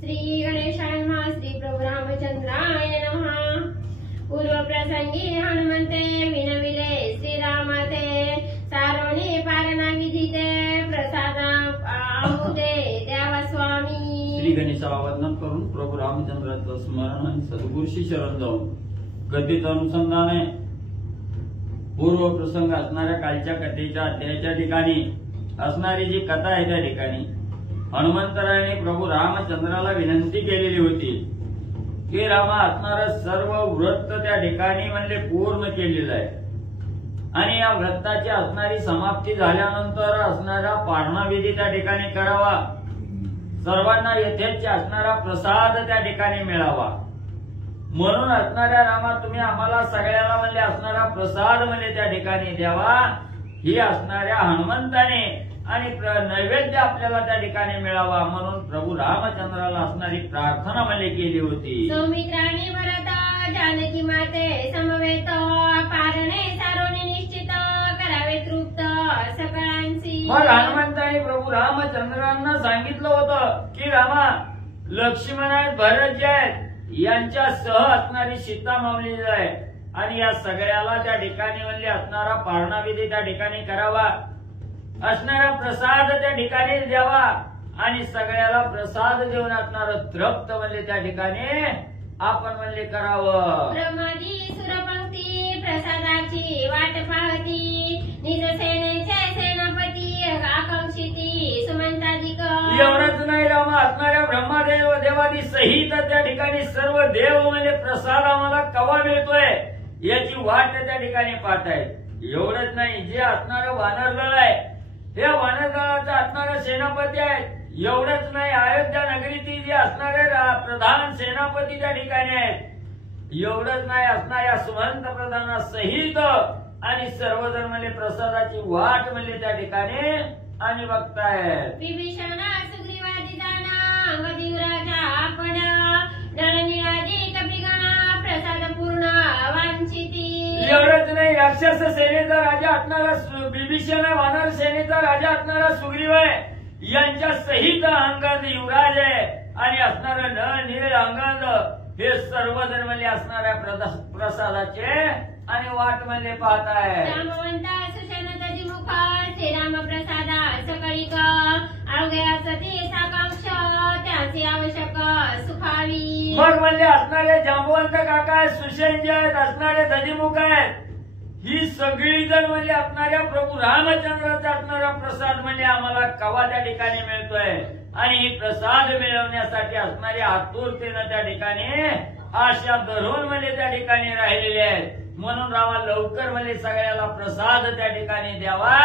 श्री गणेशाय नमः। श्री प्रभु रामचंद्राय नमः। पूर्व प्रसंगी हनुमंते विनविले श्रीरामाते सारोणी पारणा विधिते प्रसादा आहुते द्यावा स्वामी। श्री गणेशाला वंदन करून प्रभू रामचंद्राचं स्मरण आणि सद्गुरूशी शरण जाऊन कथेचं अनुसंधान आहे। पूर्व प्रसंग असणाऱ्या कालच्या कथेच्या अध्यायाच्या ठिकाणी असणारी जी कथा आहे त्या ठिकाणी हनुमंतरायाने प्रभू रामचंद्राला विनंती केलेली होती की रामा असणारं सर्व व्रत त्या ठिकाणी म्हणले पूर्ण केलेलं आहे आणि या व्रताची असणारी समाप्ती झाल्यानंतर असणारा पारणा विधी त्या ठिकाणी करावा, सर्वांना यथेच्छ असणारा प्रसाद त्या ठिकाणी मिळावा। म्हणून असणाऱ्या रामा तुम्ही आम्हाला सगळ्याला म्हणले असणारा प्रसाद म्हणजे त्या ठिकाणी द्यावा, ही असणाऱ्या हनुमंताने आणि नैवेद्य आपल्याला त्या ठिकाणी मिळावा म्हणून प्रभू रामचंद्राला असणारी प्रार्थना म्हणजे केली होती। सौमित्राणी भरत जानकी माते समवेत पारणे सारोणी निश्चित करावे तृप्त सकळांची। मग हनुमंताने प्रभू रामचंद्रांना सांगितलं होतं की रामा लक्ष्मण आहेत, भरत जे आहेत यांच्या सह असणारी सीता मावली आहे आणि या सगळ्याला त्या ठिकाणी म्हणले असणारा पारणा विधी त्या ठिकाणी करावा, असणारा प्रसाद त्या ठिकाणी द्यावा आणि सगळ्याला प्रसाद देऊन असणार तृप्त म्हणले त्या ठिकाणी आपण म्हणले करावं। ब्रह्मादी सुरपंक्ती प्रसादाची वाट पाहती निज सेनेचे सेनापती आकांक्षिती सुमंताधिक। एवढंच नाही रामा असणाऱ्या ब्रह्मदेव देवादी सहित त्या ठिकाणी सर्व देव म्हणजे प्रसाद आम्हाला कवा मिळतोय याची वाट त्या ठिकाणी पाहतायत। एवढंच नाही जे असणारं वानरदळ आहे हे वानरदळाचा असणारा सेनापती आहे। एवढंच नाही अयोध्या नगरीतील जे असणारे प्रधान सेनापती त्या ठिकाणी आहेत। एवढंच नाही असणाऱ्या सुमंत प्रधाना सहित आणि सर्वजण म्हणजे प्रसादाची वाट म्हणजे त्या ठिकाणी आणि बघतायत। विभीषण सुग्रीवादी दाना अंगदिवराजा आपण नळनीळादी कपिगणा प्रसाद पूर्ण वांछिती। एवढंच नाही राक्षस सेनेचा राजा असणारा विभीषण वानर सेनेचा राजा असणारा सुग्रीव आहे यांच्या सहित अंगद युवराज आहे आणि असणारा नळ नीळ अंगद हे सर्वजण म्हणजे असणाऱ्या प्रसादाचे आणि वाट म्हणजे पाहताय। रामवंता सुशनताजी मुख श्रीराम प्रसादा सकळिक अवघ्या सती साकांक्ष त्याची आवश्यक सुखावी। मग म्हणजे असणारे जांबवंत काका सुशेन जे आहेत असणारे दजीमुख आहेत ही सगळी जण म्हणजे असणाऱ्या प्रभू रामचंद्राचा असणारा प्रसाद म्हणजे आम्हाला कवा त्या ठिकाणी मिळतोय आणि ही प्रसाद मिळवण्यासाठी असणारी आतुरतेनं त्या ठिकाणी आशा धरून म्हणजे त्या ठिकाणी राहिलेले आहेत। म्हणून रामा लवकर म्हणजे सगळ्याला प्रसाद त्या ठिकाणी द्यावा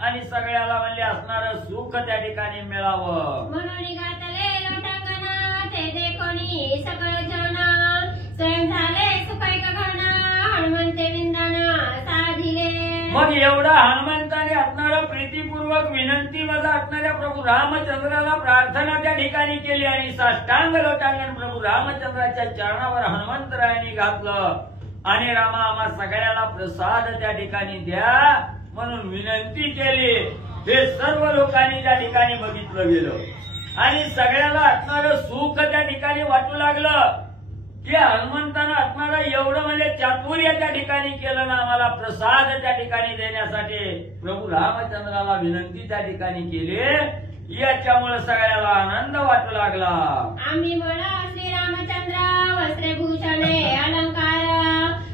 आणि सगळ्याला म्हणजे असणारं सुख त्या ठिकाणी मिळावं। म्हणून गातले लोटांगणा ते देखोनी सकळ जन स्वयं झाले सुखैक घन हनुमंते विंदना साधिले। मग एवढा हनुमंताने असणारं प्रीतीपूर्वक विनंती मध्ये असणाऱ्या प्रभू रामचंद्राला प्रार्थना त्या ठिकाणी केली आणि साष्टांग लोटांगण प्रभू रामचंद्राच्या चरणावर हनुमंतरायांनी घातलं आणि रामा आम्हा सगळ्याला प्रसाद त्या ठिकाणी द्या म्हणून विनंती केली। हे सर्व लोकांनी त्या ठिकाणी बघितलं गेलं आणि सगळ्याला असणारं सुख त्या ठिकाणी वाटू लागलं की हनुमंतानं असणारं एवढं म्हणजे चातुर्य त्या ठिकाणी केलं ना आम्हाला प्रसाद त्या ठिकाणी देण्यासाठी प्रभू रामचंद्राला विनंती त्या ठिकाणी केली। याच्यामुळे सगळ्याला आनंद वाटू लागला। आम्ही म्हणा श्रीरामचंद्र वस्त्रभूषणे अलंकार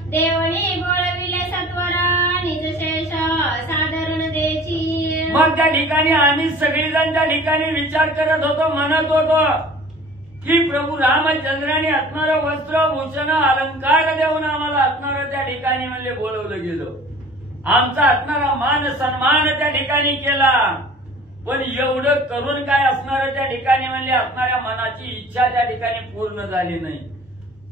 देवणी बोळविले सत्वरा निजशेष साधारण देची। मग त्या ठिकाणी आम्ही सगळीजण त्या ठिकाणी विचार करत होतो, म्हणत होतो की प्रभू रामचंद्राने असणारं वस्त्र भूषण अलंकार देऊन आम्हाला असणारं त्या ठिकाणी म्हणजे बोलवलं गेलं, आमचा असणारा मान सन्मान त्या ठिकाणी केला। पण एवढं करून काय असणारं त्या ठिकाणी म्हणजे असणाऱ्या मनाची इच्छा त्या ठिकाणी पूर्ण झाली नाही,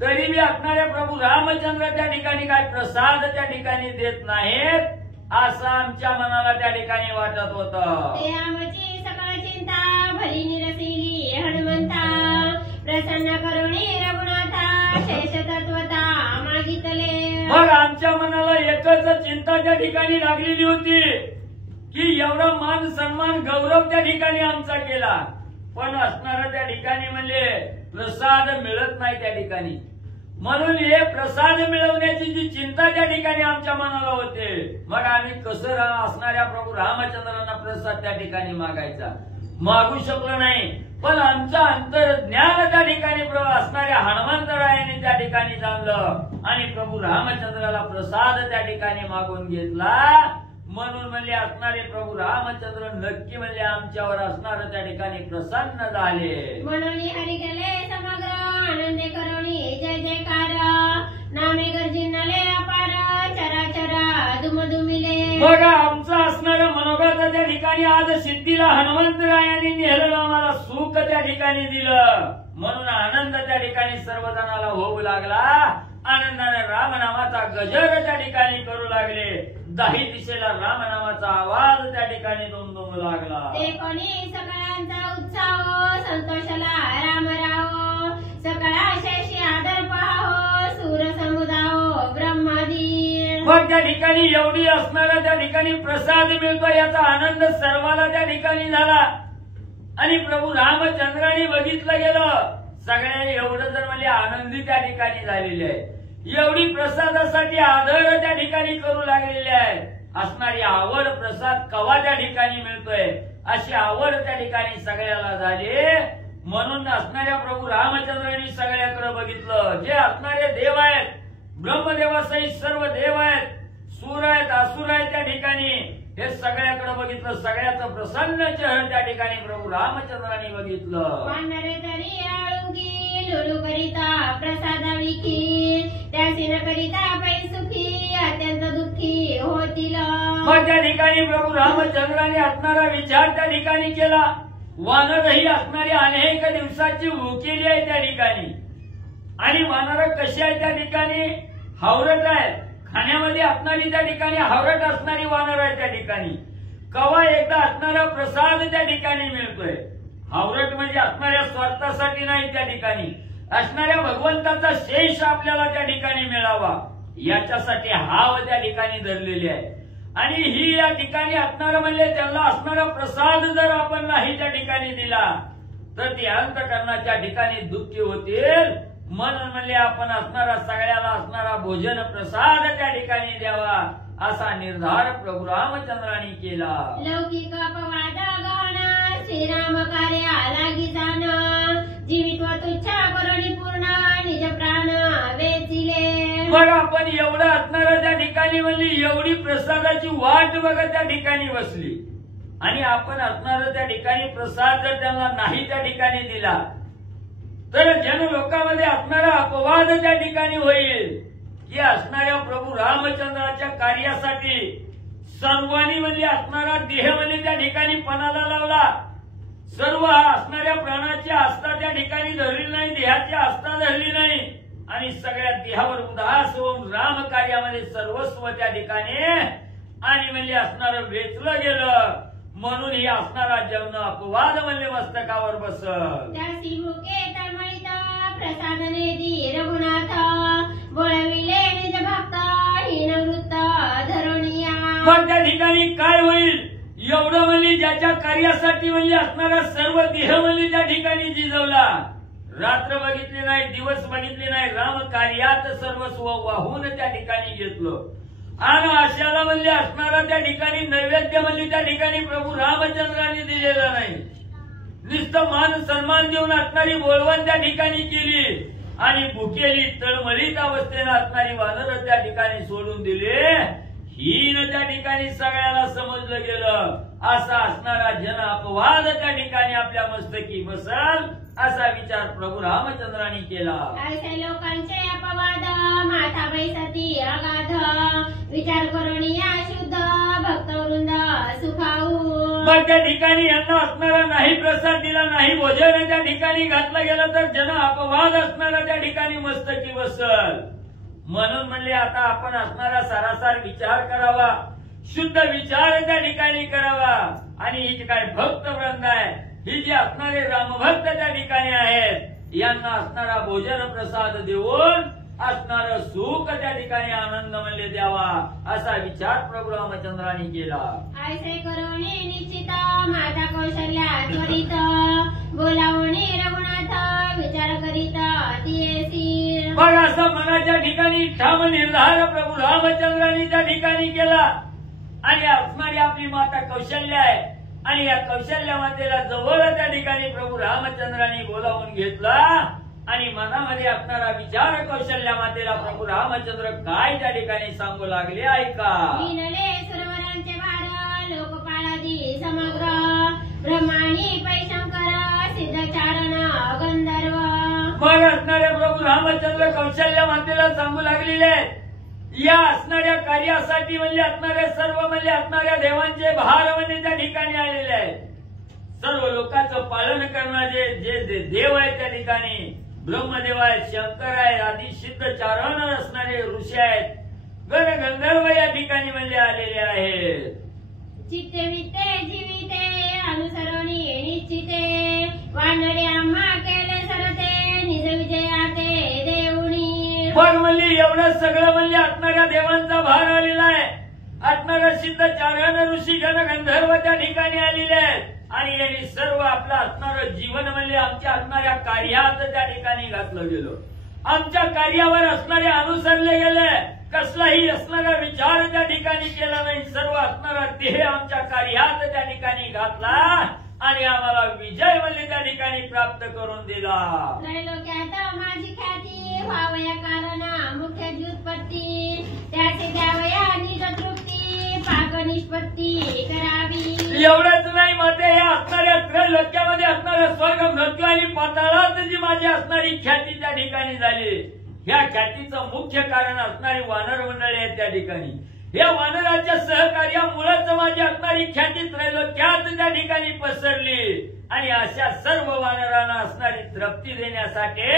तरी बी असणाऱ्या प्रभू रामचंद्र त्या ठिकाणी काय प्रसाद त्या ठिकाणी देत नाहीत असं आमच्या मनाला त्या ठिकाणी वाटत होतं। ते आमची सकळ चिंता भली निरसिली हनुमंता प्रसन्न करुणी रघुनाथा शेष तत्वता मागितले। मग आमच्या मनाला एकच चिंता त्या ठिकाणी लागलेली होती की एवढा मान सन्मान गौरव त्या ठिकाणी आमचा केला पण असणारा त्या ठिकाणी म्हणजे प्रसाद मिळत नाही त्या ठिकाणी. म्हणून हे प्रसाद मिळवण्याची जी चिंता त्या ठिकाणी आमच्या मनाला होते, मग आम्ही कसं असणाऱ्या प्रभू रामचंद्रांना प्रसाद त्या ठिकाणी मागायचा. मागू शकलो नाही, पण आमचं अंतर्ज्ञान त्या ठिकाणी असणाऱ्या हनुमंतरायाने त्या ठिकाणी जाणलं आणि प्रभू रामचंद्राला प्रसाद त्या ठिकाणी मागून घेतला. म्हणून म्हणजे असणारे प्रभू रामचंद्र नक्की म्हणजे आमच्यावर असणार त्या ठिकाणी प्रसन्न झाले. म्हणून हरी गेले समग्र आनंदे करोनी जय जयकार नामे गर्जिनले अपार चराचरा दुमदुमिले. बघा आमचं असणारं मनोगत त्या ठिकाणी आज सिद्धीला हनुमंतरायाने नेलं, आम्हाला सुख त्या ठिकाणी दिलं. म्हणून आनंद त्या ठिकाणी सर्वजणाला होऊ लागला. आनंदाने रामनामाचा गजर त्या ठिकाणी करू लागले. दाही दिशेला रामनामाचा आवाज त्या ठिकाणी दुमदुमू लागला. ते कोणी सगळ्यांचा उत्साह संतोषाला रामराव सगळा शेषी आदर पाहो सूर समुदाय ब्रह्मादी. मग त्या ठिकाणी एवढी असणारा त्या ठिकाणी प्रसाद मिळतो याचा आनंद सर्वाला त्या ठिकाणी झाला. आणि प्रभू रामचंद्राने बघितलं गेलं सगळ्यांनी एवढं जर म्हणजे आनंदी त्या ठिकाणी झालेले आहे, एवढी प्रसादासाठी आदर त्या ठिकाणी करू लागलेले आहे. असणारी आवड प्रसाद कवा त्या ठिकाणी मिळतोय अशी आवड त्या ठिकाणी सगळ्याला झाली. म्हणून असणाऱ्या प्रभू रामचंद्रांनी सगळ्याकडे बघितलं. जे असणारे देव आहेत, ब्रह्मदेवासहित सर्व देव आहेत, सूर आहेत, असुर आहेत, त्या ठिकाणी हे सगळ्याकडे बघितलं. सगळ्याचं प्रसन्न चेहरा त्या ठिकाणी प्रभू रामचंद्रांनी बघितलं. मानणारे तरी आळुंगी लुलू करिता प्रसादाविकी त्यासी न करिता पैसुखी अत्यंत दुःखी होतील. मग त्या ठिकाणी प्रभू रामचंद्रांनी असणारा विचार त्या ठिकाणी केला. वानरही असणारी अनेक दिवसाची भुकेली आहे त्या ठिकाणी. आणि वानर कशी आहे त्या ठिकाणी हावरट आहे. खाण्यामध्ये असणारी त्या ठिकाणी हावरट असणारी वानर आहे त्या ठिकाणी. कवा एकदा असणारा प्रसाद त्या ठिकाणी मिळतोय. हावरट म्हणजे असणाऱ्या स्वार्थासाठी नाही, त्या ठिकाणी असणाऱ्या भगवंताचा शेष आपल्याला त्या ठिकाणी मिळावा याच्यासाठी हाव त्या ठिकाणी धरलेली आहे. आणि ही या ठिकाणी असणारा म्हणजे त्यांना असणारा प्रसाद जर आपण नाही त्या ठिकाणी दिला तर ती अंतःकरणाच्या ठिकाणी दुःखी होतील. म्हणून म्हणजे आपण असणारा सगळ्याला असणारा भोजन प्रसाद त्या ठिकाणी द्यावा असा निर्धार प्रभू रामचंद्रांनी केला. लौकिक अपवाद गहना श्रीराम कार्या लागी जाण जीवित्व तुच्छ करुणी पूर्ण निज प्राण वेचिले. मग आपण एवढं असणारा त्या ठिकाणी म्हणजे एवढी प्रसादाची वाट बघत त्या ठिकाणी बसली आणि आपण असणारा त्या ठिकाणी प्रसाद जर त्यांना नाही त्या ठिकाणी दिला तर जन लोकांमध्ये असणारा अपवाद त्या ठिकाणी होईल की असणाऱ्या प्रभू रामचंद्राच्या कार्यासाठी सर्वांनी म्हणजे असणारा देह म्हणजे त्या ठिकाणी पणाला लावला. सर्व असणाऱ्या प्राणाची आस्था त्या ठिकाणी धरली नाही, देहाची आस्था धरली नाही आणि सगळ्या देहावर उदास होऊन राम कार्यामध्ये सर्वस्व त्या ठिकाणी आणि म्हणजे असणारं वेचलं गेलं. म्हणून ही असणारा जन्म अपवाद म्हणजे मस्तकावर बसल. त्यासी मुके तळमळीत प्रसादने दी रघुनाथ बोळविले निज भक्त हीनवृत्त धरणीया. मग त्या ठिकाणी काय होईल एवढं म्हणजे ज्याच्या कार्यासाठी म्हणजे असणारा सर्व देह म्हणजे त्या ठिकाणी जिजवला. रात्र बघितली नाही, दिवस बघितले नाही, राम कार्यात सर्वस्व वाहून त्या ठिकाणी घेतलं. आणि अशाला म्हणजे असणारा त्या ठिकाणी नैवेद्य म्हणजे त्या ठिकाणी प्रभू रामचंद्रांनी दिलेला नाही. नुसतं मान सन्मान देऊन असणारी बोलवण त्या ठिकाणी केली आणि भुकेली तळमळीत अवस्थेनं असणारी वानर त्या ठिकाणी सोडून दिले. हीन त्या ठिकाणी सगळ्याला समजलं गेलं. असा असणारा जन अपवाद त्या ठिकाणी आपल्या मस्तकी बसल असा विचार प्रभू रामचंद्रांनी केला. असे लोकांचे अपवाद माथा बैसती अगाध विचार करून या शुद्ध भक्तवृंद सुखाऊ. मग त्या ठिकाणी यांना असणारा नाही प्रसाद दिला, नाही भोजन त्या ठिकाणी घातलं गेलं तर जन अपवाद असणारा त्या ठिकाणी मस्तकी बसल. म्हणून म्हणले आता आपण असणारा सारासार विचार करावा, शुद्ध विचार त्या ठिकाणी करावा. आणि ही जी काय भक्त वृंद आहे, ही जी असणारे रामभक्त त्या ठिकाणी आहेत यांना असणारा भोजन प्रसाद देऊन असणारं सुख त्या ठिकाणी आनंद म्हणले द्यावा असा विचार प्रभू रामचंद्रांनी केला. ऐसे करोनी निश्चित माझा कौशल्या त्वरित बोलावणी रघुनाथ विचार करीत तियेसी. मग असं मनाच्या ठिकाणी ठाम निर्धार प्रभू रामचंद्रांनी त्या ठिकाणी केला. आणि असणारी आपली माता कौशल्य आहे आणि या कौशल्य मातेला जवळ त्या ठिकाणी प्रभू रामचंद्रांनी बोलावून घेतला आणि मनामध्ये असणारा विचार कौशल्य मातेला प्रभू रामचंद्र काय त्या ठिकाणी सांगू लागले ऐका. विनले सुरवरांचे भार लोकपाळादी समग्र ब्रह्माणी पैशंकर सिद्धचारण गंधर्व. मग असणारे प्रभू रामचंद्र कौशल्य मातेला सांगू लागलेले या असणाऱ्या कार्यासाठी म्हणजे असणाऱ्या सर्व म्हणजे असणाऱ्या देवांचे भार म्हणजे त्या ठिकाणी आलेले आहेत. सर्व लोकांचं पालन करणारे जे देव आहेत त्या ठिकाणी ब्रह्मदेव आहेत, शंकर आहेत, आदी सिद्ध चारण असणारे ऋषी आहेत, गण गंधर्व या ठिकाणी म्हणजे आलेले आहेत. चित्ते वित्ते जीविते अनुसरणी निश्चिते वानरे आम्हा केले सरते निज विजयाते देऊनी. मग म्हणले एवढं सगळं म्हणजे असणाऱ्या देवांचा भार आलेला आहे. असणारा सिद्ध चारण ऋषी गण गंधर्व त्या ठिकाणी आलेले आहेत आणि यांनी सर्व आपलं असणारं जीवन म्हणजे आमच्या असणाऱ्या कार्यात त्या ठिकाणी घातलं गेलं. आमच्या कार्यावर असणारे अनुसरले गेले. कसलाही असणारा विचार त्या ठिकाणी केला नाही. सर्व असणारा देह आमच्या कार्यात त्या ठिकाणी घातला आणि आम्हाला विजय म्हणजे त्या ठिकाणी प्राप्त करून दिला. त्रैलोक्यात माझी ख्याती व्हावया कारण मुख्य व्युत्पत्ती त्याचे द्यावया निज तृप्ती पाक निष्पत्ती करावी. एवढंच नाही माते या असणाऱ्या त्रैलोक्यामध्ये असणाऱ्या स्वर्ग मृत्यू आणि पाताळात जी माझी असणारी ख्याती त्या ठिकाणी झाली. ह्या ख्यातीचं मुख्य कारण असणारी वानर मंडळी आहेत त्या ठिकाणी. या वानराच्या सहकार्यामुळेच माझी असणारी ख्याती त्रैलोक्यात त्या ठिकाणी पसरली आणि अशा सर्व वानरांना असणारी तृप्ती देण्यासाठी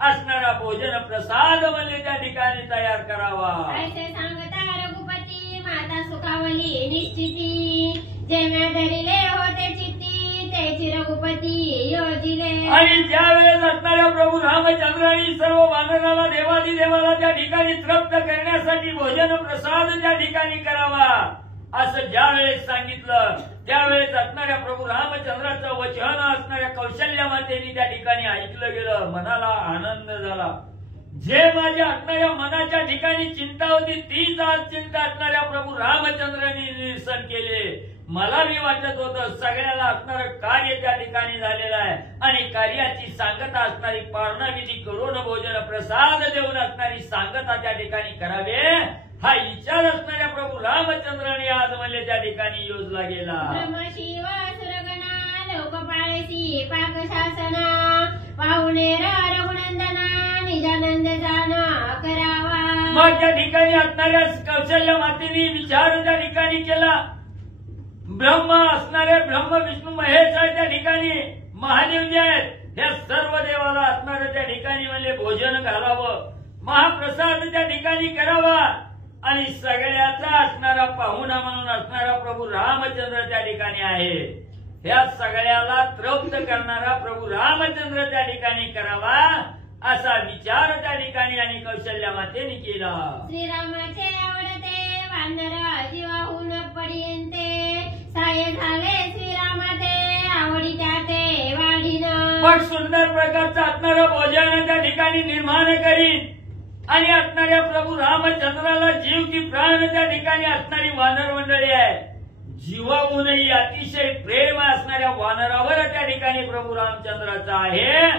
असणारा भोजन प्रसाद म्हणजे त्या ठिकाणी तयार करावा. ऐसे सांगता रघुपती माता सुखावली निश्चिती जेम्या धरिले होते चित्ती त्याची रघुपती योजिले. आणि ज्या वेळेस असणाऱ्या प्रभू रामचंद्रांनी सर्व वानराला देवादी देवाला त्या ठिकाणी तृप्त करण्यासाठी भोजन प्रसाद त्या ठिकाणी करावा असं ज्या वेळेस सांगितलं त्यावेळेस असणाऱ्या प्रभू रामचंद्राचं वचन असणाऱ्या कौशल्य मातेनी त्या ठिकाणी ऐकलं गेलं. मनाला आनंद झाला. जे माझ्या असणाऱ्या मनाच्या ठिकाणी चिंता होती तीच आज चिंता असणाऱ्या प्रभू रामचंद्रांनी निरसन केले. मला मी वाटत होतं सगळ्याला असणारं कार्य त्या ठिकाणी झालेलं आहे आणि कार्याची सांगता असणारी पारणाविधी करून भोजन प्रसाद देऊन असणारी सांगता त्या ठिकाणी करावे हा विचार असणाऱ्या प्रभू रामचंद्राने आज म्हणले त्या ठिकाणी योजला गेला. ब्रह्मशिव सुरगणा लोकपाळसी पाक शासना पाहुणे रघुनंदना निजानंद जाना करावा. मग त्या ठिकाणी असणाऱ्या कौशल्य मातेने विचार त्या ठिकाणी केला. ब्रह्म असणारे ब्रह्म विष्णू महेश आहे त्या ठिकाणी महादेव जे आहेत या सर्व देवाला असणारं त्या ठिकाणी म्हणजे भोजन घालावं, महाप्रसाद त्या ठिकाणी करावा आणि सगळ्याचा असणारा पाहुणा म्हणून असणारा प्रभू रामचंद्र त्या ठिकाणी आहे. या सगळ्याला तृप्त करणारा प्रभू रामचंद्र त्या ठिकाणी करावा असा विचार त्या ठिकाणी आणि कौशल्य मातेने केला. श्रीरामाचे आवडते वानर जीवाहून पर्यंते साय झाले श्रीरामाते आवडी त्याते वाढीन. मग सुंदर प्रकारचं असणारं भोजन त्या ठिकाणी निर्माण करीन आणि असणाऱ्या प्रभू रामचंद्राला जीव की प्राण त्या ठिकाणी असणारी वानर मंडळी आहे. जीवाहूनही अतिशय प्रेम असणाऱ्या वानरावर त्या ठिकाणी प्रभू रामचंद्राचा आहे.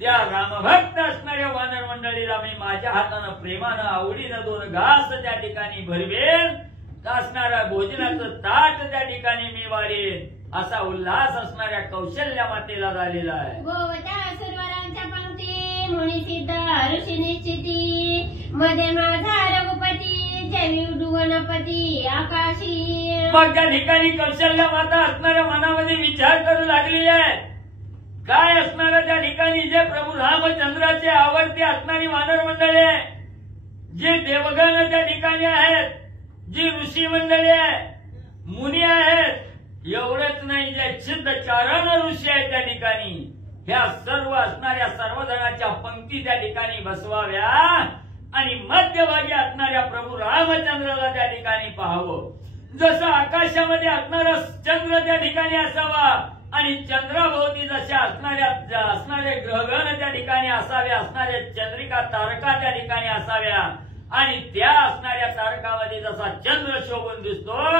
त्या रामभक्त असणाऱ्या वानर मंडळीला मी माझ्या हातानं प्रेमानं आवडीनं 2 घास त्या ठिकाणी भरवेन. असणाऱ्या भोजनाचं ताट त्या ठिकाणी मी वाढेन असा उल्हास असणाऱ्या कौशल्य मातेला झालेला आहे. गोवत्या सुरवरांच्या पंक्ती मुनी सिद्ध ऋषी निश्चिती मध्ये माझा रघुपती जय गणपती आकाशी. मग त्या ठिकाणी कौशल्य माता असणाऱ्या मनामध्ये विचार करू लागलेली आहे. काय असणाऱ्या त्या ठिकाणी जे प्रभू रामचंद्राचे आवडते असणारी वानर मंडळी आहे, जे देवगण त्या ठिकाणी आहेत, जी ऋषी मंडळी आहे, मुनी आहेत, एवढंच नाही जे सिद्ध चारण ऋषी आहेत त्या ठिकाणी ह्या सर्व असणाऱ्या सर्वजणांच्या पंक्ती त्या ठिकाणी बसवाव्या आणि मध्यभागी असणाऱ्या प्रभू रामचंद्राला त्या ठिकाणी पाहावं. जसं आकाशामध्ये असणारा चंद्र त्या ठिकाणी असावा आणि चंद्राभोवती जशा असणारे ग्रहगण त्या ठिकाणी असाव्या, असणाऱ्या चंद्रिका तारका त्या ठिकाणी असाव्या आणि त्या असणाऱ्या तारकामध्ये जसा चंद्र शोभून दिसतो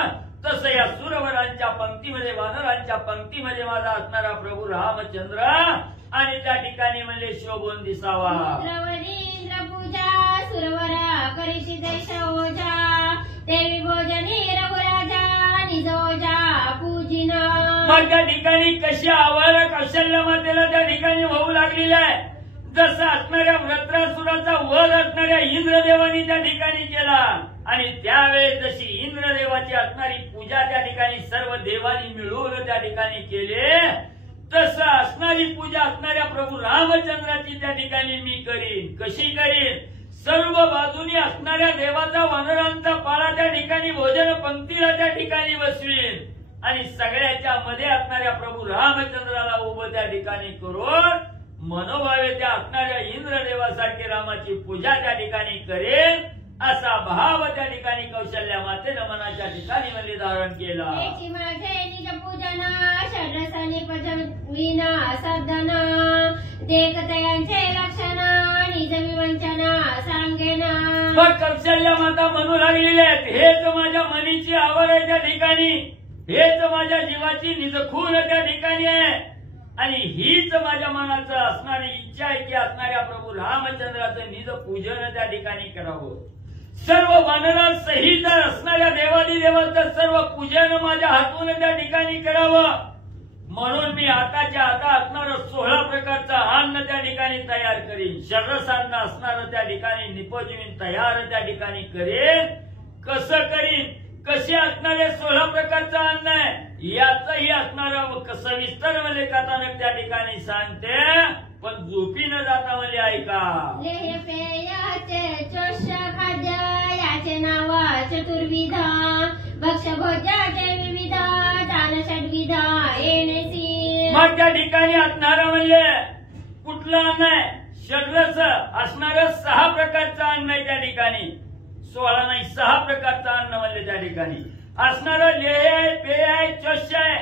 तसं या सुरवरांच्या पंक्तीमध्ये, वानरांच्या पंक्तीमध्ये माझा असणारा प्रभू रामचंद्र आणि त्या ठिकाणी म्हणजे शोभून दिसावा. इंद्र पूजा सुरवरा करीती जैसा ओजा देवी भोजनी रघुराजा निजोजा पूजिना. मग त्या ठिकाणी कशी आव्हान कौशल्य मातेला त्या ठिकाणी होऊ लागलेली आहे. जसं असणाऱ्या वृत्रासुराचा वध असणाऱ्या इंद्रदेवानी त्या ठिकाणी केला आणि त्यावेळेस जशी इंद्रदेवाची असणारी पूजा त्या ठिकाणी सर्व देवांनी मिळून त्या ठिकाणी केले, तसं असणारी पूजा असणाऱ्या प्रभू रामचंद्राची त्या ठिकाणी मी करीन. कशी करीन? सर्व बाजूनी असणाऱ्या देवाचा वानरांचा पाळा त्या ठिकाणी भोजन पंक्तीला त्या ठिकाणी बसवीन आणि सगळ्याच्या मध्ये असणाऱ्या प्रभू रामचंद्राला उभं त्या ठिकाणी करून मनोभावे त्या असणाऱ्या इंद्रदेवासारखी रामाची पूजा त्या ठिकाणी करेन असा भाव त्या ठिकाणी कौशल्या मातेनं मनाच्या ठिकाणी मध्ये धारण केला. माझे निज पूजना षड्रसाने पजविना साधना देखतयांचे लक्षणा निज विवंचना सांगेना. मग कौशल्या माता म्हणू लागलेली आहेत, हेच माझ्या मनीची आवड आहे त्या ठिकाणी, हेच माझ्या जीवाची निजखून त्या ठिकाणी आहे आणि हीच माझ्या मनाचं असणारी इच्छा आहे की असणाऱ्या प्रभू रामचंद्राचं निज पूजन त्या ठिकाणी करावं. सर्व वानरांसहित असणाऱ्या देवादिदेवांचं सर्व पूजन माझ्या हातून त्या ठिकाणी करावं. म्हणून मी आताच्या आता असणारं 16 प्रकारचं अन्न त्या ठिकाणी तयार करीन. षड्रसांना असणारं त्या ठिकाणी निपजवीन तयार त्या ठिकाणी करेन. कसं करीन? कसे असणारे 16 प्रकारचं अन्न आहे याचंही असणारं सविस्तर मध्ये कथानक त्या ठिकाणी सांगते, पण झोपी न जाता म्हणजे ऐका. लेह पेयाचे चोष खाद्य याचे नाव चतुर्विध भक्ष भोज्याचे विविध दान षड्विध येणेसी. मग त्या ठिकाणी असणारं म्हणजे कुठलं अन्न आहे? षड्रस असणारं 6 प्रकारचं अन्न आहे त्या ठिकाणी. 16 नाही 6 प्रकारचं अन्न म्हणजे त्या ठिकाणी असणारं लेह आहे, पेय आहे, चोष आहे,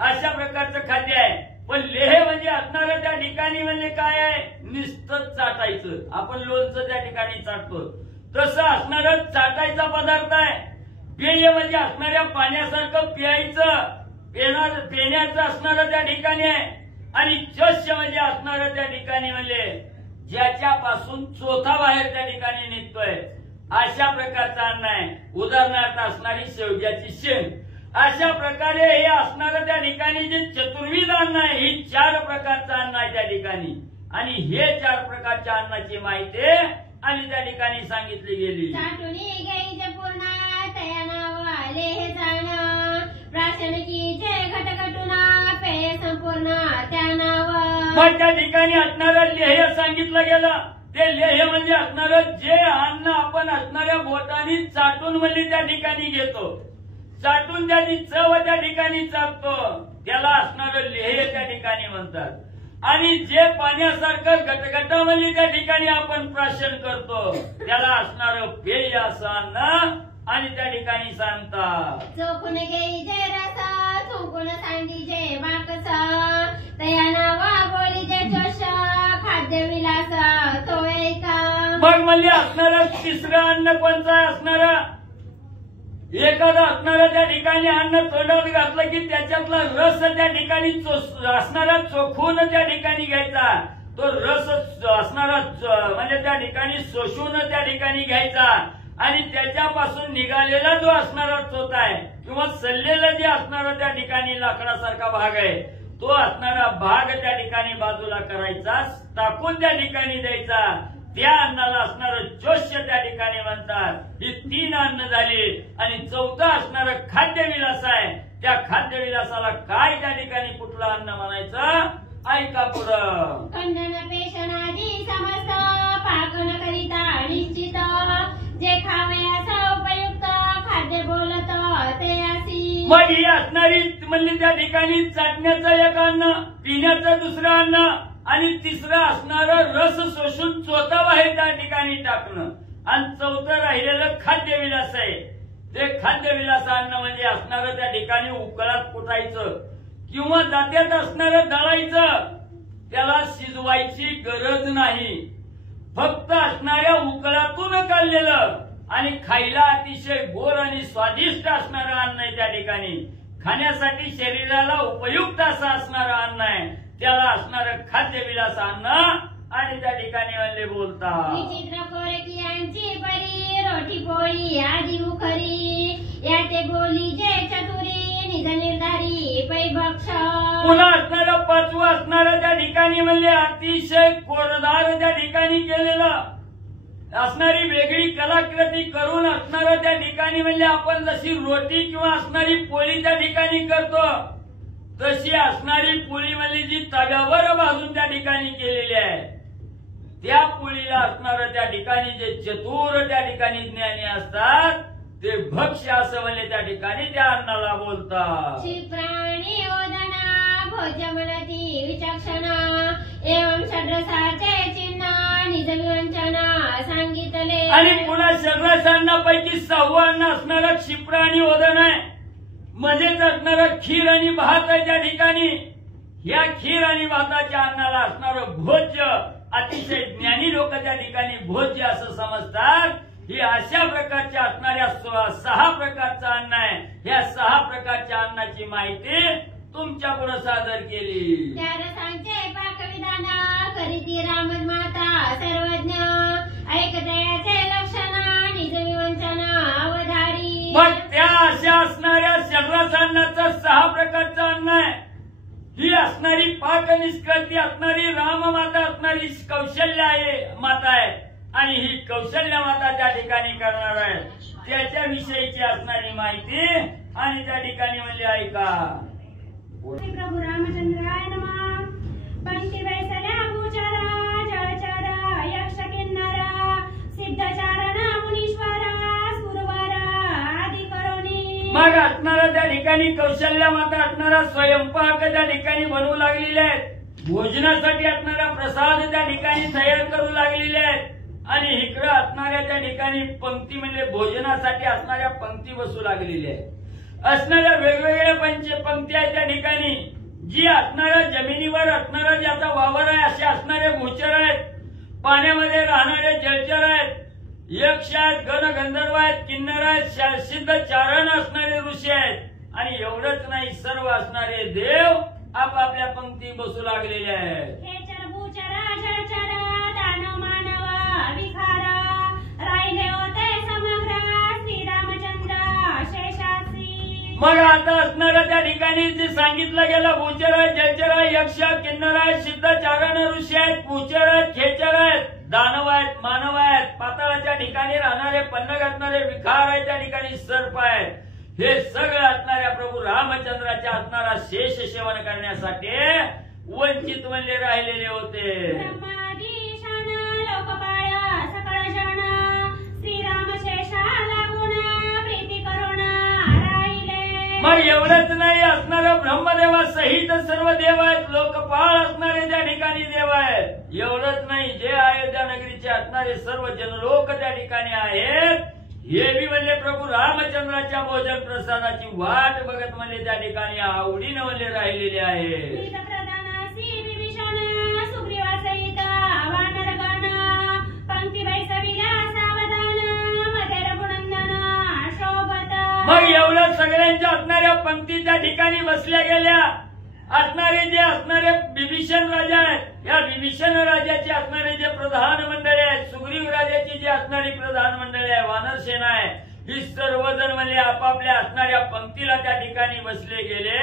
अशा प्रकारचं खाद्य आहे. पण लेह म्हणजे असणारं त्या ठिकाणी म्हणजे काय आहे? नुसतं चाटायचं. आपण लोणचं त्या ठिकाणी चाटतो तसं असणारं चाटायचा पदार्थ आहे. पेय म्हणजे असणाऱ्या पाण्यासारखं प्यायचं, पेण्याचं असणारं त्या ठिकाणी आहे. आणि चोष म्हणजे असणारं त्या ठिकाणी म्हणजे ज्याच्यापासून चोथा बाहेर त्या ठिकाणी निघतोय अशा प्रकारचं अन्न आहे. उदाहरणार्थ असणारी शेवग्याची शेंग. अशा प्रकारे हे असणारं त्या ठिकाणी जे चतुर्विध अन्न आहे ही 4 प्रकारचं अन्न आहे त्या ठिकाणी आणि हे 4 प्रकारच्या अन्नाची माहिती आणि त्या ठिकाणी सांगितली गेली. साठुनी गाईचे पूर्ण तया नाव लेह जाण प्राशनकीचे घटघटुना पेय संपूर्ण त्या नाव. मग त्या ठिकाणी असणारं लेह सांगितलं गेलं. ते लेह म्हणजे असणारं जे अन्न आपण असणाऱ्या बोटांनी चाटून म्हणजे त्या ठिकाणी घेतो, चाटून त्याची चव त्या ठिकाणी चाटतो त्याला असणारं लेह त्या ठिकाणी म्हणतात. आणि जे पाण्यासारखं गटगटामध्ये त्या ठिकाणी आपण प्राशन करतो त्याला असणारं पेय असं अन्न आणि त्या ठिकाणी सांगतात. चोखून घेईजे रसा थुंकून सांडीजे बाकसा तया नावा बोलीजे चोष खाद्य विलास तो ऐका. मग म्हणजे असणारं 3रं अन्न कोणतं असणारं? एखादं असणारं त्या ठिकाणी अन्न तोंडात घातलं की त्याच्यातला रस त्या ठिकाणी असणारा चोखून त्या ठिकाणी घ्यायचा. तो रस असणारा म्हणजे त्या ठिकाणी शोषून त्या ठिकाणी घ्यायचा आणि त्याच्यापासून निघालेला जो असणारा चोथा आहे किंवा सल्लेलं जे असणारं त्या ठिकाणी लाकडासारखा भाग आहे तो असणारा भाग त्या ठिकाणी बाजूला करायचा, टाकून त्या ठिकाणी द्यायचा. त्या अन्नाला असणारं चोष्य त्या ठिकाणी म्हणतात. ही 3 अन्न झाली आणि 4थं असणारं खाद्यविलास आहे. त्या खाद्यविलासाला काय त्या ठिकाणी कुठलं अन्न म्हणायचं ऐका पुढं. खंडन पेशणादी समस्त पाकन करिता निश्चित जे खावे असं उपयुक्त खाद्य बोलत ते असी. मग ही असणारी म्हणजे त्या ठिकाणी चाटण्याचं एक अन्न, पिण्याचं दुसरं अन्न आणि 3रं असणारं रस शोषून चोथा बाहेर त्या ठिकाणी टाकणं. आणि चौथं राहिलेलं खाद्यविलास आहे. ते खाद्यविलास अन्न म्हणजे असणारं त्या ठिकाणी उकळात कुटायचं किंवा जात्यात असणारं दळायचं. त्याला शिजवायची गरज नाही. फक्त असणाऱ्या उकळातून काढलेलं आणि खायला अतिशय गोड आणि स्वादिष्ट असणारं अन्न आहे. त्या ठिकाणी खाण्यासाठी शरीराला उपयुक्त असं असणारं अन्न आहे. त्याला असणारं खाद्यविलास अन्न आणि त्या ठिकाणी वाले बोलतात. विचित्र कोरकियांची परी रोटी पोळी आधी मुखरी याते बोली जे चतुरी निज निर्धारी पैभक्ष. पुन्हा असणारं पाचवं असणारं त्या ठिकाणी म्हणले अतिशय कोरदार त्या ठिकाणी केलेलं असणारी वेगळी कलाकृती करून असणारं त्या ठिकाणी म्हणजे आपण जशी रोटी किंवा असणारी पोळी त्या ठिकाणी करतो तशी असणारी पोळी म्हणजे जी तव्यावर भाजून त्या ठिकाणी केलेली आहे. त्या पोळीला असणारं त्या ठिकाणी जे चतुर त्या ठिकाणी ज्ञानी असतात ते भक्ष्य असं म्हणजे त्या ठिकाणी त्या अन्नाला बोलतात. प्राणी ओदना भोजमनती विचक्षणा एवं षड्रसाचे चिन्ह निज विवंचना सांगितले. आणि पुन्हा षड्रसांपैकी 6वं अन्न असणारं क्षिप्र आणि ओदन आहे. मध्येच असणारं खीर आणि भात आहे. त्या ठिकाणी या खीर आणि भाताच्या अन्नाला असणारं भोज्य अतिशय ज्ञानी लोक त्या ठिकाणी भोज्य असं समजतात. ही अशा प्रकारच्या असणाऱ्या 6 प्रकारचं अन्न आहे. या 6 प्रकारच्या अन्नाची माहिती तुमच्या पुढे सादर केली. त्या रसांचे पाकविधान करीती राममाता सर्वज्ञ ऐकतयाचे लक्षण निज विवंचना अवधारी. मग त्या अशा असणाऱ्या षड्रसांनाचं 6 प्रकारचं अन्न आहे. ही असणारी पाक निष्कृती असणारी राममाता असणारी कौशल्य आहे माता आहे आणि ही कौशल्य माता त्या ठिकाणी करणार आहे. त्याच्याविषयीची असणारी माहिती आणि त्या ठिकाणी म्हणजे ऐका. प्रभू रामचंद्राय नमः. पंक्ती वैसल्या भूचारा जळचारा यक्ष किन्नरा सिद्धचारणा मुनीश्वरा सुरवारा आदी करोनी. मग असणारा त्या ठिकाणी कौशल्य माता असणारा स्वयंपाक त्या ठिकाणी बनवू लागलेले आहेत. भोजनासाठी असणारा प्रसाद त्या ठिकाणी तयार करू लागलेले आहेत आणि इकडे असणाऱ्या त्या ठिकाणी पंक्ती म्हणजे भोजनासाठी असणाऱ्या पंक्ती बसू लागलेल्या आहेत. असणाऱ्या वेगवेगळ्या पंक्ती आहेत त्या ठिकाणी जी असणाऱ्या जमिनीवर असणारा ज्याचा वावर आहे असे असणारे भूचर आहेत. पाण्यामध्ये राहणारे जलचर आहेत. यक्ष आहेत, गण गंधर्व आहेत, किन्नर आहेत, सिद्ध चारण असणारे ऋषी आहेत आणि एवढंच नाही सर्व असणारे देव आपापल्या पंक्ती बसू लागलेले आहेत. खेचर भूचरा जळचरा दानव मानव विखारा राहिले होते समग्र श्रीरामचंद्र शेषासी. मग आता असणाऱ्या त्या ठिकाणी जे सांगितलं गेलं भूचर आहे, जलचर आहे, यक्ष किन्नर आहेत, सिद्ध चारण ऋषी आहेत, भूचर आहेत, खेचर आहेत, दानव आहेत, मानव आहेत, पाताळाच्या ठिकाणी राहणारे पन्न घातणारे विखार आहे, त्या ठिकाणी सर्प आहेत. हे सगळं असणाऱ्या प्रभू रामचंद्राच्या असणारा शेष सेवन करण्यासाठी वंचित बनले राहिलेले होते. ब्रह्मादीशान लोकपाळ सकळ जन श्रीराम शेषा लागून प्रीती करुण राहिले. मग एवढंच नाही असणारं ब्रह्मदेवा सहित सर्व देव आहेत. लोकपाळ असणारे त्या ठिकाणी देव आहेत. एवढंच नाही जे अयोध्या नगरीचे असणारे सर्व जनलोक त्या ठिकाणी आहेत. हे बी म्हणले प्रभू रामचंद्राच्या भोजन प्रसादाची वाट बघत म्हणले त्या ठिकाणी आवडीनं म्हणले राहिलेले आहे. मग एवढं सगळ्यांच्या असणाऱ्या पंक्ती त्या ठिकाणी बसल्या गेल्या. असणारे जे असणारे विभीषण राजा आहेत या विभीषण राजाचे असणारे जे प्रधान मंडळी आहेत, सुग्रीव राजाची जी असणारी प्रधान मंडळी आहे, वानर सेना आहे, ही सर्वजण म्हणजे आपापल्या असणाऱ्या पंक्तीला त्या ठिकाणी बसले गेले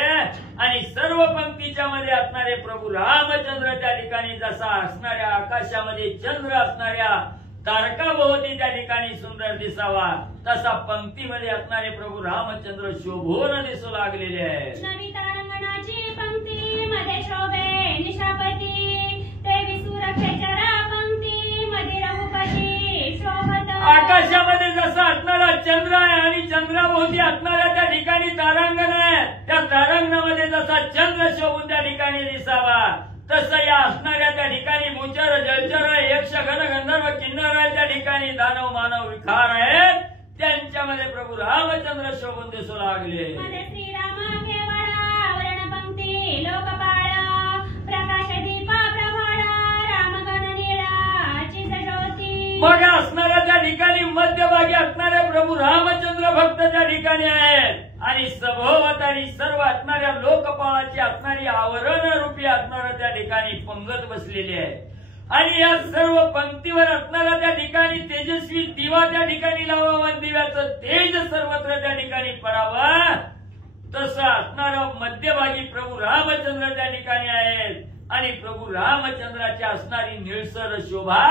आणि सर्व पंक्तीच्या मध्ये असणारे प्रभू रामचंद्र त्या ठिकाणी जसा असणाऱ्या आकाशामध्ये चंद्र असणाऱ्या तारकाभोवती त्या ठिकाणी सुंदर दिसावा तसा पंक्तीमध्ये असणारे प्रभू रामचंद्र शोभून दिसू लागलेले आहेत. नवी तारंगणाची पंक्ती मध्ये शोभे निशापती ते विसुरखेचरा पंक्ती मध्ये रघुपती शोभत. आकाशामध्ये जसा असणारा चंद्र आहे आणि चंद्राभोवती असणाऱ्या त्या ठिकाणी तारांगण आहे, त्या तारांगणामध्ये जसा चंद्र शोभून त्या ठिकाणी दिसावा तसं या असणाऱ्या त्या ठिकाणी भूचर जलचर यक्ष गण गंधर्व किन्नर आहे त्या ठिकाणी दानव मानव असणारे प्रभू रामचंद्र शोभून दिसू लागले. मध्ये श्रीराम केवळ वर्णपंक्ती लोकपाळ प्रकाश दीप प्रभाळ रामगण नीळा चिंतज्योती. मग असणाऱ्या त्या ठिकाणी मध्यभागी असणारे प्रभू रामचंद्र भक्त त्या ठिकाणी आहेत आणि सभोवताली सर्व असणाऱ्या लोकपाळाची असणारी आवरण रूपी असणाऱ्या त्या ठिकाणी पंगत बसलेली आहे. आणि या सर्व पंक्तीवर असणारा त्या ठिकाणी तेजस्वी दिवा त्या ठिकाणी लावावा, दिव्याचं तेज सर्वत्र त्या ठिकाणी पडावं. तसं असणारं मध्यभागी प्रभू रामचंद्र त्या ठिकाणी आहेत आणि प्रभू रामचंद्राची असणारी निळसर शोभा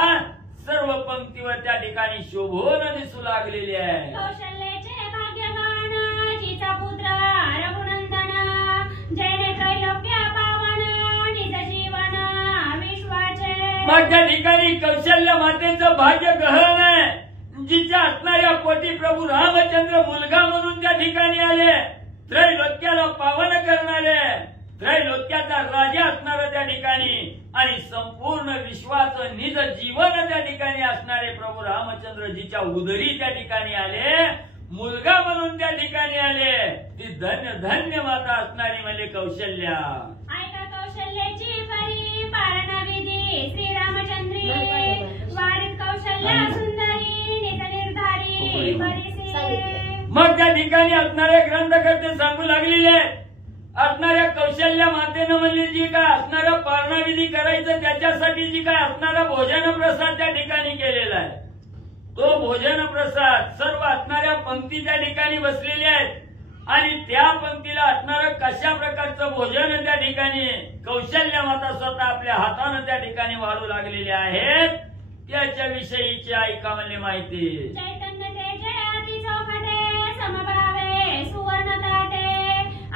सर्व पंक्तीवर त्या ठिकाणी शोभून दिसू लागलेली आहे. कौशल्याचे भाग्यवान जिचा पुत्र रघुनंदन जय त्रैलोक्य पावन निज जीवन विश्वाचे. मग त्या ठिकाणी कौशल्य मातेचं भाग्य गहन आहे, जिच्या असणाऱ्या पोटी प्रभू रामचंद्र मुलगा म्हणून त्या ठिकाणी आले, त्रैलोक्याला पावन करणारे, त्रैलोक्याचा राजा असणारा त्या ठिकाणी आणि संपूर्ण विश्वाचं निज जीवन त्या ठिकाणी असणारे प्रभू रामचंद्र जिच्या उदरी त्या ठिकाणी आले, मुलगा म्हणून त्या ठिकाणी आले, ती धन्य धन्य माता असणारी म्हणजे कौशल्या. ऐका कौशल्याची परी पारणा विधी श्रीरामचंद्री वारीत कौशल्या सुंदरी निज निर्धारी परिसे. मग त्या ठिकाणी असणारे ग्रंथकर्ते सांगू लागलेले असणाऱ्या कौशल्या मातेनं म्हणजे जी काय असणारं पारणा-विधी करायचं त्याच्यासाठी जी काय असणारा भोजन प्रसाद त्या ठिकाणी केलेला आहे, तो भोजन प्रसाद सर्व असणाऱ्या पंक्ती त्या ठिकाणी बसलेल्या आहेत आणि त्या पंक्तीला असणारं कशा प्रकारचं भोजन त्या ठिकाणी कौशल्या माता स्वतः आपल्या हातानं त्या ठिकाणी वाढू लागलेले आहेत, त्याच्याविषयीची ऐका म्हणजे माहिती. चैतन्य तेजे अति चौखटे समभावे सुवर्ण ताटे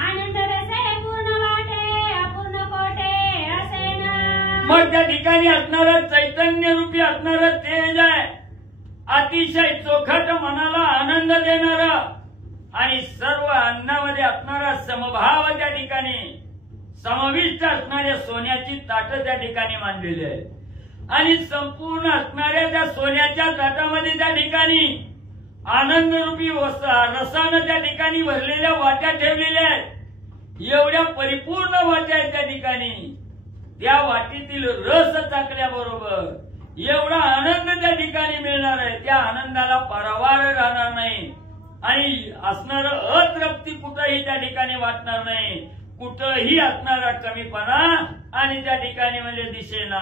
आनंद रसे पूर्ण वाटे अपूर्ण कोटे असे ना. मग त्या ठिकाणी असणारं चैतन्य रूपी असणारं तेज आहे, अतिशय चोखट मनाला आनंद देणारं आणि सर्व अन्नामध्ये असणारा समभाव त्या ठिकाणी समविष्ट असणाऱ्या सोन्याची ताटं त्या ठिकाणी मांडलेली आहे आणि संपूर्ण असणाऱ्या त्या सोन्याच्या ताटामध्ये त्या ठिकाणी आनंद रूपी रसानं त्या ठिकाणी भरलेल्या वाट्या ठेवलेल्या आहेत. एवढ्या परिपूर्ण वाट्या आहेत त्या ठिकाणी, त्या वाटीतील रस चाकल्याबरोबर एवढा आनंद त्या ठिकाणी मिळणार आहे, त्या आनंदाला पारावार राहणार नाही आणि असणारं अतृप्ती कुठंही त्या ठिकाणी वाटणार नाही, कुठंही असणारा कमीपणा आणि त्या ठिकाणी म्हणजे दिसेना.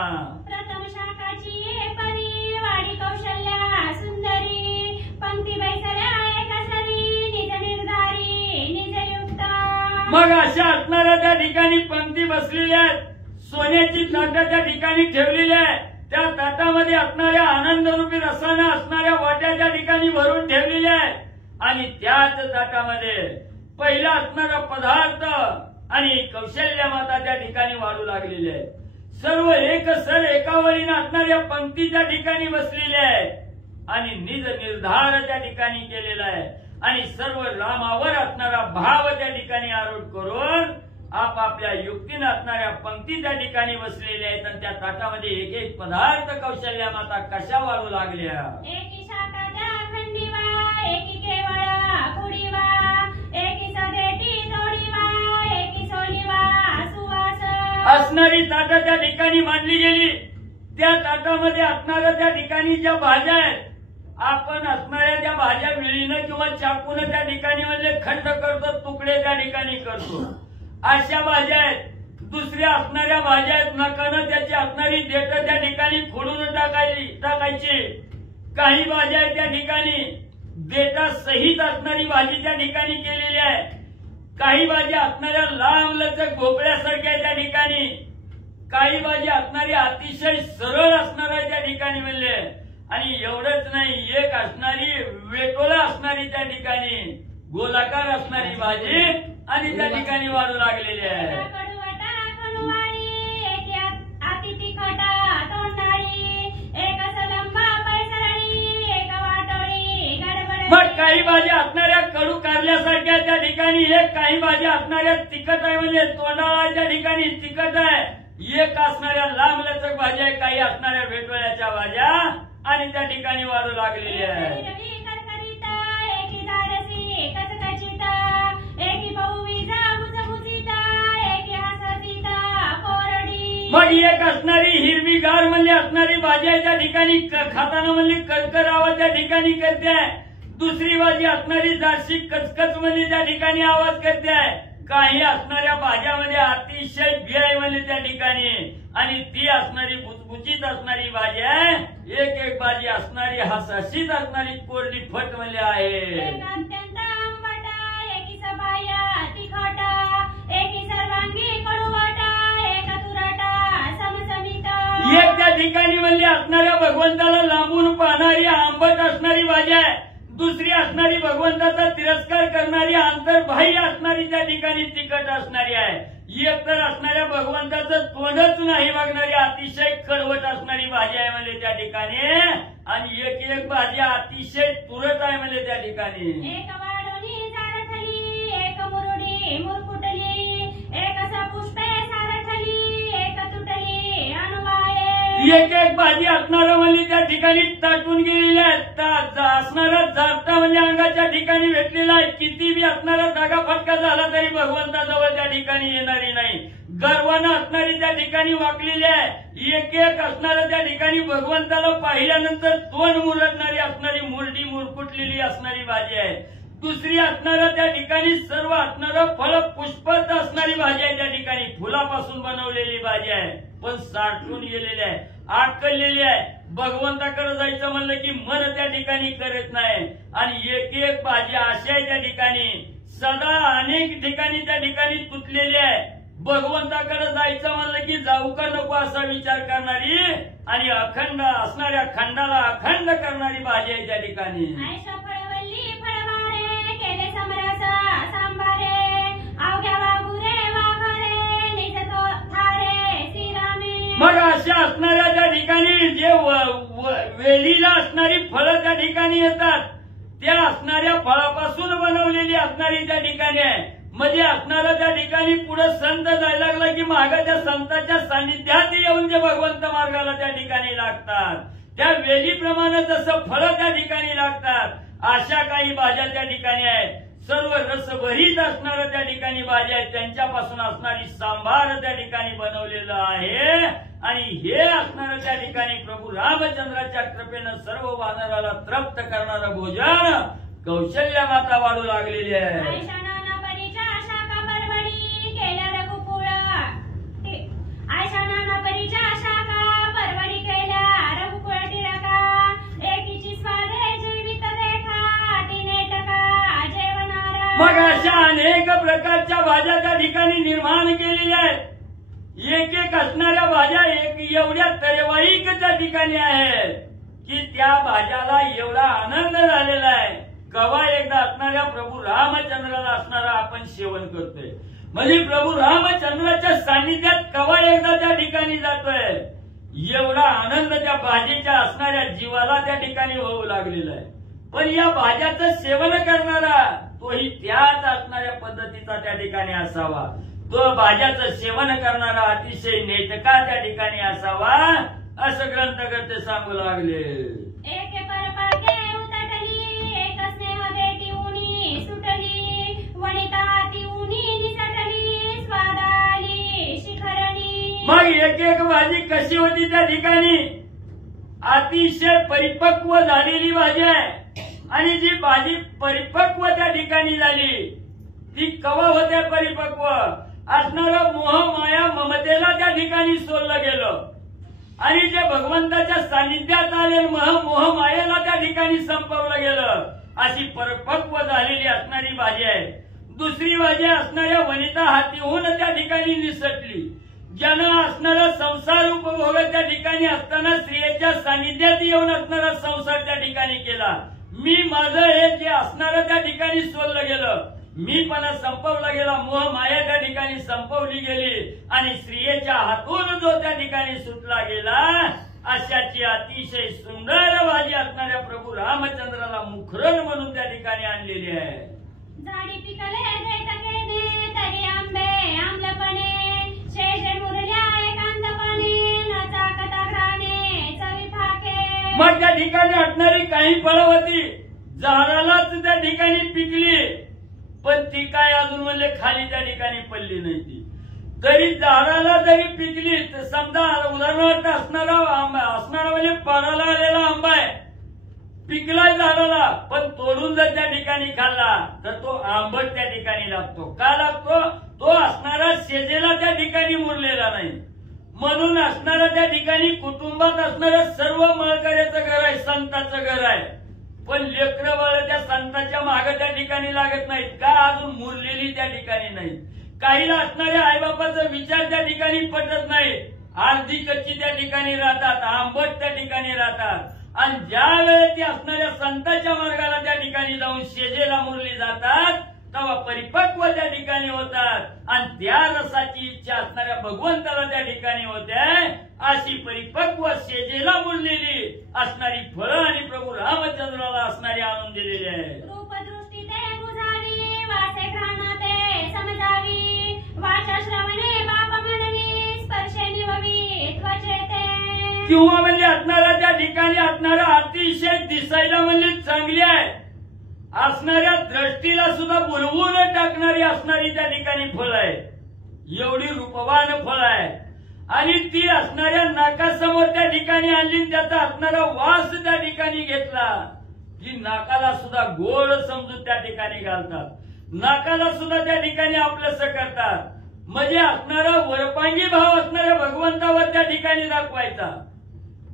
प्रथम शाखाची परी वाडी कौशल्या सुंदरी पंक्ती बैसल्या एकसरी निज निर्धारी निज युक्ता. मग अशा असणाऱ्या त्या ठिकाणी पंक्ती बसलेल्या आहेत, सोन्याची ताटं त्या ठिकाणी ठेवलेली आहे, त्या ताटामध्ये असणाऱ्या आनंदरूपी रसानं असणाऱ्या वाट्या त्या ठिकाणी भरून ठेवलेल्या आहेत आणि त्याच ताटामध्ये पहिला असणारा पदार्थ आणि कौशल्या माता त्या ठिकाणी वाढू लागलेले आहेत. सर्व एकसर एकावरीनं असणाऱ्या पंक्ती त्या ठिकाणी बसलेल्या आहेत आणि निज निर्धार त्या ठिकाणी केलेला आहे आणि सर्व रामावर असणारा भाव त्या ठिकाणी आरोप करून आपापल्या युक्तीनं असणाऱ्या पंक्ती त्या ठिकाणी बसलेल्या आहेत आणि त्या ताटामध्ये एक एक पदार्थ कौशल्या माता कशा वाढू लागल्या. एकी शाखा त्या खंडीवा एकी केवळ कुडीवा एकी सदेटी तोडीवा एकी सोलीवा सुवास. असणारी ताटं त्या ठिकाणी मांडली गेली, त्या ताटामध्ये असणाऱ्या त्या ठिकाणी ज्या भाज्या आहेत, आपण असणाऱ्या त्या भाज्या विळीनं किंवा चाकून त्या ठिकाणी म्हणजे खंड करतो, तुकडे त्या ठिकाणी करतो, अशा भाज्या आहेत. दुसऱ्या असणाऱ्या भाज्या आहेत, नकानं त्याची असणारी देठं त्या ठिकाणी खोडून टाकायची. काही भाज्या आहेत त्या ठिकाणी देठा सहित असणारी भाजी त्या ठिकाणी केलेली आहे. काही भाज्या असणाऱ्या लांब लचक भोपळ्यासारख्या त्या ठिकाणी, काही भाज्या असणारी अतिशय सरळ असणार आहे त्या ठिकाणी म्हणले. आणि एवढंच नाही, एक असणारी वेटोला असणारी त्या ठिकाणी गोलाकार असणारी भाजी आणि त्या ठिकाणी वाढू लागलेली आहे. मग काही भाज्या असणाऱ्या कडू कारल्यासारख्या त्या ठिकाणी, एक काही भाज्या असणाऱ्या तिखट आहे म्हणजे तोंडाळा त्या ठिकाणी तिखट आहे, एक असणाऱ्या लांब लचक भाज्या आहे, काही असणाऱ्या वेटोळ्याच्या भाज्या आणि त्या ठिकाणी वाढू लागलेली आहे. मग एक असणारी हिरवीगार म्हणली असणारी भाजी आहे त्या ठिकाणी खाताना म्हणली करकर आवाज त्या ठिकाणी करते आहे. दुसरी भाजी असणारी जारशी कचकच म्हणली त्या ठिकाणी आवाज करते आहे. काही असणाऱ्या भाज्यामध्ये अतिशय बी आहे म्हणली त्या ठिकाणी आणि ती असणारी बुचबुचीत असणारी भाजी आहे. एक एक भाजी असणारी हसहशीत असणारी कोरडी फट म्हणली आहे. अत्यंत आंबट एकी सबाया तिखट एकी सर्वांगी कडवट एक तुरट समसमित. एक त्या ठिकाणी म्हणली असणाऱ्या भगवंताला लांबून पाहणारी आंबट असणारी भाजी आहे. दुसरी असणारी भगवंताचा तिरस्कार करणारी अंतर्बाह्य असणारी त्या ठिकाणी तिखट असणारी आहे. एक तर असणाऱ्या भगवंताचं तोंडच नाही बघणारी अतिशय कडवट असणारी भाजी आहे म्हणजे त्या ठिकाणी आणि एक एक भाजी अतिशय तुरट आहे म्हणजे त्या ठिकाणी. एक वाढोनी सारठली एक मुरुडी मुरकुटली एक सपुष्पे सारठली एक तुटली अनुवाये. एक एक भाजी असणारं म्हणजे त्या ठिकाणी ताटून गेलेली आहे. असणारा जाता म्हणजे अंगाच्या ठिकाणी भेटलेला आहे. किती बी असणारा जागा फटका झाला तरी भगवंताजवळ त्या ठिकाणी येणारी नाही. गर्वानं असणारी त्या ठिकाणी वाकलेली आहे. एक एक असणारं त्या ठिकाणी भगवंताला पाहिल्यानंतर तोंड मुरडणारी असणारी मुरडी मुरकुटलेली असणारी भाजी आहे. दुसरी असणारं त्या ठिकाणी सर्व असणारं फळ पुष्पच असणारी भाजी आहे. त्या ठिकाणी फुलापासून बनवलेली भाजी आहे पण साठून गेलेली आहे आटकलेली आहे. भगवंताकडे जायचं म्हणलं की मन त्या ठिकाणी करत नाही आणि एक एक भाजी अशी आहे त्या ठिकाणी सदा अनेक ठिकाणी त्या ठिकाणी तुटलेली आहे. भगवंताकडे जायचं म्हणलं की जाऊ का नको असा विचार करणारी आणि अखंड असणाऱ्या खंडाला अखंड करणारी भाजी आहे त्या ठिकाणी. आयशा फळवल्ली फळवारे केले समरस सांबारे अवघ्या वाघुरे वाघरे निजतो थारे श्रीरामे. मग अशा असणाऱ्या त्या ठिकाणी जे वेलीला असणारी फळं त्या ठिकाणी येतात त्या असणाऱ्या फळापासून बनवलेली असणारी त्या ठिकाणी आहे. म्हणजे असणारा त्या ठिकाणी पुढे संत जायला लागला की मागे त्या संतांच्या सानिध्यात येऊन जे भगवंत मार्गाला त्या ठिकाणी लागतात त्या वेलीप्रमाणे जसं फळं त्या ठिकाणी लागतात अशा काही भाज्या त्या ठिकाणी आहेत. सर्व रसभरीत असणारं त्या ठिकाणी भाज्या आहेत. त्यांच्यापासून असणारी सांभार त्या ठिकाणी बनवलेलं आहे आणि हे असणारं त्या ठिकाणी प्रभू रामचंद्राच्या कृपेनं सर्व वानराला तृप्त करणारं भोजन कौशल्य माता वाढू लागलेली आहे. आयशा नाना परीच्या शाखा परवडी केल्या रघुकुळ आयशा नाना परीच्या शाखा परवडी केल्या रघुकुळ टिळका एकीची स्वादे जीवित देखा तिने टका जेवणारा. मग अशा अनेक प्रकारच्या भाज्या त्या ठिकाणी निर्माण केलेल्या आहेत. एक एक असणाऱ्या भाज्या एक एवढ्या तरेवाईक त्या ठिकाणी आहेत की त्या भाज्याला एवढा आनंद झालेला आहे. कवा एकदा असणाऱ्या प्रभू रामचंद्राला असणारा आपण सेवन करतोय म्हणजे प्रभू रामचंद्राच्या सानिध्यात कवा एकदा त्या ठिकाणी जातोय एवढा आनंद त्या भाजीच्या असणाऱ्या जीवाला त्या ठिकाणी होऊ लागलेला आहे. पण या भाज्याचं सेवन करणारा तोही त्याच असणाऱ्या पद्धतीचा त्या ठिकाणी असावा. तो भाज्याचं सेवन करणारा अतिशय नेटका त्या ठिकाणी असावा असं ग्रंथकर्ते सांगू लागले. एक परपाके उतटली एक स्नेह देऊनी सुटली वनिता तिऊनी निसटली स्वादाली शिखरणी. मग एक एक भाजी कशी होती त्या ठिकाणी अतिशय परिपक्व झालेली भाजी आहे आणि जी भाजी परिपक्व त्या ठिकाणी झाली ती कवा होत्या परिपक्व असणारं मोह माया ममतेला त्या ठिकाणी सोडलं गेलं आणि जे भगवंताच्या सानिध्यात आले मोह मायेला त्या ठिकाणी संपवलं गेलं अशी परिपक्व झालेली असणारी भाजी आहे. दुसरी भाजी असणाऱ्या वनिता हातीहून त्या ठिकाणी निसटली ज्यानं असणारा संसार उपभोग त्या ठिकाणी असताना स्त्रियेच्या सानिध्यात येऊन असणारा संसार त्या ठिकाणी केला. मी माझं हे जे असणारं त्या ठिकाणी सोडलं गेलं मीपणा संपवला गेला मोह माया त्या ठिकाणी संपवली गेली आणि स्त्रियेच्या हातून जो त्या ठिकाणी सुटला गेला अशाची अतिशय सुंदर भाजी असणाऱ्या प्रभू रामचंद्राला मुखरण म्हणून त्या ठिकाणी आणलेली आहे. झाडी पिकले देटकेने तरी आंबे आम्लपणे शेषे मुरल्या एकांतपणे न चाकता घराणे चवी फाके. मग त्या ठिकाणी असणारी काही फळं होती झाडालाच त्या ठिकाणी पिकली पण ती काय अजून म्हणजे खाली त्या ठिकाणी पडली नाही. ती तरी झाडाला जरी पिकली तर समजा उदाहरणार्थ असणारा म्हणजे पानाला आलेला आंबा आहे, पिकलाय झाडाला, पण तोडून जर त्या ठिकाणी खाल्ला तर तो आंबट त्या ठिकाणी लागतो. का लागतो? तो असणारा शेजेला त्या ठिकाणी मुरलेला नाही. म्हणून असणारा त्या ठिकाणी कुटुंबात असणारं सर्व मळकऱ्याचं घर आहे, संताचं घर आहे, पण लेकरं बाळ त्या संताच्या मागे त्या ठिकाणी लागत नाहीत. का? अजून मुरलेली त्या ठिकाणी नाही. काहीला असणाऱ्या आईबापाचा विचार त्या ठिकाणी पटत नाही, अर्धी कच्ची त्या ठिकाणी राहतात, आंबट त्या ठिकाणी राहतात. आणि ज्या वेळेस ती असणाऱ्या संताच्या मार्गाला त्या ठिकाणी जाऊन शेजेला मुरली जातात तेव्हा परिपक्व त्या ठिकाणी होतात आणि त्या रसाची इच्छा असणाऱ्या भगवंताला त्या ठिकाणी होते. अशी परिपक्व शेजेला मुरलेली असणारी फळं आणि प्रभू रामचंद्राला असणारी आणून दिलेली आहे. रूपदृष्टी ते बुजावी, वासे घ्राणा ते समजावी, वाचा श्रवणे बाप म्हणवी, स्पर्शे निववी त्वचे ते. किंवा म्हणजे असणारा त्या ठिकाणी असणारा अतिशय दिसायला म्हणजे चांगली आहे, असणाऱ्या दृष्टीला सुद्धा बुलवून टाकणारी असणारी त्या ठिकाणी फळ आहे. एवढी रूपवान फळ आहे आणि ती असणाऱ्या नाकासमोर त्या ठिकाणी आणली, त्याचा असणारा वास त्या ठिकाणी घेतला की नाकाला सुद्धा गोड समजून त्या ठिकाणी घालतात, नाकाला सुद्धा त्या ठिकाणी आपलंसं करतात. म्हणजे असणारा वरपांगी भाव असणाऱ्या भगवंतावर त्या ठिकाणी दाखवायचा.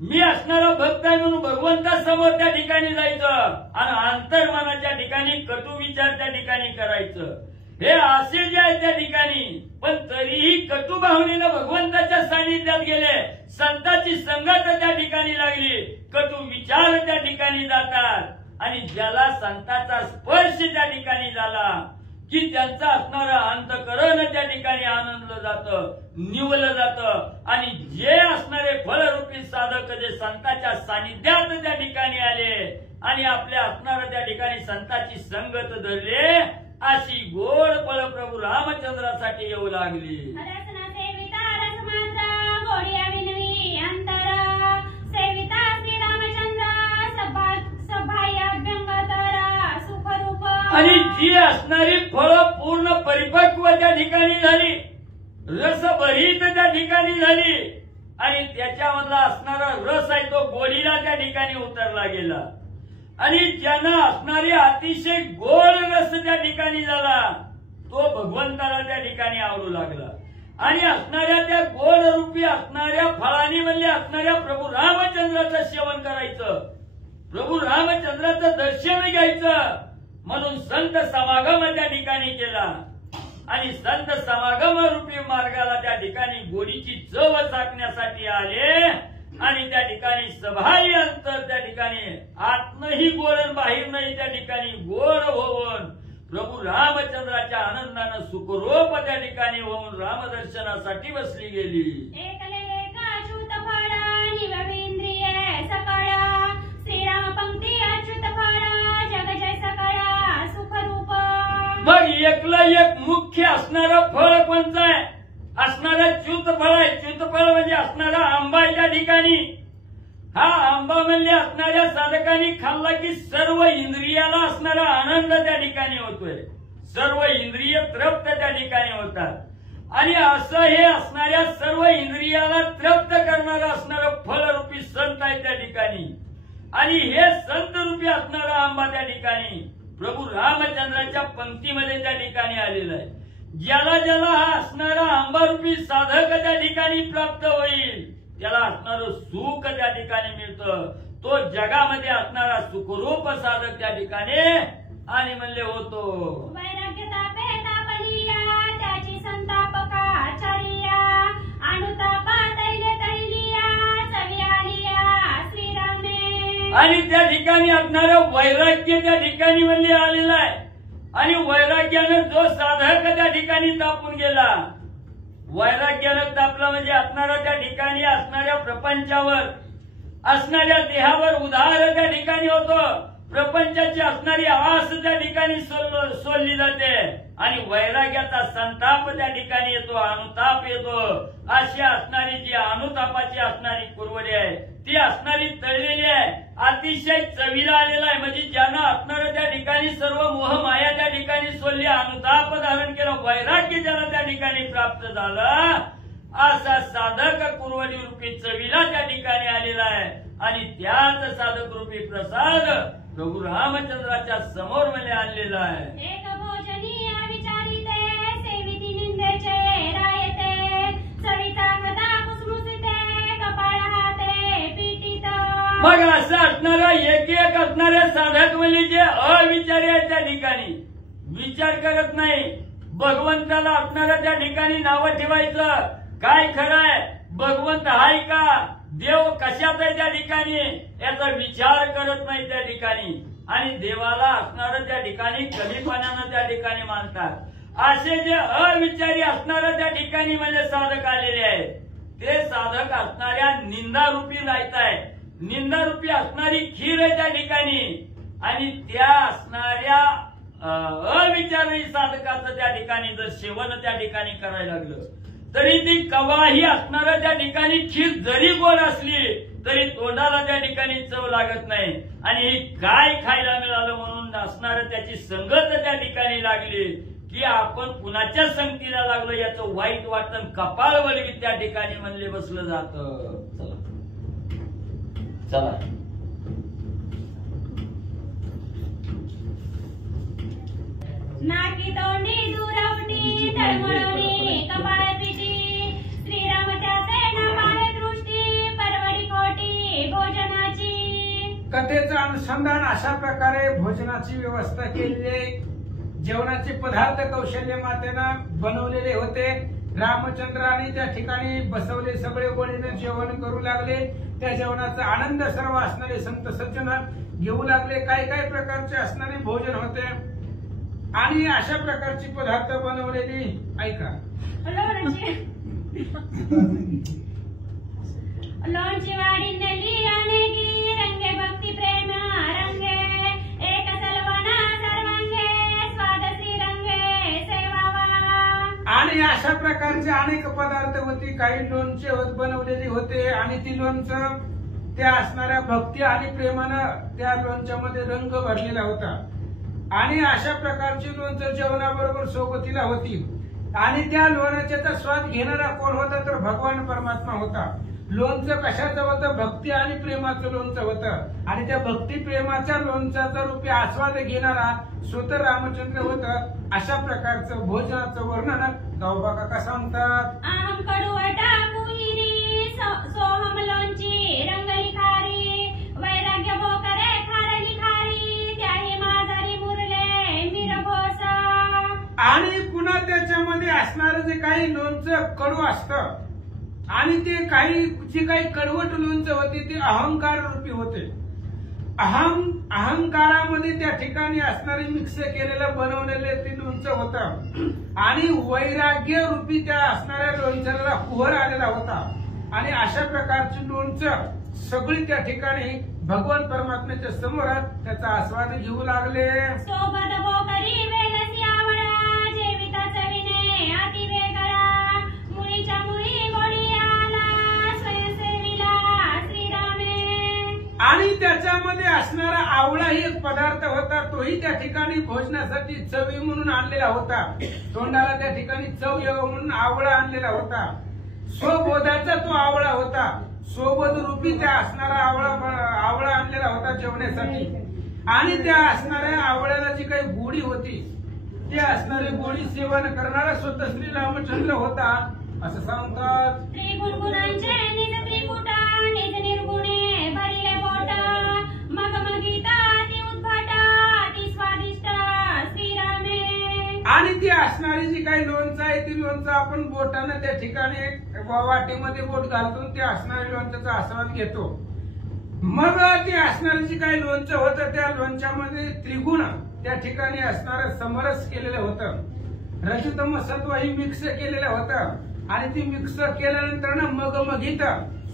मी असणारा भक्त आहे म्हणून भगवंतासमोर त्या ठिकाणी जायचं आणि अंतर्मनाच्या ठिकाणी कटू विचार त्या ठिकाणी करायचं. हे असे जे आहे त्या ठिकाणी, पण तरीही कटू भावनेनं भगवंताच्या सानिध्यात गेले, संताची संगत त्या ठिकाणी लागली, कटू विचार त्या ठिकाणी जातात आणि ज्याला संताचा स्पर्श त्या ठिकाणी झाला की त्यांचा असणारा अंतःकरण त्या ठिकाणी आनंदलं जातं, निवलं जातं आणि जे असणारे फलरूपी साधक जे संताच्या सानिध्यात त्या ठिकाणी आले आणि आपल्या असणाऱ्या त्या ठिकाणी संताची संगत धरले, अशी गोड फळ प्रभू रामचंद्रासाठी येऊ लागली. रसना सेविता रस मात्र, गोडिया विनवी अंतर, सेविता श्री रामचंद्र, सभाया अभ्यंगतर सुखरूप. आणि जी असणारी फळं पूर्ण परिपक्व त्या ठिकाणी झाली, रसभरीत त्या ठिकाणी झाली आणि त्याच्यामधला असणारा रस आहे तो गोडीला त्या ठिकाणी उतरला गेला आणि ज्यांना असणारी अतिशय गोड रस त्या ठिकाणी झाला तो भगवंताला त्या ठिकाणी आवडू लागला आणि असणाऱ्या त्या गोड रूपी असणाऱ्या फळांनी म्हणजे असणाऱ्या प्रभू रामचंद्राचं सेवन करायचं, प्रभू रामचंद्राचं दर्शन घ्यायचं. म्हणून संत समागम त्या ठिकाणी केला आणि संत समागम रूपी मार्गाला त्या ठिकाणी गोडीची चव चाकण्यासाठी आले आणि त्या ठिकाणी सभाही अंतर त्या ठिकाणी आतनही गोड आणि बाहेरनही त्या ठिकाणी गोड होऊन प्रभू रामचंद्राच्या आनंदानं सुखरूप त्या ठिकाणी होऊन रामदर्शनासाठी बसली गेली. एकले एक अच्युत फळ निवविंद्रिय सकळ, श्रीराम पंक्ती अच्युत फळ जग जय सकळ सुखरूप. मग एकलं एक मुख्य असणारं फळ कोणतं आहे? असणारं च्युत फळ आहे. च्युत फळ म्हणजे असणारा आंबा आहे त्या ठिकाणी. हा आंबा म्हणजे असणाऱ्या साधकांनी खाल्ला की सर्व इंद्रियाला असणारा आनंद त्या ठिकाणी होतोय, सर्व इंद्रिय तृप्त त्या ठिकाणी होतात आणि असं हे असणाऱ्या सर्व इंद्रियाला तृप्त करणारं असणारं फळरूपी संत आहे त्या ठिकाणी आणि हे संत रूपी असणारा आंबा त्या ठिकाणी प्रभू रामचंद्राच्या पंक्तीमध्ये त्या ठिकाणी आलेला आहे. ज्याला ज्याला हा असणारा आंबारूपी साधक त्या ठिकाणी प्राप्त होईल त्याला असणारं सुख त्या ठिकाणी मिळतं. तो जगामध्ये असणारा सुखरूप साधक त्या ठिकाणी आणि म्हणले होतो. वैराग्य तापे तापनिया त्याची संतापकाचारिया, अनुतापा तैले तैलिया सवियालिया श्रीरामे. आणि त्या ठिकाणी असणारं वैराग्य त्या ठिकाणी म्हणले आलेलं आहे आणि वैराग्यानं जो साधक त्या ठिकाणी तापून गेला, वैराग्यानं तापला म्हणजे असणारा त्या ठिकाणी असणाऱ्या प्रपंचावर असणाऱ्या देहावर उधार त्या ठिकाणी होतो, प्रपंचाची असणारी आस त्या ठिकाणी सोडली जाते आणि वैराग्याचा संताप त्या ठिकाणी येतो, अनुताप येतो. अशी असणारी जी अनुतापाची असणारी कुरवडी आहे ती असणारी तळलेली आहे अतिशय चवीला आलेला आहे. म्हणजे ज्यानं असणारं त्या ठिकाणी सर्व मोह माया त्या ठिकाणी सोडली, अनुताप धारण केलं, वैराग्य ज्याला त्या ठिकाणी प्राप्त झालं, असा साधक कुरवडी रूपी चवीला त्या ठिकाणी आलेला आहे. आणि त्याच साधक रूपी प्रसाद प्रभू रामचंद्राच्या समोर मध्ये आणलेला आहे. एक भोजनी अविचारिते सेविती निंदेचे रायते चविता कदा कुसमुसिते कपाळ हाते पीठित. मग असं असणारा एक एक असणारे साधक म्हणजे जे अविचारी आहे त्या ठिकाणी विचार करत नाही, भगवंताला असणाऱ्या त्या ठिकाणी नावं ठेवायचं. काय खरं आहे, भगवंत आहे का, देव कशात आहे त्या ठिकाणी याचा विचार करत नाही त्या ठिकाणी. आणि देवाला असणारं त्या ठिकाणी कमीपणानं त्या ठिकाणी मानतात. असे जे अविचारी असणारं त्या ठिकाणी म्हणजे साधक आलेले आहेत, ते साधक असणाऱ्या निंदारूपी लायत आहे. निंदारूपी असणारी खीर आहे त्या ठिकाणी. आणि त्या असणाऱ्या अविचारी साधकाचं त्या ठिकाणी जर सेवन त्या ठिकाणी करायला लागलं तरी ती कवाही असणाऱ्या त्या ठिकाणी खीर जरी गोड असली तरी तोंडाला त्या ठिकाणी चव लागत नाही. आणि ही काय खायला मिळालं म्हणून असणारं त्याची संगत त्या ठिकाणी लागली की आपण कुणाच्या संगतीला लागलो याचं वाईट वाटतं, कपाळ वळवी त्या ठिकाणी म्हणले बसलं जातं. चला नाकी तोंडी दुरावटी तळमळवणी कपाळ पिटी श्रीराम त्याचे नामाले दृष्टी परवडी कोटी भोजनाची. कथेचं अनुसंधान अशा प्रकारे भोजनाची व्यवस्था केलेली आहे. जेवणाचे पदार्थ कौशल्य मातेनं बनवलेले होते. रामचंद्राने त्या ठिकाणी बसवले, सगळे गोळीने जेवण करू लागले. त्या जेवणाचा आनंद सर्व असणारे संत सज्जन घेऊ लागले. काय काय प्रकारचे असणारे भोजन होते आणि अशा प्रकारची पदार्थ बनवलेली. ऐका, लोणची वाडी नेली अनेकी रंगे भक्ती प्रेम रंगे एक सलवना सर्वांगे स्वादसी रंगे सेवावा. आणि अशा प्रकारचे अनेक पदार्थ होते. काही लोणचे बनवलेली होते आणि ती लोणचं त्या असणाऱ्या भक्ती आणि प्रेमानं त्या लोणच्यामध्ये रंग भरलेला होता. आणि अशा प्रकारची लोणचं जेवणाबरोबर सोबतीला होती. आणि त्या लोण्याचा स्वाद घेणारा कोण होता तर भगवान परमात्मा होता. लोणचं कशाचं होतं, भक्ती आणि प्रेमाचं लोणचं होतं. आणि त्या भक्ती प्रेमाच्या लोणच्याचा रूपी आस्वाद घेणारा स्वतः रामचंद्र होतं. अशा प्रकारचं भोजनाचं वर्णन गावबा काका सांगतात. अहम कडुवटा कुहिरी सोहम लोणची रंगली खारी वैराग्य भोकरे खारली खारी त्याही माझारी मुरले मिरभोसा. आणि पुन्हा त्याच्यामध्ये असणारं जे काही लोणचं कडू असतं आणि ते काही जे काही कडवट लोणचं होते ते अहंकार रूपी होते. अहंकारामध्ये त्या ठिकाणी असणारे मिक्स केलेलं बनवलेले ते लोणचं होतं. आणि वैराग्य रूपी त्या असणाऱ्या लोणच्याला कुहर आलेला होता. आणि अशा प्रकारची लोणचं सगळी त्या ठिकाणी भगवान परमात्म्याच्या समोर त्याचा आस्वाद घेऊ लागले. सोबत भोकरी वेलसी आवळा जेविता चविने अति वेगळा मुळीच्या मुळी गोडी आला स्वयंसेवीला श्रीरामे. आणि त्याच्यामध्ये असणारा आवळा ही एक पदार्थ होता. तोही त्या ठिकाणी भोजनासाठी चवी म्हणून आणलेला होता. तोंडाला त्या ठिकाणी चव यावं म्हणून आवळा आणलेला होता. स्वबोधाचा तो आवळा होता. सोबत रूपी त्या असणारा आवळा आणलेला होता जेवण्यासाठी. आणि त्या असणाऱ्या आवळ्याला जी काही गोडी होती ते असणारी गोडी सेवन करणारा स्वतः श्री रामचंद्र होता असं सांगतात. त्रिगुणगुणांचे निज त्रिकुटा निज निर्गुणे भरिले पोट मग मगिता ती उद्भटा ती स्वादिष्ट श्रीरामे. आणि ती असणारी जी काही लोणचं आहे ती लोणचं आपण बोटानं त्या ठिकाणी वाटीमध्ये बोट घालून ते असणाऱ्या लोणच्याचा आस्वाद घेतो. मग ते असणारे जे काही लोणचं होतं त्या लोणच्यामध्ये त्रिगुण त्या ठिकाणी असणारं समरस केलेलं होतं. रजतम सत्व ही मिक्स केलेलं होतं. आणि ती मिक्स केल्यानंतर मगमगीत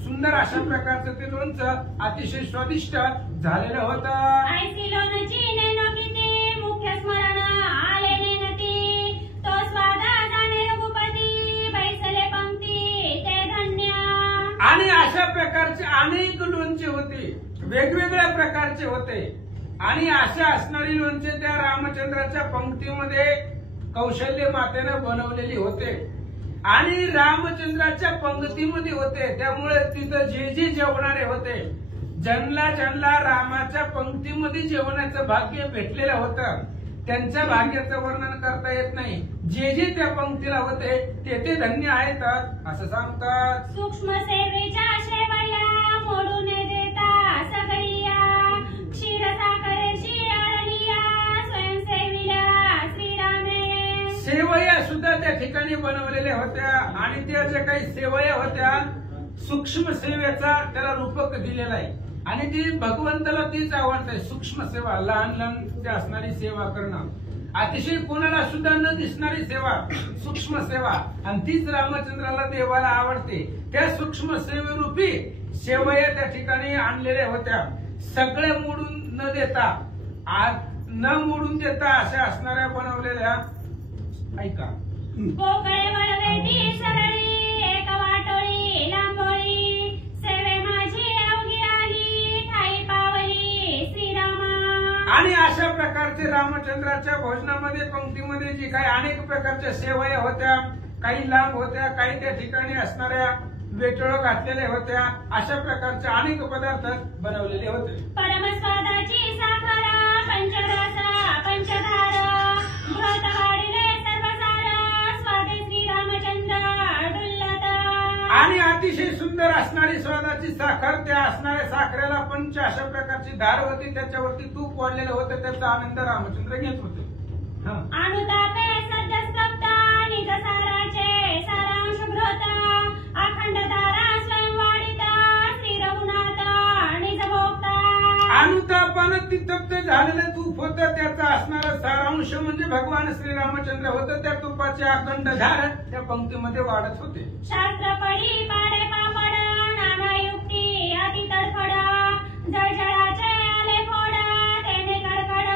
सुंदर अशा प्रकारचं ते लोणचं अतिशय स्वादिष्ट झालेलं होतं. ऐसी लोणची नेनो किती मुख्य स्मरण आले नेनती तो स्वादा जाणे रघुपती बैसले पंक्ती ते धन्य. आणि अशा प्रकारचे अनेक लोणचे होते, वेगवेगळ्या प्रकारचे होते. आणि अशा असणारी लोणचे त्या रामचंद्राच्या पंक्तीमध्ये कौशल्य मातेनं बनवलेली होते आणि रामचंद्राच्या पंक्तीमध्ये होते. त्यामुळे तिथं जे जे जेवणारे होते, ज्यांना रामाच्या पंक्तीमध्ये जेवणाचं भाग्य भेटलेलं होतं, त्यांच्या भाग्याचं वर्णन करता येत नाही. जे जे त्या पंक्तीला होते ते धन्य आहेत असं सांगतात. सूक्ष्म सेवेच्या शेवया मोडून देता सगळ्या, क्षीरसाखरेची अडलिया स्वयंसेविल्या श्रीरामे. सेवया सुद्धा त्या ठिकाणी बनवलेल्या होत्या आणि त्या ज्या काही सेवया होत्या सूक्ष्म सेवेचा त्याला रूपक दिलेला आहे आणि ती भगवंताला तीच आवडते. सूक्ष्म सेवा, लहान लहान असणारी सेवा करणं, अतिशय कोणाला सुद्धा न दिसणारी सेवा, सूक्ष्म सेवा, आणि तीच रामचंद्राला देवाला आवडते. त्या सूक्ष्म सेवेरूपी सेवया त्या ठिकाणी आणलेल्या होत्या. सगळ्या मोडून न देता, न मोडून देता अशा असणाऱ्या बनवलेल्या. ऐका. पोकळे वळवेटी सरळी एक वाटोळी लांबोळी, सेवे माझी अवघी आली ठाई पावली श्रीरामा. आणि अशा प्रकारचे रामचंद्राच्या भोजनामध्ये पंक्तीमध्ये जी काही अनेक प्रकारच्या सेवया होत्या, काही लांब होत्या, काही त्या ठिकाणी असणाऱ्या वेटोळ घातलेल्या होत्या, अशा प्रकारचे अनेक पदार्थ बनवलेले होते. परमस्वादाची साखरा पंचरसा पंचधार, घृत वाढिले सर्वसार स्वादे श्रीरामचंद्र डुल्लत. आणि अतिशय सुंदर असणारी स्वादाची साखर, त्या असणाऱ्या साखरेला पंच अशा प्रकारची धार होती, त्याच्यावरती तूप वाढलेलं होतं. त्याचा आनंद रामचंद्र घेत होते. अनुतापे सद्यस्तप्त निज साराचे सारांश घृत, अखंड धारा स्वयं वाढित श्री रघुनाथ निज भोक्ता. अनुतापानं ती तप्त झालेलं तूप होतं, त्याचा असणारा सारांश म्हणजे भगवान श्रीरामचंद्र होतं. त्या तुपाचे अखंड धार त्या पंक्तीमध्ये वाढत होते. शास्त्र पडी पाडे पापड नाना युक्ती अति तडफड, जळजळाचे आले फोड तेने कडकड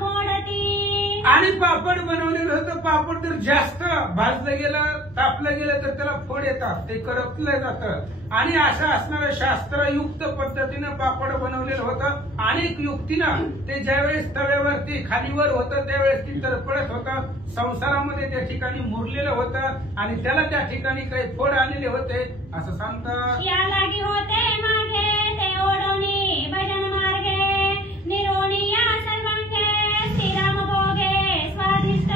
मोडती. आणि पापड बनवलेलं होतं. पापड जर जास्त भाजलं गेलं, तापलं गेलं तर त्याला फोड येतात, ते करपलं जातं. आणि अशा असणाऱ्या शास्त्रयुक्त पद्धतीनं पापड बनवलेलं होतं. अनेक युक्तीनं ते ज्यावेळेस तव्यावरती खालीवर होतं त्यावेळेस ती तरपडत होतं. संसारामध्ये त्या ठिकाणी मुरलेलं होतं आणि त्याला त्या ठिकाणी काही फोड आलेले होते असं सांगतात. या लागी होते मागे ते ओढोनी भजन मार्गे, निरोणी या सर्वांगे श्रीराम भोगे स्वादिष्ट.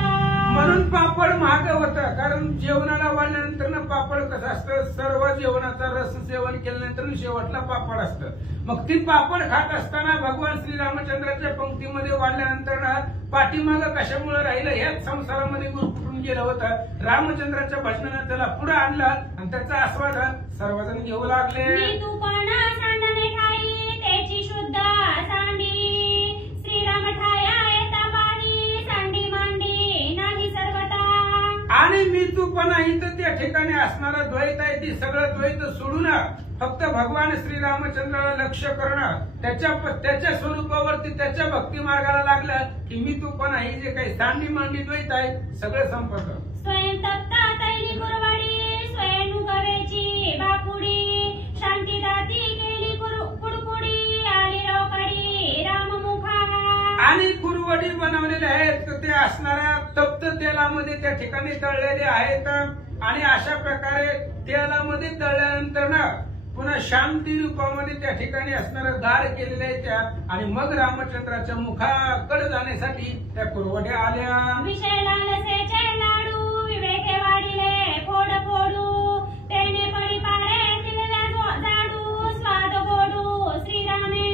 म्हणून पापड महाग होतं, कारण जेवणाला वाढल्यानंतर पापड कसं असतं, सर्व जेवणाचा रस सेवन केल्यानंतर शेवटला पापड असतं. मग ती पापड खात असताना भगवान श्रीरामचंद्राच्या पंक्तीमध्ये वाढल्यानंतर पाठीमागं कशामुळे राहिलं, ह्याच संसारामध्ये गुरफुटून गेलं होतं. रामचंद्राच्या भजनानं त्याला पुढे आणलं आणि त्याचा आस्वाद सर्वजण घेऊ लागले. मी तू पण सांडणे ठाई त्याची शुद्ध सांडी, श्रीराम ठाया येता पाणी सांडी मांडी नाही सर्वता. आणि मी तू पण इथं त्या ठिकाणी असणारं द्वैत आहे, ती सगळं द्वैत सोडून फक्त भगवान श्रीरामचंद्राला लक्ष करणं, त्याच्या स्वरूपावरती त्याच्या भक्ती मार्गाला लागलं की मी तू पण ही जे काही सांडी मांडी द्वैत आहे सगळं संपतं. स्वयं तप्ता तैली कुरवडी स्वयं उगवेची बापुडी, शांती दाती केली कुडकुडी आली रोकडी राममुखा. आणि कुरवडी बनवलेले आहेत ते असणाऱ्या तप्त तेलामध्ये त्या ठिकाणी तळलेले आहेत आणि अशा प्रकारे तेलामध्ये तळल्यानंतर पुन्हा शांती रूपामध्ये त्या ठिकाणी असणारं गार केलेलं आहे त्या. आणि मग रामचंद्राच्या मुखाकडे जाण्यासाठी त्या कुरवड्या आल्या. विषय लालसेचे लाडू विवेके वाढिले फोड फोडू, तेने पडी पारे दिलेल्या जाडू स्वाद गोडू श्रीरामे.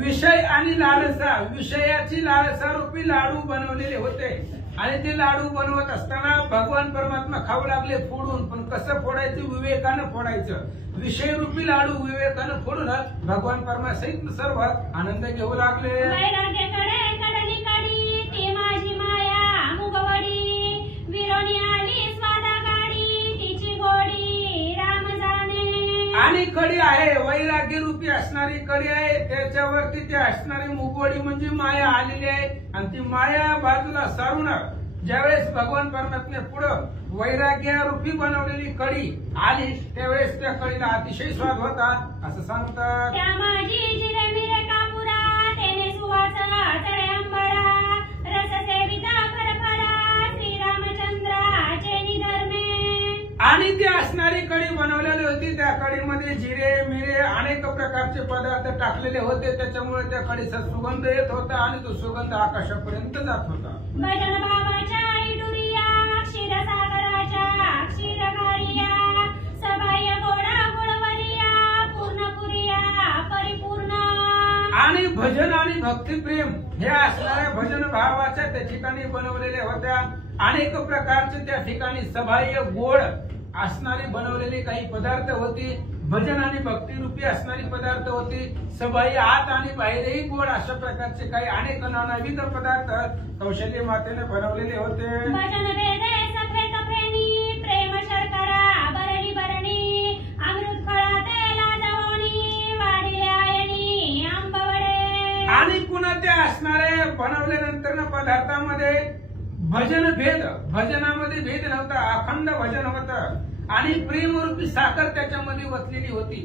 विषय आणि लालसा, विषयाची लालसा रूपी लाडू बनवलेले होते आणि ते लाडू बनवत असताना भगवान परमात्मा खाऊ लागले फोडून. पण कसं फोडायचं, विवेकानं फोडायचं. विषय रूपी लाडू विवेकानं फोडून भगवान परमात्मा सर्व आनंद घेऊ लागले. वैराग्याकडे कडली कडी ती माझी माया मुगवडी, विरोणी आली स्वादा गाडी तिची गोडी राम जाणे. आणि कडी आहे, वैराग्य रूपी असणारी कडी आहे, त्याच्यावरती ते असणारी मुगवडी म्हणजे माया आलेली आहे आणि ती माया बाजूला सारून ज्यावेळेस भगवान परमात्म्या पुढं वैराग्यारूपी बनवलेली कढी आली त्यावेळेस त्या कढीला अतिशय स्वाद होता असं सांगतात. त्या माझी जिरे मिरे कापुरा तेने सुवास चढे अंबरा रस सेविता फरफरा श्रीरामचंद्राचे निधर्मे. आणि ती असणारी कढी बनवलेली होती. त्या कढीमध्ये जिरे मिरे अनेक प्रकारचे पदार्थ टाकलेले होते. त्याच्यामुळे त्या कढीचा सुगंध येत होता आणि तो सुगंध आकाशापर्यंत जात होता. भजन भावाच्या इडुरिया क्षीरसागराच्या क्षीरकारिया सबाह्य गोडा गुळवरिया पूर्णपुरिया परिपूर्ण. आणि भजन आणि भक्तिप्रेम हे असणाऱ्या भजन भावाच्या त्या ठिकाणी बनवलेल्या होत्या. अनेक प्रकारचे त्या ठिकाणी सबाह्य गोड असणारी बनवलेली काही पदार्थ होती. भजन आणि भक्तिरूपी असणारी पदार्थ होती. सबाह्य आत आणि बाहेरही गोड अशा प्रकारचे काही अनेक नानाविध पदार्थ कौशल्य मातेने बनवलेले होते. भजन वेदे सफे तफेनी प्रेम शर्करा बरणी बरणी अमृत फळा तेला जवणी वाडियायणी आंबवडे. आणि पुन्हा ते असणारे बनवल्यानंतर पदार्थामध्ये भजन भेद भजनामध्ये भेद नव्हता. अखंड भजन होतं आणि प्रेमरूपी साखर त्याच्यामध्ये वतलेली होती.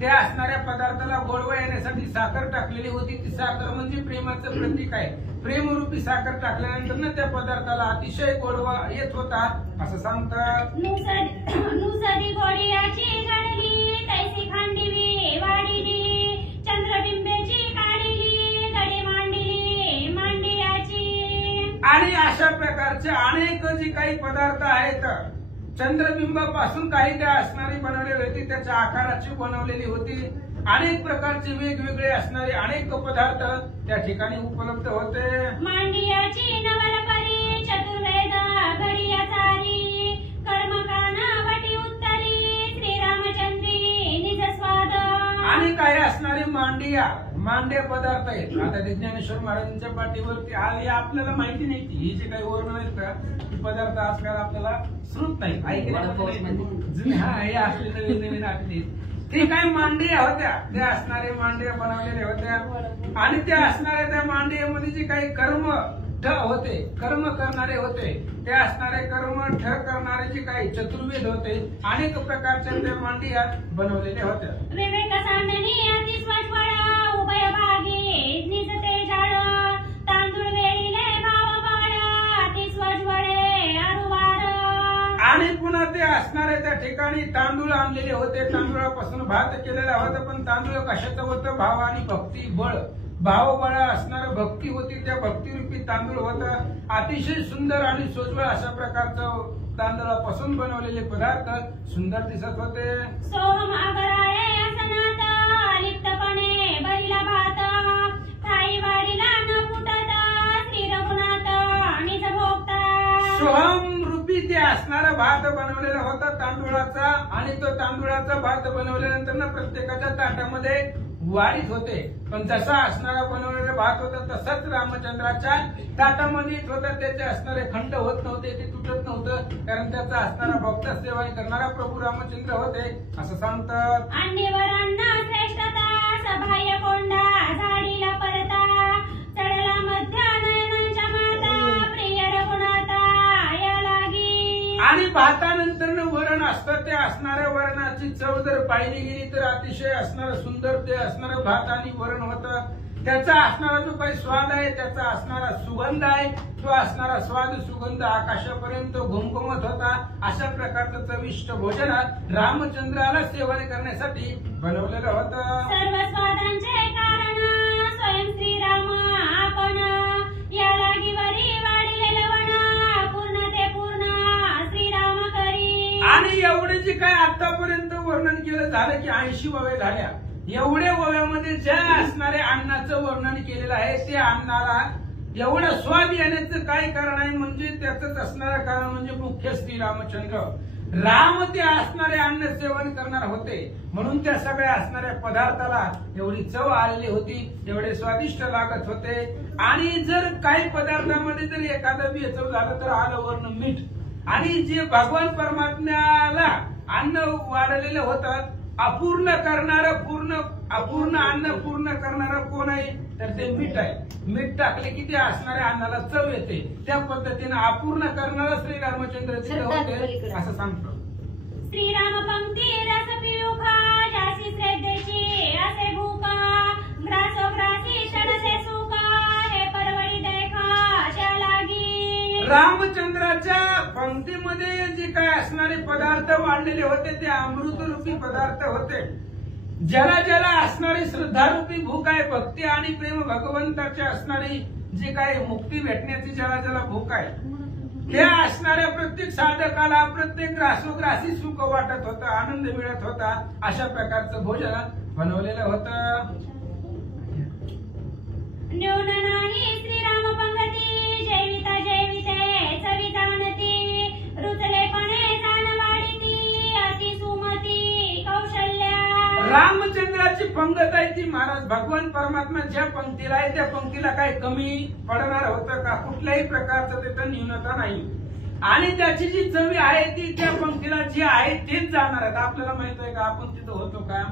त्या असणाऱ्या पदार्थाला गोडवा येण्यासाठी साखर टाकलेली होती. ती साखर म्हणजे प्रेमाचं प्रतीक आहे. प्रेमरूपी साखर टाकल्यानंतर त्या पदार्थाला अतिशय गोडवा येत होता असं सांगतात. नुसदी गोडियाची घडली तैसी खांडिवी वाढिली चंद्रबिंबेची काढिली गडी मांडली मांडियाची. आणि अशा प्रकारचे अनेक जे काही पदार्थ आहेत चंद्रबिंबापासून काही त्या असणारी बनवलेली होती. त्याच्या आकाराची बनवलेली होती. अनेक प्रकारचे वेगवेगळे असणारे अनेक पदार्थ त्या ठिकाणी उपलब्ध होते. मांडियाची नवलपरी चतुर्वेद घडिया चारी कर्मकाना वटी उत्तरी श्रीरामचंद्री निज स्वाद. आणि काही असणारे मांडे पदार्थ आहेत. आता ते ज्ञानेश्वर महाराजांच्या पाठीवरती आले आपल्याला माहिती नाही ही जे काही वर्णन आहेत का ते पदार्थ आजकाल आपल्याला श्रुत नाही जुने हे असले नवीन आठले ते काही मांडिया होत्या. त्या असणारे मांडिया बनवलेल्या होत्या. आणि त्या असणाऱ्या त्या मांडियामध्ये जे काही कर्म होते कर्म करणारे होते ते असणारे कर्म करणारे जे काही चतुर्वेद होते अनेक प्रकारच्या त्या मांडिया बनवलेल्या होत्या. विवेक सांडणी अति स्वज्वळ उभय भागी निज तेजाळ तांदूळ वेळीले भाव बाळ अति स्वज्वळे अरुवार. आणि पुन्हा ते असणारे त्या ठिकाणी तांदूळ आणलेले होते. तांदूळापासून भात केलेला होता. पण तांदूळ कशाचं होतं? भाव आणि भक्ती बळ भावबळ असणारं भक्ती होती. त्या भक्तिरूपी तांदूळ होतं. अतिशय सुंदर आणि सोज्वळ अशा प्रकारचं तांदळापासून बनवलेले पदार्थ सुंदर दिसत होते. सोहम अगराळे असनात लिप्तपणे बैला भात थाई वाडीला न फुटत श्री रघुनाथ निज भोगता. सोहम रूपी ते असणारा भात बनवलेला होता तांदूळाचा. आणि तो तांदूळाचा भात बनवल्यानंतर प्रत्येकाच्या ताटामध्ये वाढीत होते. पण जसा असणारा बनवलेला भात होता तसाच रामचंद्राच्या ताटामध्ये होता. त्याचे असणारे खंड होत नव्हते. ते तुटत नव्हतं. कारण त्याचा असणारा भक्त सेवा करणारा प्रभू रामचंद्र होते असं सांगतात. अन्यवरांना श्रेष्ठता सबाह्य कोंडा झाडीला परता चढला मध्य नयनांच्या माता प्रिय रघुनाथा या लागी. आणि भातानंतर वरण असतं. त्या असणाऱ्या वरणाची चव जर पाहिली गेली तर अतिशय असणारं सुंदर ते असणारं भात आणि वरण होतं. त्याचा असणारा जो काही स्वाद आहे त्याचा असणारा सुगंध आहे तो असणारा स्वाद सुगंध आकाशापर्यंत घुमघुमत होता. अशा प्रकारचं चविष्ट भोजन रामचंद्राला सेवन करण्यासाठी बनवलेलं होतं. सर्व स्वादांचे कारण स्वयं श्रीराम आपण या लागिवरी वाढिले लवण पूर्ण ते पूर्ण श्रीराम करी. आणि एवढे जे काय आतापर्यंत वर्णन केलं झालं की 80 ओव्या झाल्या. एवढ्या ओव्यामध्ये ज्या असणाऱ्या अन्नाचं वर्णन केलेलं आहे त्या अन्नाला एवढा स्वाद येण्याचं काय कारण आहे म्हणजे त्याच असणारं कारण म्हणजे मुख्य श्रीरामचंद्र राम ते असणारे अन्न सेवन करणार होते. म्हणून त्या सगळ्या असणाऱ्या पदार्थाला एवढी चव आलेली होती. एवढे स्वादिष्ट लागत होते. आणि जर काही पदार्थामध्ये जर एखादं बेचव झालं तर आलं वर्ण मीठ. आणि जे भगवान परमात्म्याला अन्न वाढलेलं होतं अपूर्ण अपूर्ण अन्न पूर्ण करणारं कोण आहे तर ते मीठ आहे। मीठ टाकले की ते असणाऱ्या अन्नाला चव येते, त्या पद्धतीने अपूर्ण करणारा श्रीरामचंद्र तिथे होते असं सांगतो। श्रीराम पंक्ती रस पिऊ खा, जासी श्रद्धेची असे भूका, ग्रासोग्रासी षडसे सुका, हे परवडी देखा त्या लागी। रामचंद्राच्या पंक्तीमध्ये जे काय असणारे पदार्थ वाढलेले होते ते अमृतरूपी पदार्थ होते। ज्याला ज्याला असणारी श्रद्धारूपी भूक आहे, भक्ती आणि प्रेम भगवंताची असणारी जे काय मुक्ती भेटण्याची ज्याला ज्याला भूक आहे, त्या असणाऱ्या प्रत्येक साधकाला प्रत्येक ग्रासोग्रासी सुख वाटत होतं, आनंद मिळत होता। अशा प्रकारचं भोजन बनवलेलं होतं। न्यून नाही श्रीराम पंगती, जैविता जैविते चवी जाणती, रुचलेपणे जाणवाडीती, अति सुमती कौशल्या। रामचंद्राची पंगत आहे ती महाराज भगवान परमात्मा ज्या पंक्तीला आहे त्या पंक्तीला काही कमी पडणार होतं का? कुठल्याही प्रकारचं तिथं न्यूनता नाही। आणि त्याची जी चवी आहे ती त्या पंक्तीला जी आहे तेच जाणार आहेत। आपल्याला माहित आहे का आपण तिथं होतो का?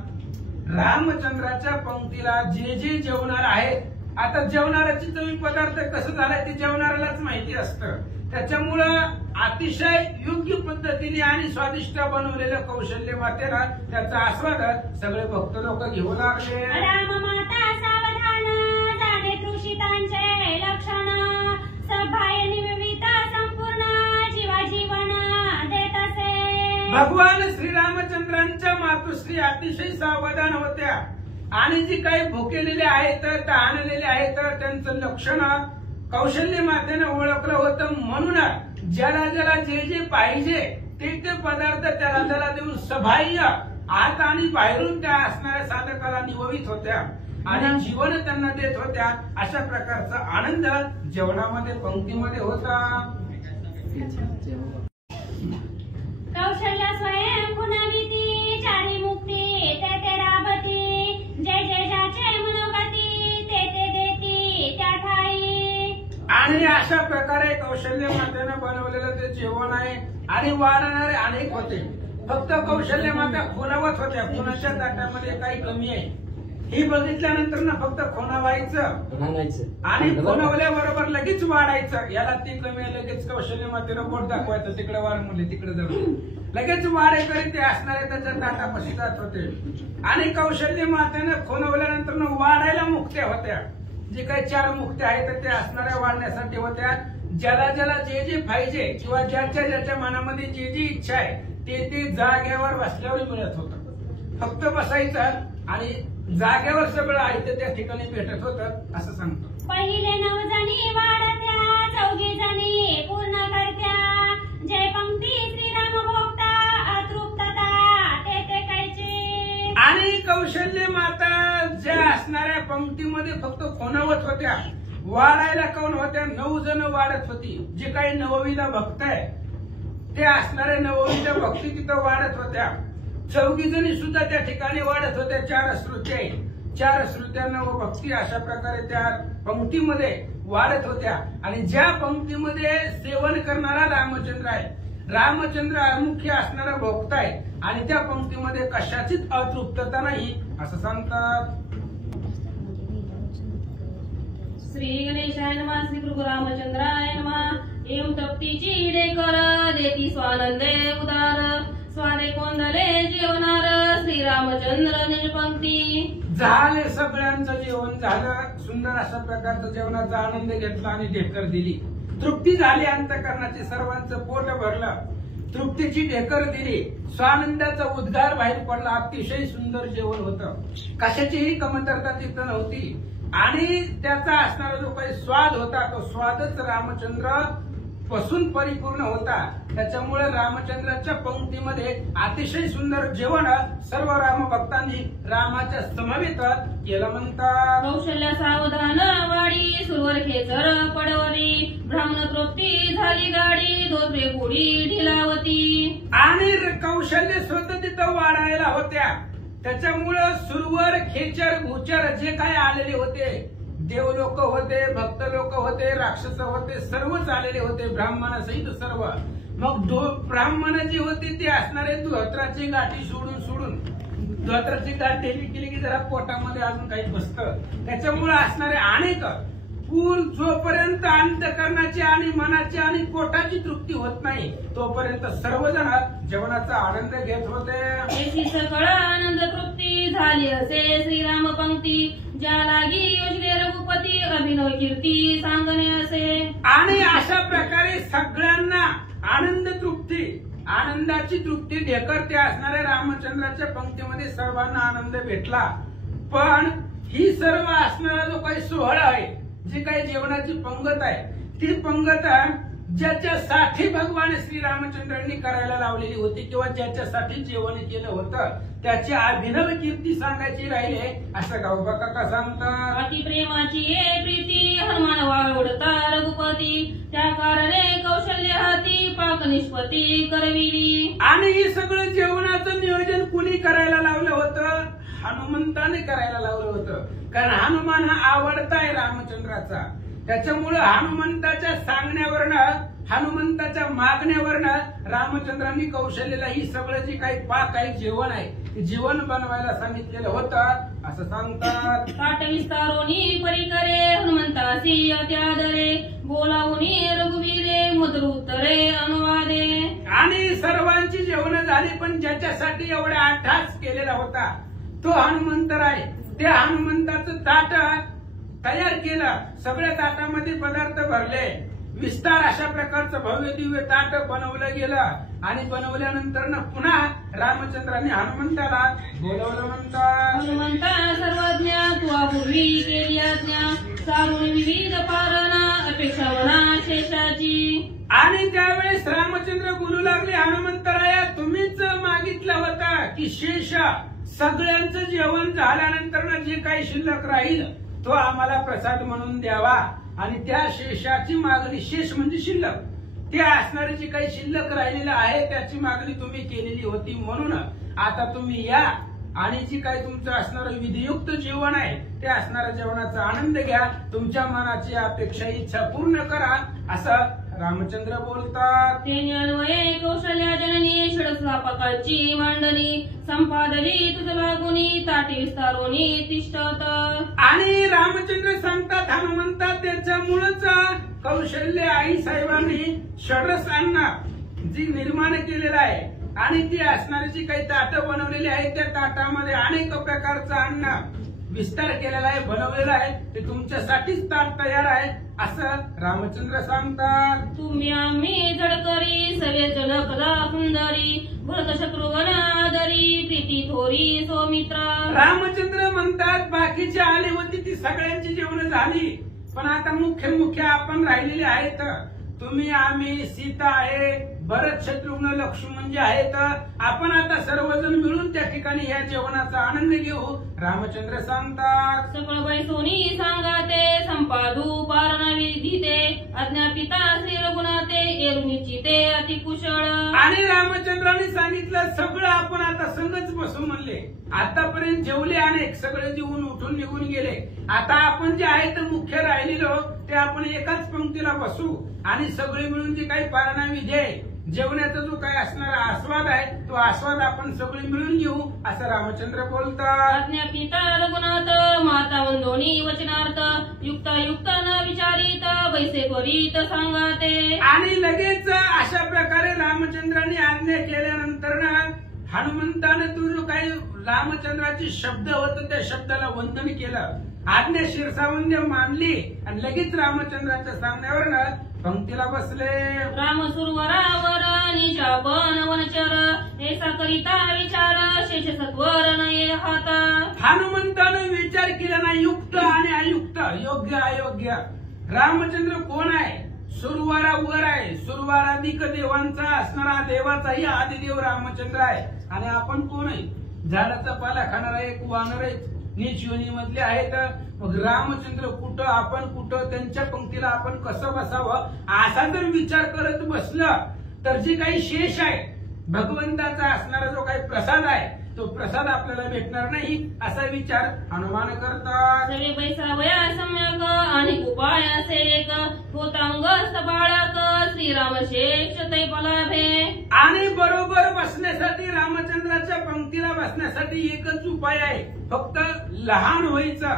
रामचंद्राच्या पंक्तीला जे जे जेवणार आहे, आता जेवणाऱ्याची चवी पदार्थ कसं झालाय ते जेवणाऱ्यालाच माहिती असतं, त्याच्यामुळं अतिशय योग्य पद्धतीने आणि स्वादिष्ट बनवलेलं कौशल्य मातेला त्याचा आस्वाद सगळे भक्त लोक घेऊ लागले। राम माता सावधान, जाणे तृषितांचे लक्षण, सभाय निविता संपूर्ण, जीवा जीवन देत असे। भगवान श्रीरामचंद्रांच्या मातुश्री अतिशय सावधान होत्या आणि जी काही भुकेलेले आहेत, तहानलेले आहेत, त्यांचं लक्षण कौशल्य मातेने ओळखलं होतं। म्हणून ज्याला ज्याला जे जे पाहिजे ते ते पदार्थ त्याला त्याला देऊन सबाह्य आत आणि बाहेरून त्या असणाऱ्या साधकाला निववित होत्या आणि जीवन त्यांना देत होत्या। अशा प्रकारचा आनंद जेवणामध्ये पंक्तीमध्ये होता। कौशल्य स्वयं पुनविती, चारी मुक्ती ते ते राबती, जे जे ज्याचे मनोगती ते ते देती त्या ठाई। आणि अशा प्रकारे कौशल्य मातेनं बनवलेलं ते जेवण आहे आणि वाढणारे अनेक होते। फक्त कौशल्य माता खुणावत होत्या, खुणाच्या ताटामध्ये काही कमी आहे ही बघितल्यानंतर ना फक्त खुणावायचं आणि खुणवल्याबरोबर लगेच वाढायचं, याला ती कमी आहे लगेच कौशल्य मातेनं बोट दाखवायचं, तिकडे वाढ म्हणले तिकडे जाऊ, लगेच वाढेकरी ते असणारे त्याच्या ताटापाशी जात होते। आणि कौशल्य मातेनं खुणवल्यानंतर वाढायला मुक्त्या होत्या, जे काही 4 मुक्त्या आहेत त्या असणाऱ्या वाढण्यासाठी होत्या। ज्याला ज्याला जे जे पाहिजे किंवा ज्याच्या ज्याच्या मनामध्ये जे जी इच्छा आहे ते ते जागेवर बसल्यावर मिळत होतं। फक्त बसायचं आणि जागेवर सगळं आहे ते त्या ठिकाणी भेटत होतं असं सांगतो। पहिले 9 जणी वाढत्या, 4 जणी पूर्ण करत्या, जय पंक्ती श्रीराम भोगता, अतृप्तता ते ते कायची। आणि कौशल्य माता ज्या असणाऱ्या पंक्तीमध्ये फक्त खुणावत होत्या, वाढायला कोण होत्या 9 जण वाढत होती। जे काही नववीला भक्त आहे ते असणाऱ्या नववीच्या भक्ती तिथं वाढत होत्या। 4 जणी सुद्धा त्या ठिकाणी वाढत होत्या। 4 श्रुत्या, 4 श्रुत्यांना व भक्ती अशा प्रकारे त्या पंक्तीमध्ये वाढत होत्या। आणि ज्या पंक्तीमध्ये सेवन करणारा रामचंद्र आहे, रामचंद्र मुख्य असणारा भोक्ता आहे आणि त्या पंक्तीमध्ये कशाचीच अतृप्तता नाही असं सांगतात। श्री गणेशाय नमः, श्री प्रभू रामचंद्राय नमः। एम तप्तीची डेकर देती स्वानंदे उदार, स्वादे कोंदले जेवणार श्रीरामचंद्र निजपंक्ती। झाले सगळ्यांचं जेवण झालं, सुंदर अशा प्रकारचं जेवणाचा आनंद घेतला आणि ढेकर दिली, तृप्ती झाली अंतःकरणाची, सर्वांचं पोट भरलं, तृप्तीची ढेकर दिली, स्वानंदाचा उद्गार बाहेर पडला। अतिशय सुंदर जेवण होतं, कशाचीही कमतरता तिथं नव्हती आणि त्याचा असणारा जो काही स्वाद होता तो स्वादच रामचंद्र पासून परिपूर्ण होता। त्याच्यामुळे रामचंद्राच्या पंक्तीमध्ये अतिशय सुंदर जेवण सर्व राम भक्तांनी रामाच्या समवेत केलं म्हणतात। कौशल्य सावधान वाडी, सुरवर खेचर पडवली, ब्राह्मण तृप्ती झाली गाडी, दोत्रे गुढी ढिलावती। आणि कौशल्य स्वतः तिथं वाढायला होत्या, त्याच्यामुळं सुरवर खेचर भूचर जे काय आलेले होते, देव लोक होते, भक्त लोक होते, राक्षस होते, सर्वच आलेले होते ब्राह्मणासहित सर्व। मग ब्राह्मण जी होती ती असणारे धोत्राची गाठी सोडून सोडून धोत्राची गाठ ढेली केली की जरा पोटामध्ये अजून काही बसतं. त्याच्यामुळे असणारे अनेक पूल जोपर्यंत अंतःकरणाची आणि मनाची आणि पोटाची तृप्ती होत नाही तोपर्यंत सर्वजण जेवणाचा आनंद घेत होते. येथी सकळ आनंद तृप्ती झाली असे श्रीराम पंक्ती, ज्या लागी योजले रघुपती अभिनव कीर्ती सांगणे असे. आणि अशा प्रकारे सगळ्यांना आनंद तृप्ती आनंदाची तृप्ती ढेकरते असणाऱ्या रामचंद्राच्या पंक्तीमध्ये सर्वांना आनंद भेटला. पण ही सर्व असणारा जो काही सोहळा आहे, जी काही जेवणाची पंगत आहे, ती पंगत ज्याच्यासाठी भगवान श्रीरामचंद्रांनी करायला लावलेली होती किंवा ज्याच्यासाठी जेवण केलं होतं त्याची अभिनव कीर्ती सांगायची राहिले असं गावबा काका सांगतात. अति प्रेमाची ये प्रीती हनुमान वावडता रघुपती, त्या कारणे कौशल्य हाती पाक निष्पत्ती करविली. आणि हे सगळं जेवणाचं नियोजन कुणी करायला लावलं होतं? हनुमंताने करायला लावलं होतं. कारण हनुमान हा आवडता आहे रामचंद्राचा. त्याच्यामुळे हनुमंताच्या सांगण्यावरनं हनुमंताच्या मागण्यावरनं रामचंद्रांनी कौशल्याला ही सगळं जी काही पाक आहे जेवण आहे ते जेवण बनवायला सांगितलेलं होतं असं सांगतात. ताट विस्तारोनी परिकरे हनुमंतासी अत्यादरे, बोलावूनी रघुवीरे मधुर उत्तरे अनुवादे. आणि सर्वांची जेवण झाली पण ज्याच्यासाठी एवढा अट्टास केलेला होता तो हनुमंतर आहे. त्या हनुमंताचं ताट तयार केलं, सगळ्या ताटामध्ये पदार्थ भरले, विस्तार अशा प्रकारचं भव्य दिव्य ताट बनवलं गेलं. आणि बनवल्यानंतर पुन्हा रामचंद्रांनी हनुमंताला बोलवलं म्हणतात. हनुमंता सर्वज्ञ तुवा पूर्वी केली आज्ञा, सारून विविध पारणा अपेक्षा वना शेषाची. आणि त्यावेळेस रामचंद्र बोलू लागले, हनुमंतराया तुम्हीच मागितलं होतं की शेष सगळ्यांचं जेवण झाल्यानंतर जे काही शिल्लक राहील तो आम्हाला प्रसाद म्हणून द्यावा. आणि त्या शेषाची मागणी, शेष म्हणजे शिल्लक, ते असणारी जी काही शिल्लक राहिलेलं आहे त्याची मागणी तुम्ही केलेली होती. म्हणून आता तुम्ही या आणि जी काही तुमचं असणारं विधियुक्त जेवण आहे ते असणाऱ्या जेवणाचा आनंद घ्या, तुमच्या मनाची अपेक्षा इच्छा पूर्ण करा असं रामचंद्र बोलतात. तेने अन्वये कौशल्या जननी षडस्थापकाची मांडणी, संपादली तुझ लागुनी ताटी विस्तारोनी तिष्ठत. आणि रामचंद्र सांगतात हनुमंतात त्याच्यामुळेच कौशल्य आई साहेबांनी षडरसांना जी निर्माण केलेलं आहे आणि ती असणारी जी काही ताटं बनवलेली आहेत त्या ताटामध्ये अनेक प्रकारचं अन्न विस्तार केलेला आहे, बनवलेला आहे, ते तुमच्यासाठीच ताट तयार आहे असं रामचंद्र सांगतात. तुम्ही आम्ही जडकरी सवे जल कदा सुंदरी, भरत शत्रुघ्न आदरी प्रीती थोरी सौमित्र. रामचंद्र म्हणतात बाकीची आली होती ती सगळ्यांची जेवण झाली पण आता मुख्य आपण राहिलेले आहेत. तुम्ही आम्ही सीता आहे, भरत शत्रुघ्न लक्ष्मण जे आहेत, आपण आता सर्वजण मिळून त्या ठिकाणी या जेवणाचा आनंद घेऊ रामचंद्र सांगतात. सकळ बैसोनी सांगाते संपादू पारणा विधीते, अज्ञापिता श्री रघुनाथे एरुनिचिते अतिकुशळ. आणि रामचंद्रांनी सांगितलं सगळं आपण आता संगच बसू म्हणले. आतापर्यंत जेवले अनेक, सगळे जेवून उठून निघून गेले. आता आपण जे आहे ते मुख्य राहिलेलो ते आपण एकाच पंक्तीला बसू आणि सगळे मिळून जे काही पारणा विधी आहे, जेवणाचा जो काही असणारा आस्वाद आहे तो आस्वाद आपण सगळे मिळून घेऊ असं रामचंद्र बोलतात. अज्ञापिता रघुनाथ माता वंदोनी वचनार्थ, युक्ता युक्ता न विचारित वैसे करीत सांगाते. आणि लगेच अशा प्रकारे रामचंद्रांनी आज्ञा केल्यानंतर हनुमंताने तो जो काही रामचंद्राचे शब्द होते त्या शब्दाला वंदन केलं, आज्ञा शिरसावंद्य मानली आणि लगेच रामचंद्राच्या सांगण्यावर पंक्तीला बसले. राम सुरवरावर निशापन वनचर, ऐसा करिता विचार शेष सत्वर नये हाता. हनुमंतानं विचार केला नाही युक्त आणि अयुक्त, योग्य अयोग्य. रामचंद्र कोण आहे? सुरवारा वर आहे, सुरवाराधिक देवांचा असणारा देवाचाही आदिदेव रामचंद्र आहे. आणि आपण कोण आहे? झाडाचा पाला खाणारा एक वानर आहे, नीच योनी मधले आहेत. मग रामचंद्र कुठं, आपण कुठं, त्यांच्या पंक्तीला आपण कसं बसावं असा जर विचार करत बसलं तर जे काही शेष आहे भगवंताचा असणारा जो काही प्रसाद आहे तो प्रसाद आपल्याला भेटणार नाही असा विचार हनुमान करतात. सवे पैसा वया सम्यक आणि उपाय असे एक होतांगस्त बाळक श्रीराम शेष ते पलाभे. आणि बरोबर बसण्यासाठी रामचंद्राच्या पंक्तीला बसण्यासाठी एकच उपाय आहे, फक्त लहान व्हायचं,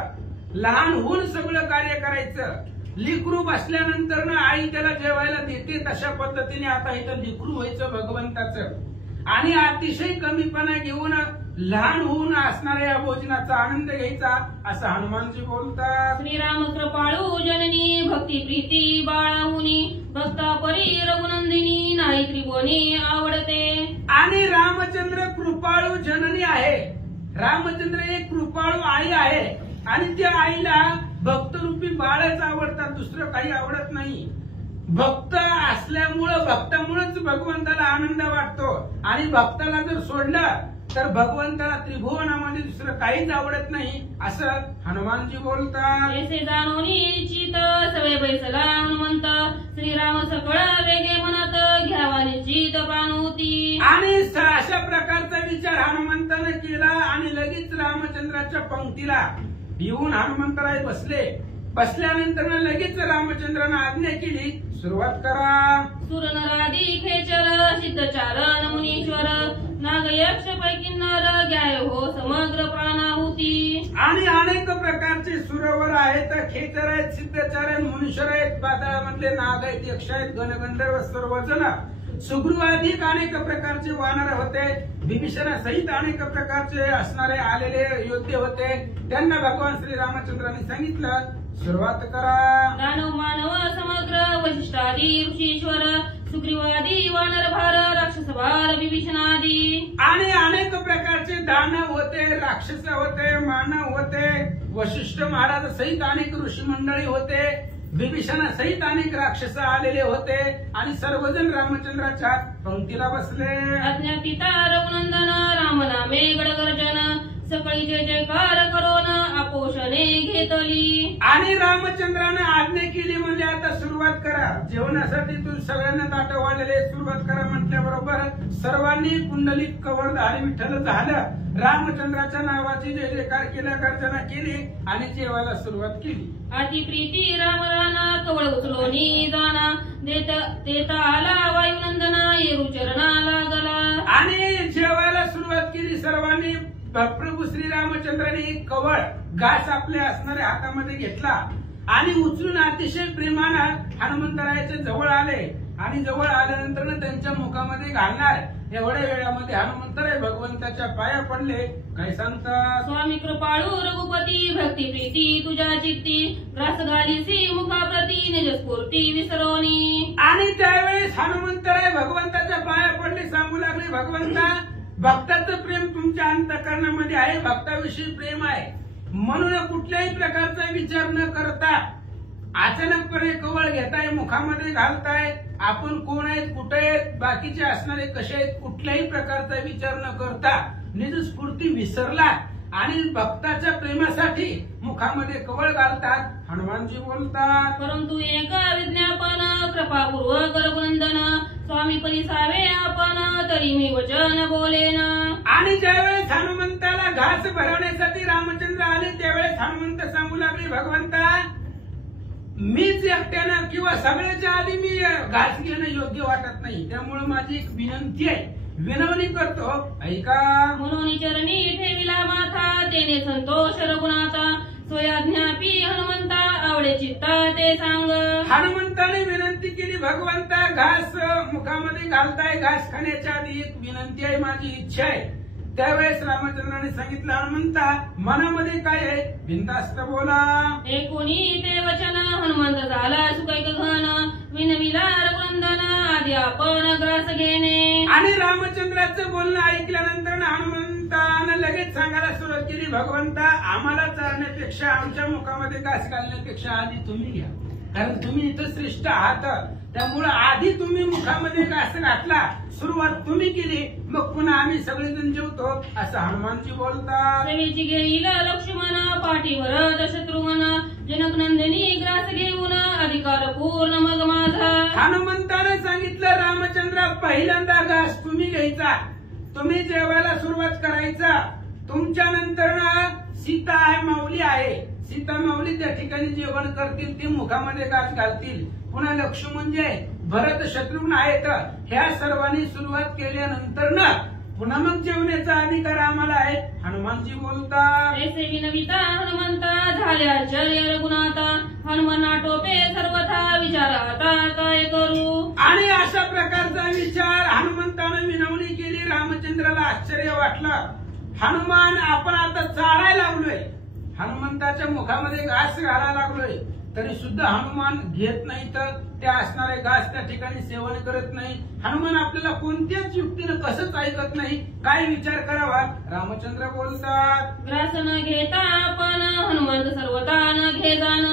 लहान होऊन सगळं कार्य करायचं. लिकरू बसल्यानंतर ना आई त्याला जेवायला देते तशा पद्धतीने आता इथं लिकरू व्हायचं भगवंताचं आणि अतिशय कमीपणा घेऊन लहान होऊन असणाऱ्या या भोजनाचा आनंद घ्यायचा असं हनुमानजी बोलतात. श्रीराम कृपाळू जननी भक्ती प्रीती बाळाहुनी भक्ता परी रघुनंदिनी नाही त्रिभुवनी आवडते. आणि रामचंद्र कृपाळू जननी आहे. रामचंद्र एक कृपाळू आई आहे आणि त्या आईला भक्तरूपी बाळच आवडतात, दुसरं काही आवडत नाही. भक्त असल्यामुळं भक्तामुळेच भगवंताला आनंद वाटतो आणि भक्ताला जर सोडलं तर भगवंताला त्रिभुवनामध्ये दुसरं काहीच आवडत नाही असं हनुमानजी बोलतात. ऐसे जाणोनी चित सवे बैसला हनुमंत श्रीराम सकळ वेगे म्हणत घ्यावा निश्चित पानोती. आणि अशा प्रकारचा विचार हनुमंतानं केला आणि लगेच रामचंद्राच्या पंक्तीला येऊन हनुमंतराय बसले. बसल्यानंतर लगेच रामचंद्रानं आज्ञा केली, सुरुवात करा. सुर नरादी खेचर सिद्ध चारण मुनीश्वर नागयक्ष पैकी नर घ्याय हो समग्र प्राणाहुती. आणि अनेक प्रकारचे सुरवर आहेत, खेचर आहेत, सिद्धचार आहेत, मुनीश्वर आहेत, पाताळामधले नाग आहेत, यक्ष आहेत, गणगंधर्व सर्वजण, सुग्रीवाधिक अनेक प्रकारचे वानर होते, विभीषणा सहित अनेक प्रकारचे असणारे आलेले योद्धे होते. त्यांना भगवान श्री रामचंद्रांनी सांगितलं, सुरुवात करा. दानव मानव समग्र वशिष्ठादी ऋषीश्वर सुग्रीवादी वानर भार राक्षस भार विभीषणादी. आणि अनेक प्रकारचे दानव होते, राक्षस होते, मानव होते, वशिष्ठ महाराज सहित अनेक ऋषी मंडळी होते, विभीषणा सहित अनेक राक्षस आलेले होते आणि सर्वजण रामचंद्राच्या पंक्तीला बसले. अज्ञापिता रघुनंदन राम नामे गडगर्जन सकळी जय जयकार करोन आपोषणे घेतली. आणि रामचंद्रानं आज्ञा केली म्हणजे आता सुरुवात करा. जेवणासाठी तू सगळ्यांना ताट वाढलेले, सुरुवात करा म्हटल्याबरोबर सर्वांनी कुंडलिक कवरधारी विठ्ठल झालं. रामचंद्राच्या नावाची जय जयकार केला, गर्जना केली आणि जेवायला सुरुवात केली. अति प्रीती रामराना कवळ उचलोनी जाना देता आला वायुनंदना येरू चरणा लागला. आणि जेवायला सुरुवात केली सर्वांनी. प्रभू श्री रामचंद्रांनी कवळ घास आपल्या असणाऱ्या हातामध्ये घेतला आणि उचलून अतिशय प्रेमानं हनुमंतरायाच्या जवळ आले आणि जवळ आल्यानंतर त्यांच्या मुखामध्ये घालणार. एवढ्या वेळामध्ये हनुमंतराय भगवंताच्या पाया पडले. काय सांगतात? स्वामी कृपाळू रघुपती भक्ती प्रीती तुझ्या चित्ती ग्रास घालीसी मुखाप्रती निज स्फूर्ती विसरोनी. आणि त्यावेळेस हनुमंतराय भगवंताच्या पाया पडले, सांगू लागले, भगवंता भक्ताचं प्रेम तुमच्या अंतःकरणामध्ये आहे, भक्ताविषयी प्रेम आहे, म्हणून कुठल्याही प्रकारचा विचार न करता अचानकपणे कवळ घेताय, मुखामध्ये घालताय. आपण कोण आहेत, कुठे आहेत, बाकीचे असणारे कसे आहेत, कुठल्याही प्रकारचा विचार न करता निज स्फूर्ती विसरला आणि भक्ताच्या प्रेमासाठी मुखामध्ये कवळ घालतात. हनुमानजी बोलतात, परंतु एक विज्ञापन कृपापूर्वक रघुनंदन स्वामी परिसावे आपण तरी मी वचन बोलेन. आणि ज्यावेळेस हनुमंताला घास भरवण्यासाठी रामचंद्र आले त्यावेळेस हनुमंत सांगू लागले, भगवंता मीच एकट्यानं किंवा सगळ्याच्या आधी मी घास घेणं योग्य वाटत नाही, त्यामुळे माझी एक विनंती आहे, विनवणी करतो, ऐका. म्हणून चरणी ठेविला माथा तेने संतोष रघुनाथा स्वयाज्ञापी हनुमंता आवडे चित्ता ते सांग. हनुमंताने विनंती केली, भगवंता घास मुखामध्ये घालताय, घास खाण्याच्या आधी एक विनंती आहे, माझी इच्छा आहे. त्यावेळेस रामचंद्राने सांगितलं, हनुमंता मनामध्ये काय आहे, बिनधास्त बोला. कोणी ते वचन हनुमंत झाला सुकैक घन विनविला रघुनंदन आधी आपण ग्रास घेणे. आणि रामचंद्राचं बोलणं ऐकल्यानंतर हनुमंतानं लगेच सांगायला सुरुवात केली, भगवंता आम्हाला चालण्यापेक्षा आमच्या मुखामध्ये घास घालण्यापेक्षा आधी तुम्ही घ्या, कारण तुम्ही इथं श्रेष्ठ आहात, त्यामुळे आधी तुम्ही मुखामध्ये घास घातला, सुरुवात तुम्ही केली, मग पुन्हा आम्ही सगळेजण जेवतो असं हनुमानजी बोलतात. सवेची घेईल लक्ष्मण पाठीवर दशत्रुघ्न जनक नंदिनी ग्रास घेऊन अधिकार पूर्ण मग माझा. हनुमंताने सांगितलं, रामचंद्र पहिल्यांदा घास तुम्ही घ्यायचा, तुम्ही जेवायला सुरुवात करायचा. तुमच्या नंतर सीता आहे, माऊली आहे. सीता माऊली त्या ठिकाणी जेवण करतील, ती मुखामध्ये घास घालतील. पुन्हा लक्ष्मण जे भरत शत्रुघ्न आहेत, ह्या सर्वांनी सुरुवात केल्यानंतर ना पुन्हा मग जेवण्याचा अधिकार आम्हाला आहे. हनुमानजी बोलतात, ऐसे विनविता हनुमंता झाल्या आश्चर्य रघुनाथा, हनुमान आटोपे सर्वथा विचार आता काय करू. आणि अशा प्रकारचा विचार हनुमंतानं विनवणी केली. रामचंद्राला आश्चर्य वाटलं. हनुमान आपण आता चालायला लागलोय, हनुमंताच्या मुखामध्ये घास घालायला लागलोय, तरी सुद्धा हनुमान घेत नाही, तर त्या असणारे घास त्या ठिकाणी सेवन करत नाही. हनुमान आपल्याला कोणत्याच युक्तीनं कसंच ऐकत नाही. काय विचार करावा. रामचंद्र बोलतात, ग्रास न घेता आपण हनुमंत सर्वता न घे जाण,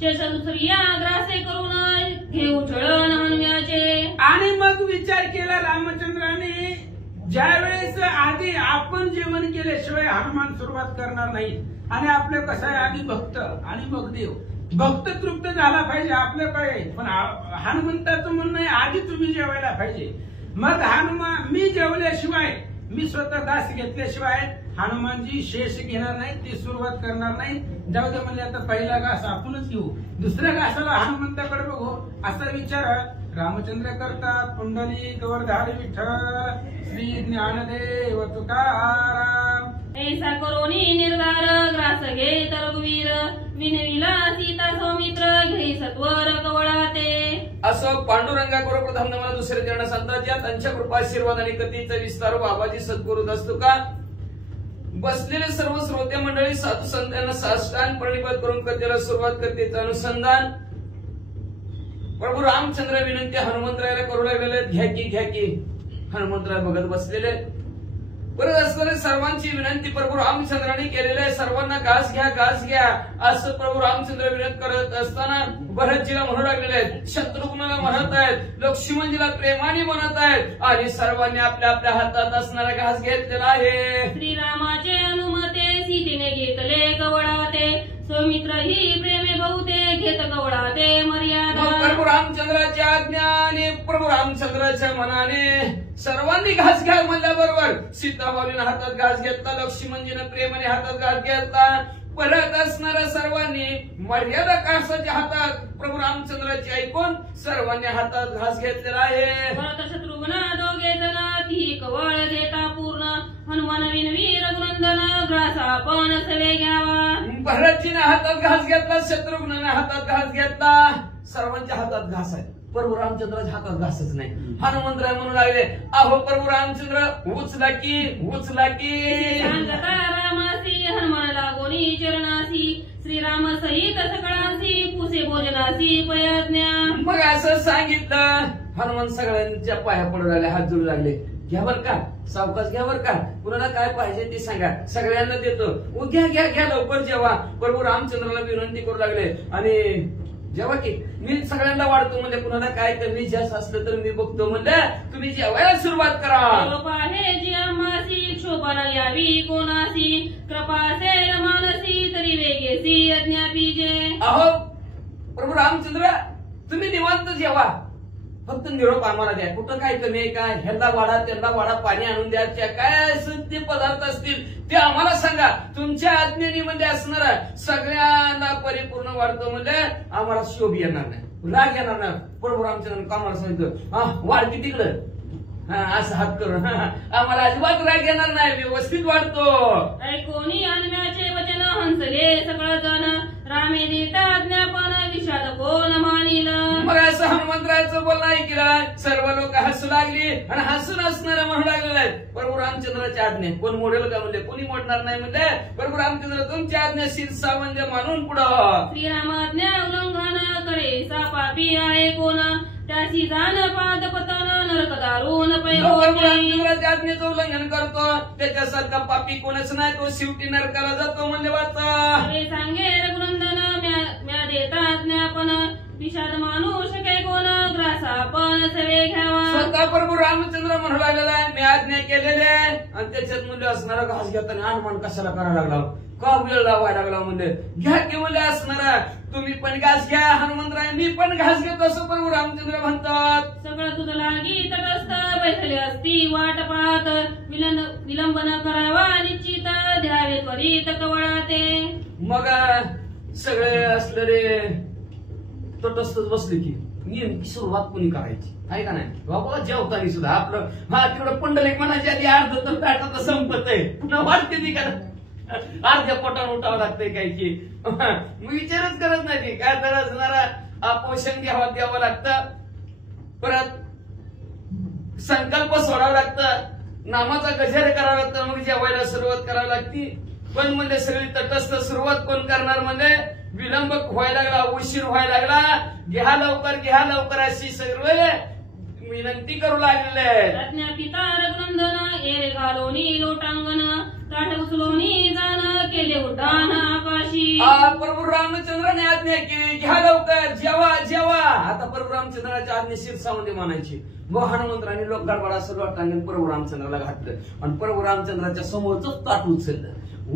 शेष दुसरिया ग्रासे करून घेऊ छळण हनुम्याचे. आणि मग विचार केला रामचंद्राने, ज्यावेळेस आधी आपण जेवण केल्याशिवाय हनुमान सुरुवात करणार नाही. आणि आपलं कसं आहे, आधी भक्त आणि मग देव. भक्त तृप्त झाला पाहिजे आपलं काय, पण हनुमंताचं म्हणणं आहे आधी तुम्ही जेवायला पाहिजे. मग हनुमान मी जेवल्याशिवाय, मी स्वतः घास घेतल्याशिवाय हनुमानजी शेष घेणार नाही, ती सुरुवात करणार नाही. जाऊ दे म्हणजे आता पहिला घास आपणच घेऊ, दुसऱ्या घासाला हनुमंताकडे बघू असा विचार रामचंद्र करतात. पुंडली गवर्धारी विठ्ठल श्री ज्ञानदेव तुकाराम. ऐसा करोनी निर्धार ग्रास घे रघुवीर, विनविला सीता सौमित्र घे सत्वर कवळाते. असं पांडुरंगा गुरु प्रथम मला दुसरे चरण सांगतात, या त्यांच्या कृपा आशीर्वाद आणि कथेचा विस्तार बाबाजी सद्गुरू असतो का. बसलेले सर्व श्रोते मंडळी साधू संतांना साष्टांग प्रणिपात करून कथेला सुरुवात करतेचं अनुसंधान प्रभू रामचंद्र विनंती हनुमंतरायाला करू लागलेले, घ्या की. हनुमंतराय बघत बसलेले. परत असणारे सर्वांची विनंती प्रभू रामचंद्रांनी केलेली आहे. सर्वांना घास घ्या असं प्रभू रामचंद्र विनंती करत असताना भरतजीला म्हणू लागलेले आहेत, शत्रुघ्नाला म्हणत आहेत, लक्ष्मणजीला प्रेमाने म्हणत आहेत, आणि सर्वांनी आपल्या आपल्या हातात असणारा घास घेतलेला आहे. श्रीरामाचे अनुमते सीतेने घेतले कवळाते, सौमित्र ही प्रेमे बहुते घेत कवळाते मर्यादा. प्रभू रामचंद्राच्या आज्ञाने प्रभू रामचंद्राच्या मनाने सर्वांनी घास घ्या म्हणल्याबरोबर सीतामाऊलीने हातात घास घेतला, लक्ष्मणजीने प्रेमाने हातात घास घेतला. परत असणाऱ्या सर्वांनी मर्यादा घासाच्या हातात प्रभू रामचंद्राची ऐकून सर्वांनी हातात घास घेतलेला आहे. भरत शत्रुघ्न दोघे जण ती कवळ देता पूर्ण, हनुमान विनवी रघुनंदन ग्रास आपण सवे घ्यावा. भरतजीने हातात घास घेतला, शत्रुघ्नाने हातात घास घेतला. सर्वांच्या हातात घास आहे, प्रभू रामचंद्राच्या हातात घासच नाही. हनुमंतराय म्हणू लागले, अहो प्रभू रामचंद्र उचला की. सांगता रामासी हनुमान लागोनी चरणासी, श्रीराम सहित सकळासी पुसे भोजनासी पयाज्ञा. मग असं सांगितलं. हनुमान सगळ्यांच्या पाया पडू लागले, हात जोडू लागले. घ्या बर का, सावकाश घ्या बर का, कुणाला काय पाहिजे ते सांगा, सगळ्यांना देतो. घ्या लवकर जेवा. प्रभू रामचंद्राला विनंती करू लागले. आणि जेव्हा की मी सगळ्यांना वाढतो म्हणजे कुणाला काय कमी जास्त असलं तर मी बघतो म्हणलं, तुम्ही जेवायला सुरुवात करा. आहे जी आम्हासी शोभाला यावी कोणासी, कृपासे मानसी तरी वेगेसी अज्ञापीजे. अहो प्रभू रामचंद्र तुम्ही निवांत जेवा, फक्त निरोप आम्हाला द्या. कुठं काय कमी आहे का, ह्याला वाढा त्यांना वाढा, पाणी आणून द्यायच्या काय ते पदार्थ असतील ते आम्हाला सांगा. तुमच्या आज्ञेने म्हणजे असणार सगळ्यांना परिपूर्ण वाढतो म्हणजे आम्हाला शोभ येणार नाही, राग येणार नाही. प्रभू रामचंद्र कामाला सांगितलं, वाढती तिकडं असं हात करून आम्हाला अजिबात राग येणार नाही, व्यवस्थित वाढतो. ऐकोनी अन्याचे वचन हंसले सगळ जण, रामे देता ज्ञापन विषाद कोण मानिल. मग असं हनुमंतरायचं बोलणं ऐकलं, सर्व लोक हसू लागली आणि हसून असणारे म्हणू लागलेले आहेत, प्रभू रामचंद्राच्या आज्ञा कोण मोडेल का म्हणजे कोणी मोडणार नाही म्हणजे प्रभू रामचंद्र तुमच्या आज्ञा शिरसा म्हणजे मानून पुढं. श्रीराम आज्ञा उल्लंघन करे सा पापी आहे कोण, त्याची जाण पाद पतन नरक दारुण रामचंद्राच्या आज्ञेचं उल्लंघन करतो त्याच्यासारखा पापी कोणच नाही, तो शेवटी नरकाला जातो म्हणजे वाचा. सांगे रघुनंदन म्या देता ज्ञापन, विषाद मानू शके कोण ग्रास आपण सवे घ्यावा. स्वतः प्रभू रामचंद्र म्हणू लागलेला आहे, मी आज्ञा केलेले आणि त्याच्यात म्हणजे असणारा घास घेताना हनुमान कशाला करायला लागला, का वेळ लावायला लागला म्हणजे घ्या की मुले असणारा तुम्ही पण घास घ्या हनुमंतराय मी पण घास घेतो असं प्रभू रामचंद्र म्हणतात. सगळं तुझं लागी तटस्थ बैसले असती वाट पाहत विलंब न करावा निश्चित द्यावे त्वरित कवळाते. मग सगळे असलेले तटस्थच बसले की नेमकी सुरुवात कोणी करायची आहे का नाही बाबा जेवताना सुद्धा आपलं तिकडं पंढरीक म्हणायच्या आधी अर्ध तर ताटात संपत आहे पुन्हा वाटते ती का अर्ध्या पोटावर उठावं लागतंय काय की मग विचारच करत नाही की काय तर असणारा पोषण द्यावं लागतं, परत संकल्प सोडावं लागतं, नामाचा गजर करावा लागतं, मग जेवायला सुरुवात करावी लागती. पण म्हणजे सगळी तटस्थ सुरुवात कोण करणार म्हणजे विलंब व्हायला लागला, उशीर व्हायला लागला, घ्या लवकर अशी सगळे विनंती करू लागलेले. पिता रघुनंदन एरे घालोनी लोटांगण ताट उचलोनी जाण केले उड्डाण आकाशी. प्रभू रामचंद्राने आज्ञा केली घ्या लवकर जेवा. आता प्रभू रामचंद्राच्या आज्ञेशीर सावंती मानायची. मग हनुमंतराने लोक गडबड असं लोटांगण प्रभू रामचंद्राला घातलं आणि प्रभू रामचंद्राच्या समोरच ताट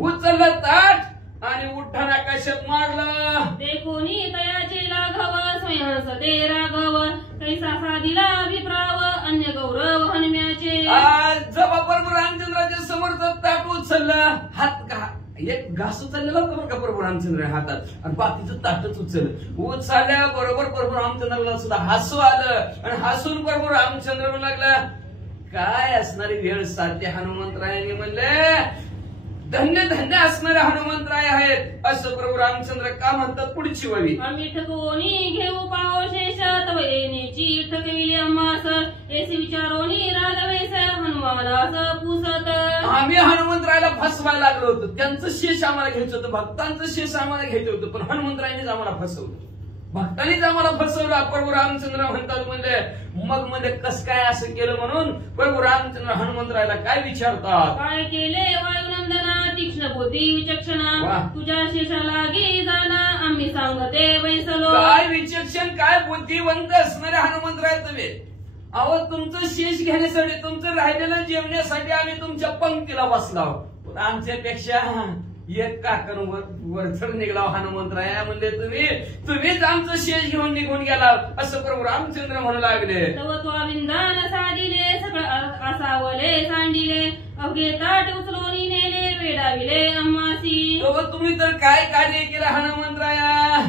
उचललं ताट आणि उठ्ठाण आकाशात मारलं. ते कोणी तयाचे लाघव स्वयंस ते राघव कैसा साधिला विप्राव अन्य गौरव हनुम्याचे. जेव्हा प्रभू रामचंद्राच्या समोरच ताट उचललं हात एक घास उचललेला होता बरं का प्रभू रामचंद्र हातात आणि बाकीचं ताटच उचलल्या बरोबर प्रभू रामचंद्राला सुद्धा हसू आलं आणि हसून प्रभू रामचंद्र लागला काय असणारी वेळ साध्य हनुमंतरायाने म्हणले धन्य धन्य असणारे हनुमंतराय आहेत असं प्रभू रामचंद्र का म्हणतात पुढची वळी. आम्ही ठकवणी घेऊ पाव शेष तव येण्याची ठकविली अम्मास ऐसी विचारोनी रागवेस हनुमानास पुसत. आम्ही हनुमंतरायला फसवायला लागलो होतो, त्यांचं शेष आम्हाला घ्यायचं होतं, भक्तांचं शेष आम्हाला घ्यायचं होतं, पण हनुमंतरायनेच आम्हाला फसवलं, भक्तांनीच आम्हाला फसवलं. प्रभू रामचंद्र म्हणतात म्हणजे मग म्हणजे कस काय असं केलं म्हणून प्रभू रामचंद्र हनुमंतरायला काय विचारतात, काय केले वायुनंदना तीक्ष्ण बुद्धी विचक्षणा तुझ्या शेषाला गी जाना आम्ही सांगते बैसलो. काय विचक्षण काय बुद्धिवंत असणारे हनुमंतराय तुम्ही. अहो तुमचं शेष घेण्यासाठी तुमचं राहिलेलं जेवण्यासाठी आम्ही तुमच्या पंक्तीला बसलो, आमच्यापेक्षा एक काकण वरचढ निघला हनुमंतराय म्हणजे तुम्हीच आमचं शेष घेऊन निघून गेला असं प्रभू रामचंद्र म्हणू लागले. विंदान साधिले सगळं असावले सांडिले अवघे ताट उचलोनी नेले वेडाविले अम्मासी. तुम्ही तर काय कार्य केलं हनुमंतराया,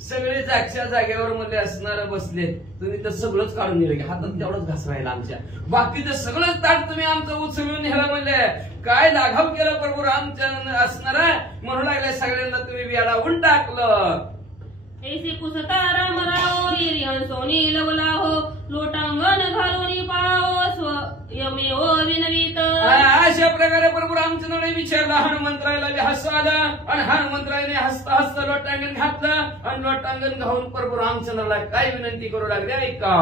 सगळे जागच्या जागेवर मध्ये असणार बसले, तुम्ही तर सगळंच काढून नेलं की हातात तेवढंच घास राहिला आमच्या, बाकीचं सगळंच ताट तुम्ही आमचं उचलून नेलं म्हणजे काय लाघव केलं प्रभू रामचंद्र असणार म्हणू लागले सगळ्यांना तुम्ही वेडावून टाकलं. ऐसे पुसता राम राव हंसोनी लवला हो लोटांगण घालोनी पाव स्वयमेव विनवीत. अशा प्रकारे प्रभू रामचंद्राने विचारलं, हनुमंतरायला हसू आलं आणि हनुमंतरायने हसता हसता लोटांगण घातलं आणि लोटांगण घालून प्रभू रामचंद्राला काय विनंती करू लागले ऐका.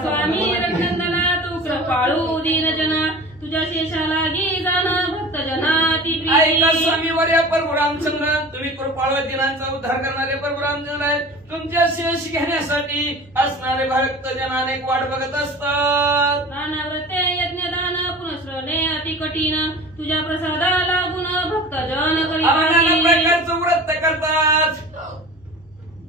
स्वामी रघुनंदना तू कृपाळू दीनजना तुझ्या शेषाला गी जाण भक्त जना ती ऐका स्वामी वर्य प्रभू रामचंद्र तुम्ही कृपाळू दिनांचा उद्धार करणारे प्रभू रामचंद्र आहेत. तुमच्या शेष घेण्यासाठी असणारे भक्त जन अनेक वाट बघत असतात. नाना व्रते यज्ञदान पुनश्रवणे अति कठीण तुझ्या प्रसादा लागून भक्त जन नाना प्रकारचं व्रत करतात.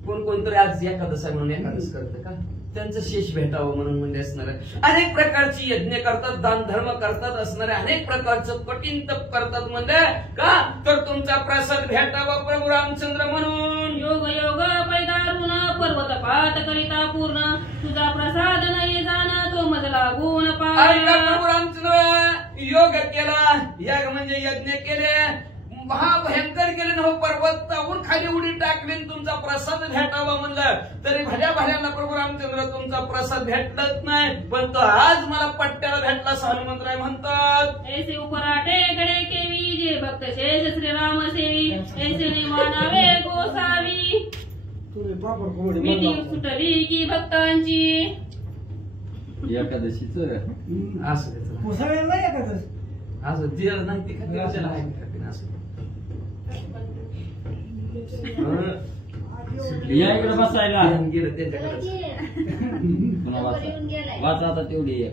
कोणतरी आज एकादश म्हणून एकादश करतं का त्यांचं शेष भेटावं म्हणून म्हणजे असणार अनेक प्रकारची यज्ञ करतात, दान धर्म करतात, असणारे अनेक प्रकारचं कठीण तप करतात म्हणजे का तर तुमचा प्रसाद भेटावा प्रभू रामचंद्र म्हणून. योग योग पैदारून पर्वत पात करिता पूर्ण तुझा प्रसाद नाही जाण तो मज लागून प्रभू रामचंद्र योग केला, याग म्हणजे यज्ञ केले, महाभयंकर केले न पर्वतावरून खाली उडी टाकली तुमचा प्रसाद भेटावा म्हणलं तरी भल्या भल्याला प्रभू रामचंद्र तुमचा प्रसाद भेटत नाही, पण तो आज मला पट्ट्याला भेटला हनुमंतराय म्हणतात. ऐसे उपराटे गडे केवी जे भक्त शेष श्रीराम सेवी ऐसे मानावे गोसावी मिठी सुटली की भक्तांची. एकादशीच असं दिलं नाही ते असं या इकडे बसायला गेलं त्याच्याकडे पुन्हा वाचा आता तेवढी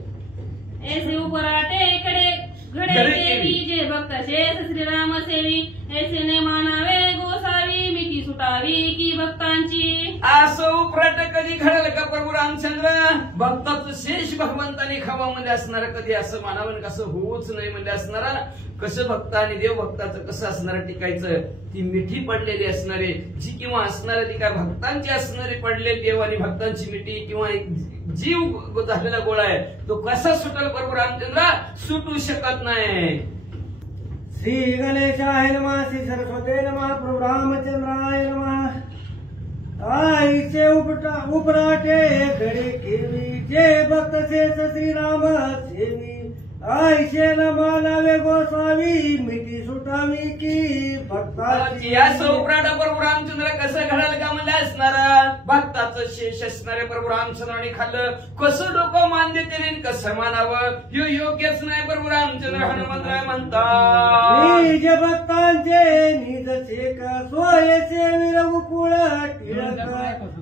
ऐसे उपराटे कडे घडे देवी जे भक्त शेष श्रीराम सेवी ऐसे ने मानावे गोसावी मिठी सुटावी की भक्तांची. असं उपराट कधी घडलं का प्रभू रामचंद्र? भक्ताचं शेष भगवंतानी खावामध्ये असणार कधी असं मानावं कसं होऊच नाही म्हणजे असणारा. कसं भक्त आणि देव भक्ताचं कसं असणार टिकायचं? ती मिठी पडलेली असणारे जी किंवा असणारे ती काय भक्तांची असणारी पडलेली देव आणि भक्तांची मिठी किंवा एक जीव झालेला गोळा आहे तो कसा सुटेल प्रभू रामचंद्र? सुटू शकत नाही. श्री गणेशाय नमः, श्री सरस्वती नमः, प्रभु रामचंद्राय नमः. आईचे उपराटे घडे केवी जे भक्त शेष श्रीराम सेवी आईशे न मानावे गोसावी मिठी सुटावी की भक्ताची. या उपराटा प्रभू रामचंद्र कसं घडाल का म्हणजे असणारा भक्ताचं शेष असणारे प्रभू रामचंद्राने खाल्लं. कसं डोकं मान देते कसं मानावं हे योग्यच नाही. प्रभू रामचंद्र हनुमंतराय म्हणतात निज भक्तांचे निज शेक सोयचे विरगुकुळ टिळक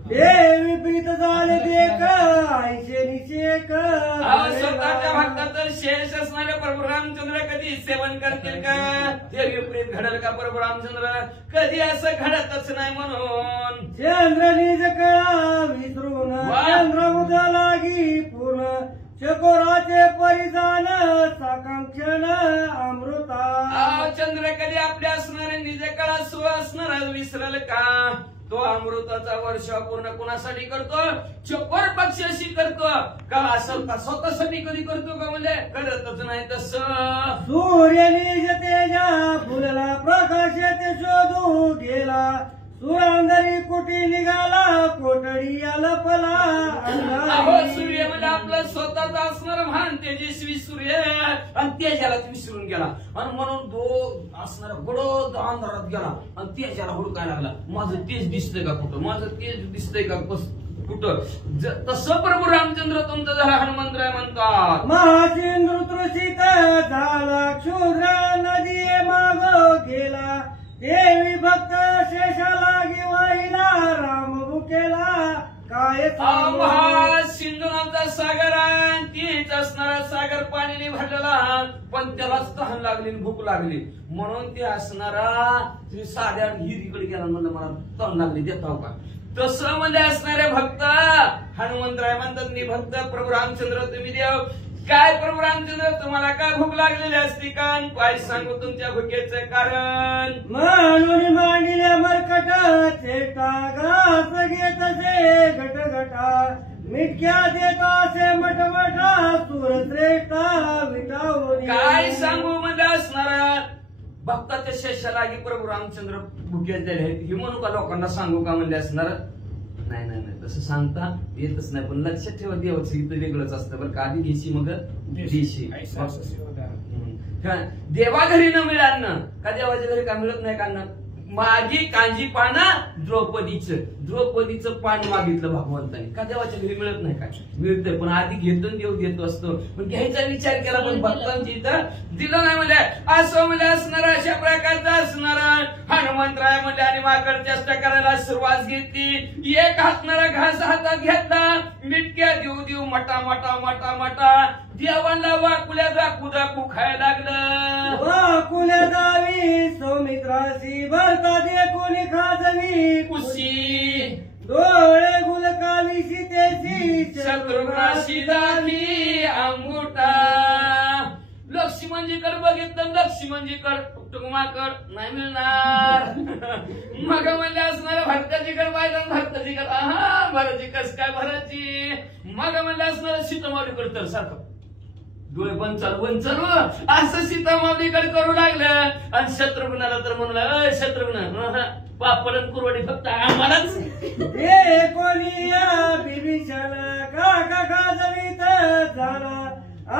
देवी प्रीत झाले देख आईशे निशेक. स्वतःच्या भक्ताचं शेष असणारे प्रभू रामचंद्र कधी सेवन करतील का? ते विपरीत घडल का प्रभू रामचंद्र? कधी असं घडतच नाही. म्हणून चंद्र निज कळा विसरून चंद्र उद्या लागी पूर्ण चकोराचे परिधान साकांक्षण अमृता. चंद्र कधी आपल्या असणारे निज कळा स्व असणार विसरल का? तो अमृताचा वर्षा पूर्ण कोणासाठी करतो? चकोर पक्षाशी करतो का? असं का स्वतःसाठी कधी करतो का? म्हणजे करतच नाही. तसं सूर्य निज तेजा फुलला प्रकाश ते शोधू गेला सुरांगरी कुटी निघाला कोटडी लपला. सूर्य म्हणजे आपलं स्वतःच असणार भान तेजस्वी सूर्य आणि तेजाला विसरून गेला आणि म्हणून तो असणारा गडद अंधारात गेला आणि तेजाला हुडकायला लागला. माझं तेज दिसतंय का कुठं? माझं तेज दिसतंय का कुठं? तसं प्रभू रामचंद्र तुमचं झाला हनुमंतराय म्हणतात. महासिंधू तृषित झाला क्षुद्र नदी माग गेला देवी भक्त शेषाला वाहिला राम भुकेला काय सिंधू नामचा सागर आहे तीच असणारा सागर पाण्याने भरलेला पण त्यालाच तहान लागली भूक लागली म्हणून ते असणारा साध्या हिरीकडे गेला म्हणलं मला तहान लागली देताव का? तसं म्हणजे असणारे भक्त हनुमंतराय म्हणतात मी भक्त प्रभू रामचंद्र तुम्ही देव. काय प्रभू रामचंद्र तुम्हाला काय भूक लागलेली असती का? काय सांगू तुमच्या भुकेचं कारण? म्हणून मांडिले मरकट चेष्टा घास घेत से घट घटा मिटक्या देत असे मटमटा सूर श्रेष्ठा विटावून. काय सांगू म्हणजे असणारा भक्ताच्या शेषाला की प्रभू रामचंद्र भुके झाले आहेत हे म्हणू का लोकांना सांगू का म्हणजे असणार? नाही नाही नाही तसं सांगता येतच नाही. पण लक्षात ठेवा देवाचं इथं वेगळंच असतं बरं का? आधी देशी मग देशी. देवा घरी न मिळालं का? देवाच्या घरी का मिळत नाही का? मागी कांजी पाना द्रौपदीचं पान मागितलं भगवंताने का? देवाच्या घरी मिळत नाही का? मिळतंय पण आधी घेतो देव देतो असतो पण घ्यायचा विचार केला पण भक्तांची इथं दिलं नाही. म्हणजे असं म्हणजे असणार अशा प्रकारचं असणार हनुमंतराय म्हणजे आणि माकड चेष्टा करायला सुरुवात घेतली. एक हातणारा घास हातात घेतला मिटक्या देऊ देऊ मटा मटा मटा मटा देवांना वाकुल्या दाखू दाखू खायला लागलं. वाकुल्या दावी सौमित्राशी भरता दे कोणी खाजवी कुशी डोळे गुलकावी सीतेशी शत्रुघ्नाशी दाखी अंगुठा. लक्ष्मणजीकडे बघितलं लक्ष्मणजीकडे माकड नाही मिळणार. मग म्हणजे असणार भरताजीकडे पाहिजे भरताजीकडे हा भराची कस काय भराची. मग म्हणजे असणार सीतामाऊलीकडे तर सारखं डोळे बंद चालू असं सीतामाऊलीकडे करू लागलं आणि शत्रुघ्नाला तर म्हणलं शत्रुघ्न पापड कुरवडी फक्त आम्हालाच हे कोणी बिभीषण काका खाजवीत झाला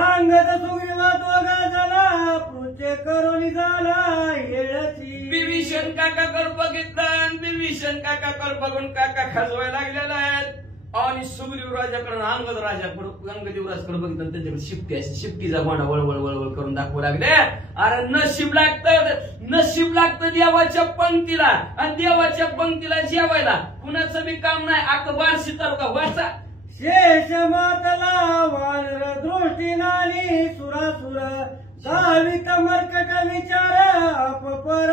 अंगद सुग्रीवा दोघा झाला पृथ्वी करून झाला येळची. बिभीषण काकाकडे बघितलं आणि बिभीषण काकाकडे बघून काका खाजवायला लागलेला आहेत. आणि सुग्रीव राजाकडे अंगद राजाकडे अंगद युवराजकडे बघितलं त्यांच्याकडे शिपटी अशी शिपटीचा भांडा वळवळ वळवळ करून दाखवू लागले. अरे नशीब लागतं देवाच्या पंक्तीला, आणि देवाच्या पंक्तीला जेवायला कुणाचं बी काम नाही. अकबार तालुका वाचा शेष मातला वानर दृष्टी नानी सुरासुर सावित मर्कट विचार अपपर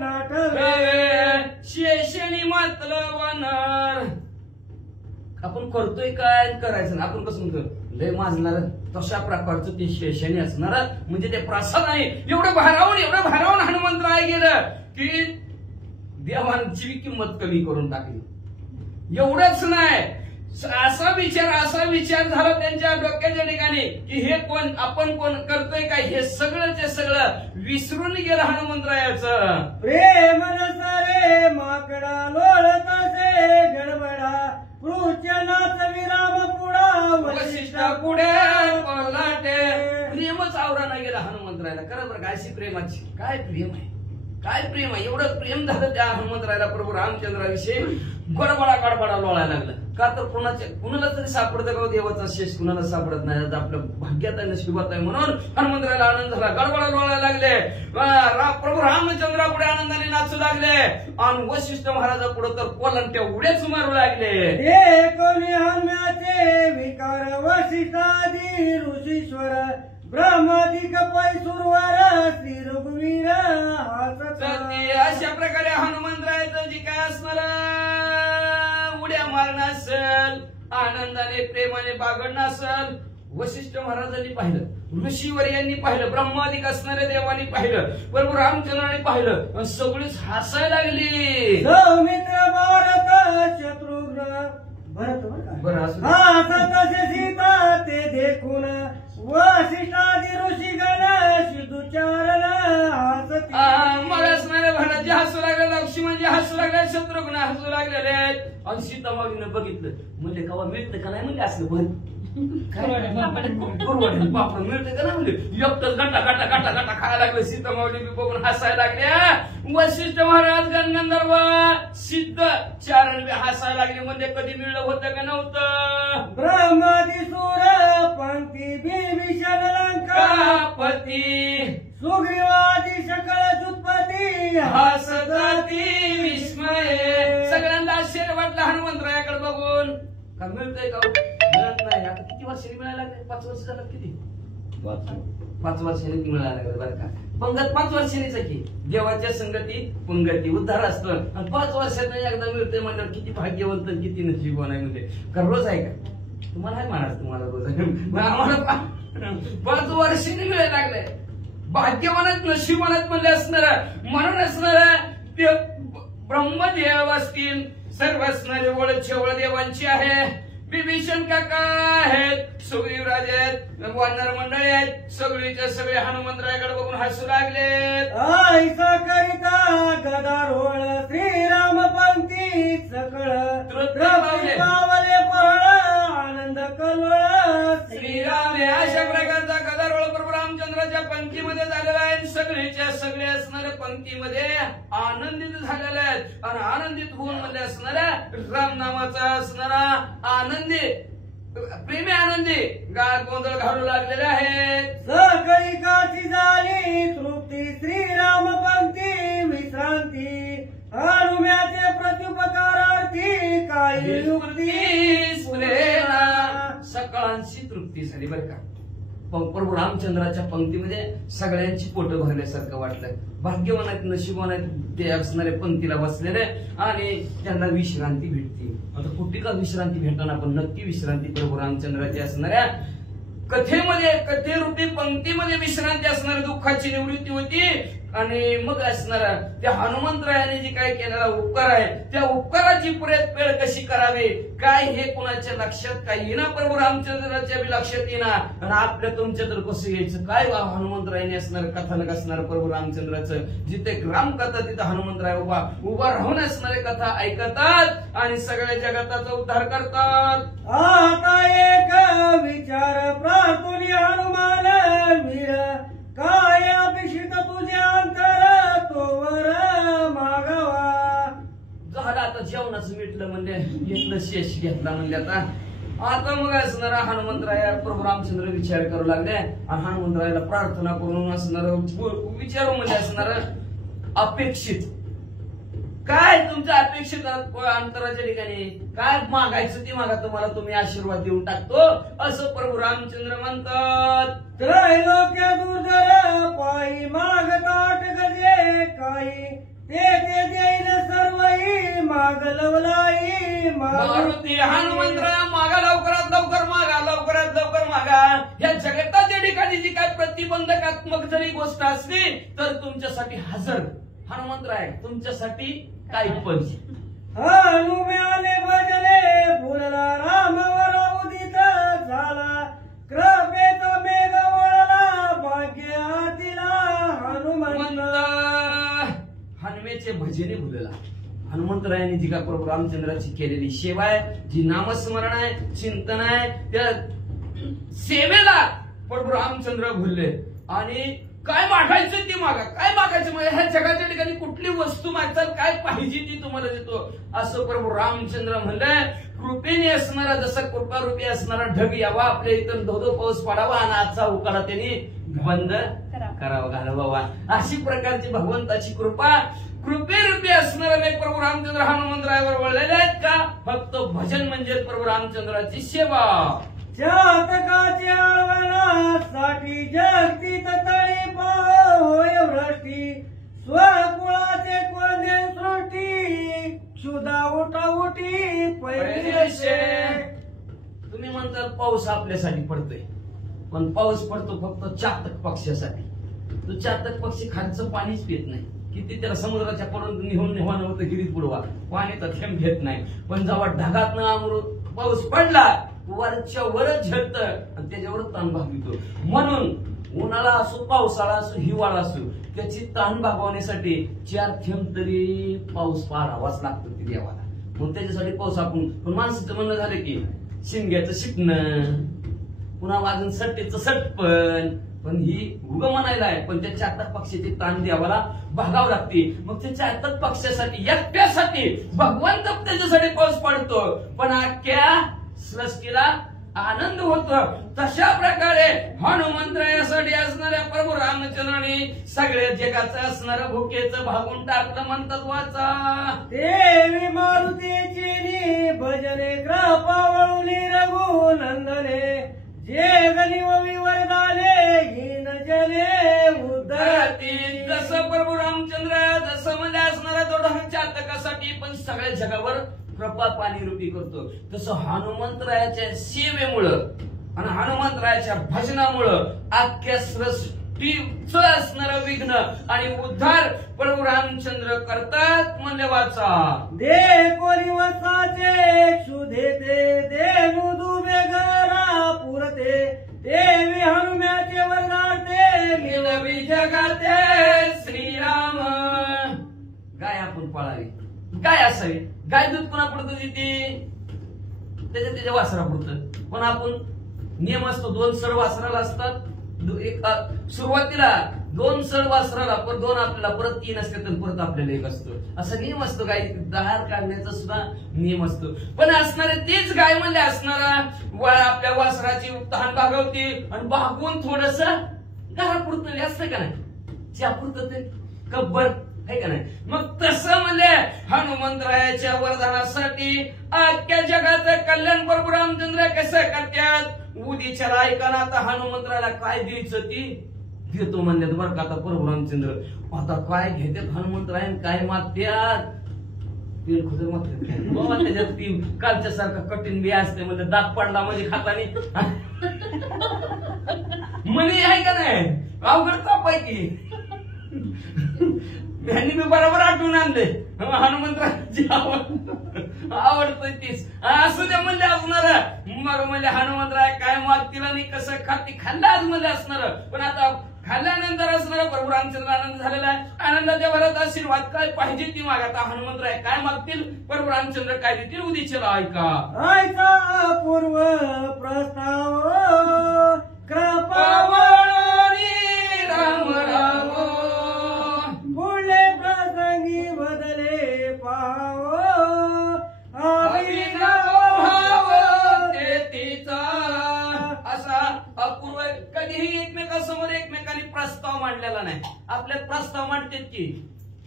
नाटवे. शेषणी मातलं वानर आपण करतोय काय करायचं ना. आपण कसं म्हणतो लय माजणार तशा प्रकारचं ते शेषणी असणार. म्हणजे ते प्रसाद आहे. एवढं भारावून हनुमंतराय गेलं की देवांची किंमत कमी करून टाकली. एवढंच नाही, असा विचार झाला त्यांच्या डोक्याच्या ठिकाणी की हे कोण आपण कोण करतोय काय हे सगळं विसरून गेलं हनुमंतरायाचं. प्रेम नसरे माकडा लोळतसे गडबडा पृच्छनाथ विराम पुढा वशिष्ठा पुढे पलाटे. प्रेमच आवरायला गेला हनुमंतरायाला. खरं बरं काय अशी प्रेमाची काय प्रेम आहे. एवढं प्रेम झालं त्या हनुमंतरायाला प्रभू रामचंद्राविषयी. गडबडा लोळायला लागलं. का तर कुणाला तरी सापडतं का देवाचा शेष कुणाला सापडत नाही. आपलं भाग्यात आहे नशिबात आहे म्हणून हनुमंतरायाला आनंद झाला. गडबडा लोळायला लागले. प्रभू रामचंद्रा पुढे आनंदाने नाचू लागले. आणि वशिष्ठ महाराजा पुढे तर कोलंट्या उड्याच मारू लागले. कोणी हनुम्याचे विकार वशिष्ठादी ऋषीश्वर ब्रह्मादिक पैसुरवर श्री रघुवीर अशा प्रकारे हनुमंतरायाचं जे काय असणार उड्या मारणं असेल, आनंदाने प्रेमाने बागडणं असेल. वशिष्ठ महाराजांनी पाहिलं, ऋषीवर यांनी पाहिलं, ब्रह्मादिक असणाऱ्या देवांनी पाहिलं, प्रभू रामचंद्राने पाहिलं. सगळीच हसायला लागली. सौमित्र भारत शत्रुघ्न भरत तसे सीता ते देखून वशिष्ठादी ऋषीगण शिदुचारण हसती. मग असणारे भरत जे हसू लागले, लक्ष्मण जे हसू लागले, शत्रुघ्न हसू लागलेले. आणि सीतामाईनं बघितलं म्हणले कवा मिळतं का नाही म्हणले असलं पण पापड मिळतं का नाही म्हणले. एकटंच गटा खायला लागले. सीतामाऊली बघून हसायला लागल्या. वशिष्ठ महाराज गणगंधर्व सिद्ध चारण हसायला लागले. म्हणजे कधी मिळलं होतं का नव्हतं. ब्रह्मादी सूर पंक्ती बिभीषण लंकापती सुग्रीवादी सकळ जुत्पती हसताती विस्मय. सगळ्यांना आश्चर्य वाटलं हनुमंतरायाकडे बघून. का मिळतंय का मिळत नाही. आता किती वर्षांनी मिळायला लागले. 5 वर्ष झालं. किती 5 वर्षांनी मिळायला लागले. बरं का पंगत 5 वर्षांनीच की देवाच्या संगती पंगती उद्धार असतं. आणि 5 वर्षात एकदा मिळतंय म्हणल्यावर किती भाग्यवंत किती नशीबवान आहे. म्हणजे का रोज आहे का तुम्हाला आहे म्हणाल. तुम्हाला रोज आहे आम्हाला 5 वर्षांनी मिळायला लागले. भाग्यवानात नशीबवानात म्हणजे असणार म्हणून असणार ते ब्रह्मदेव असतील. सर्व असणारे ओळख देवांची आहे. विभीषण काका आहेत, सुग्रीव राजे आहेत, वानर मंडळी आहेत. सगळीच्या सगळे हनुमंतरायाकडे बघून हसू लागलेत. ऐसा करिता गदारोळ श्रीराम पंक्ती सकळ पावले पहळ आनंद कल्वळ श्रीराम. अशा प्रकारचा गदारोळ प्रभू रामचंद्राच्या पंक्तीमध्ये झालेला आहे. सगळीच्या सगळे असणाऱ्या पंक्तीमध्ये आनंदित झालेल्या आहेत. आणि आनंदित होऊन मध्ये असणाऱ्या राम नामाचा असणारा आनंदी प्रेमी आनंदी गोंधळ घालू लागलेले आहेत. सकळी काठी झाली तृप्ती श्रीराम पंक्ती विश्रांती हनुम्याचे प्रत्युपकारार्थी काही युक्ती सकाळची तृप्ती झाली. बरं का प्रभू रामचंद्राच्या पंक्तीमध्ये सगळ्यांची पोटं भरल्यासारखं वाटलं. भाग्यवान आहेत नशीबवान आहेत ते असणारे पंक्तीला बसलेले आणि त्यांना विश्रांती भेटते. आता कुठे का विश्रांती भेटताना पण नक्की विश्रांती प्रभू रामचंद्राची असणाऱ्या कथेरूपी पंक्तीमध्ये विश्रांती असणारी दुःखाची निवृत्ती होती. आणि मग असणारा त्या हनुमंतरायाने जे काय केलेला उपकार आहे त्या उपकाराची परतफेड कशी करावी काय हे कुणाच्या लक्षात काही येईना. प्रभू रामचंद्राच्या बी लक्षात येईना. आणि आपल्या तुमच्या तर कसं यायचं काय हनुमंतरायाने असणार कथानक असणार प्रभू रामचंद्राचं. जिथे रामकथा तिथे हनुमंतराय उभा राहून असणारे कथा ऐकतात आणि सगळ्या जगताचा उद्धार करतात. आता एक विचार प्रार्थुनी हनुमान वीर काय अपेक्षित तुझे अंतर तोवर मागावा. झालं आता जेवणाचं मिटलं म्हणजे घेतलं शेष घेतला म्हणले आता मग असणारा हनुमंतराया प्रभू रामचंद्र विचार करू लागले आणि हनुमंतरायाला प्रार्थना करून असणार विचारू म्हणजे असणार अपेक्षित काय तुमच्या अपेक्षित अंतराच्या ठिकाणी काय मागायचं ते मागा, तुम्हाला तुम्ही आशीर्वाद देऊन टाकतो असं प्रभू रामचंद्र म्हणतात. त्रैलोक्य दुर्धर पायी मागताट गजे काही ते देईन सर्वही माग लवलाई मारुती हनुमंतराया मागा, लवकरात लवकर मागा, लवकरात लवकर मागा. या जगताच्या ठिकाणी जी काय प्रतिबंधकात्मक जरी गोष्ट असली तर तुमच्यासाठी हजर हनुमंतराय, तुमच्यासाठी काही पण. हनुम्याने भजले फुलला रामवर उदित झाला कृपेत मेघ वळला भाग्य हातीला हनुमंत. हनुमेचे भजने भुलला. हनुमंतरायाने जी का प्रभू रामचंद्राची केलेली सेवा आहे, जी नामस्मरण आहे, चिंतन आहे, त्या सेवेला प्रभू रामचंद्र भुलले. आणि काय मागायचं ती मागा, काय मागायचं म्हणजे ह्या जगाच्या ठिकाणी कुठली वस्तू मागताल, काय पाहिजे ती तुम्हाला देतो असं प्रभू रामचंद्र म्हणलंय. कृपेने असणारा जसा कृपारूपी असणारा ढग यावा आपल्या इथं धोधो पाऊस पडावा आणि आजचा उकाडा त्यांनी बंद करावा घालवावा, अशी प्रकारची भगवंताची कृपा कृपेरूपी असणारे प्रभू रामचंद्र हनुमंतरायावर वळलेले आहेत का? फक्त भजन म्हणजे प्रभू रामचंद्राची सेवा. चातकाची आळवणासाठी जगती तळी होय भ्रष्टी स्वकुळाचे कोणते सृष्टी क्षुधा उठाउटी पैसे. तुम्ही म्हणतात पाऊस आपल्यासाठी पडतोय, पण पाऊस पडतो फक्त चातक पक्षासाठी. तो चातक पक्षी खालचं पाणीच पित नाही, किती त्याला समुद्राच्या पडून निव्हान होतं गिरीत बुडवा, पाण्याचा थेंब घेत नाही. पण जेव्हा ढगातनं अमृत पाऊस पडला वरच्या वरच झडत आणि त्याच्यावर ताण भागवितो. म्हणून उन्हाळा असो, पावसाळा असो, हिवाळा असो, त्याची ताण भागवण्यासाठी 4 थेंब तरी पाऊस पारावाच लागतो ती देवाला. मग त्याच्यासाठी पाऊस आपण, पण माणसाचं म्हणणं झालं की शिंग्याचं शिकणं, पुन्हा वाजून सट्टेचं सटपण, पण ही उग म्हणायला आहे. पण त्या चातक पक्षाची ताण देवाला भागावं लागते. मग त्या चातक पक्षासाठी एकट्यासाठी भगवंत त्याच्यासाठी पाऊस पडतो, पण अख्ख्या सृष्टीला आनंद होतो. तशा प्रकारे हनुमंतरायासाठी असणाऱ्या प्रभू रामचंद्राने सगळ्या जगाचं असणारं भुकेचं भागून टाकलं. म्हणतात वाचा देवी मारुतीची भजने कृपा वळुली रघुनंदने जे गलिव विवरदाले हीन जले उद्धरती. जसं प्रभू रामचंद्र जसं म्हणजे असणारा तो ढग चातकासाठी पण सगळ्या जगावर कृपा पाणी रूपी करतो, तसं हनुमंतरायाच्या सेवेमुळं आणि हनुमंतरायाच्या भजनामुळं अख्ख्या सृष्टीचं असणारं विघ्न आणि उद्धार प्रभू रामचंद्र करतात. म्हणले वाचा दे कोणी वसाचे क्षुधे दे मुदुबे घरा पुरते देवी हनुम्याचे वरदाते मिळवी जगाते श्रीराम. गाय आपण पाळावी, गाय असावी. गाय दूध पुन्हा पडतं देते त्याच्या वासरा पुरतं. पण आपण नियम असतो, 2 सड वासराला असतात. सुरुवातीला 2 सड वासराला, पण 2 आपल्याला, परत 3 असते तर परत आपल्याला 1 असतो. असा नियम असतो. गाय धार काढण्याचा सुद्धा नियम असतो. पण असणारे तेच गाय म्हणजे असणारा आपल्या वासराची तहान भागवते आणि भागवून थोडस घरापुरतं असतं का नाही, त्यापुरतं ते कब्बर आहे का नाही. मग तसं म्हणजे हनुमंतरायाच्या वरदानासाठी अख्ख्या जगाचं कल्याण प्रभू रामचंद्र कसं करतात. उदीच्या ऐकाना आता हनुमंतराला काय द्यायचं ती देतो म्हणतात बरं का. आता प्रभू रामचंद्र आता काय घेतात हनुमंतरायन, काय मागत्यात तेल खुद मागतात. त्याच्यात ती कालच्या सारखं कठीण बी असते म्हणजे दात पडला म्हणजे खातानी म्हणे आहे का नाही, अवघड कापाय की. यांनी मी बरोबर आठवून आणले हनुमंतराची आवडतोय तीच असू द्या म्हणजे असणार. मग म्हणजे हनुमंतराय काय मागतील आणि कसं खाती खाल्लं आज मध्ये असणार. पण आता खाल्ल्यानंतर असणार प्रभू रामचंद्र आनंद झालेला आहे. आनंदाच्या भरात आशीर्वाद काय पाहिजे ती माग. आता हनुमंतराय काय मागतील, प्रभू रामचंद्र काय देतील उदीचेला ऐका. ऐका पूर्व प्रस्ताव कृपा राम राम पुढले प्रसंगी बदले पाव अभिनव मांडलेला नाही. आपल्यात प्रस्ताव मांडतात की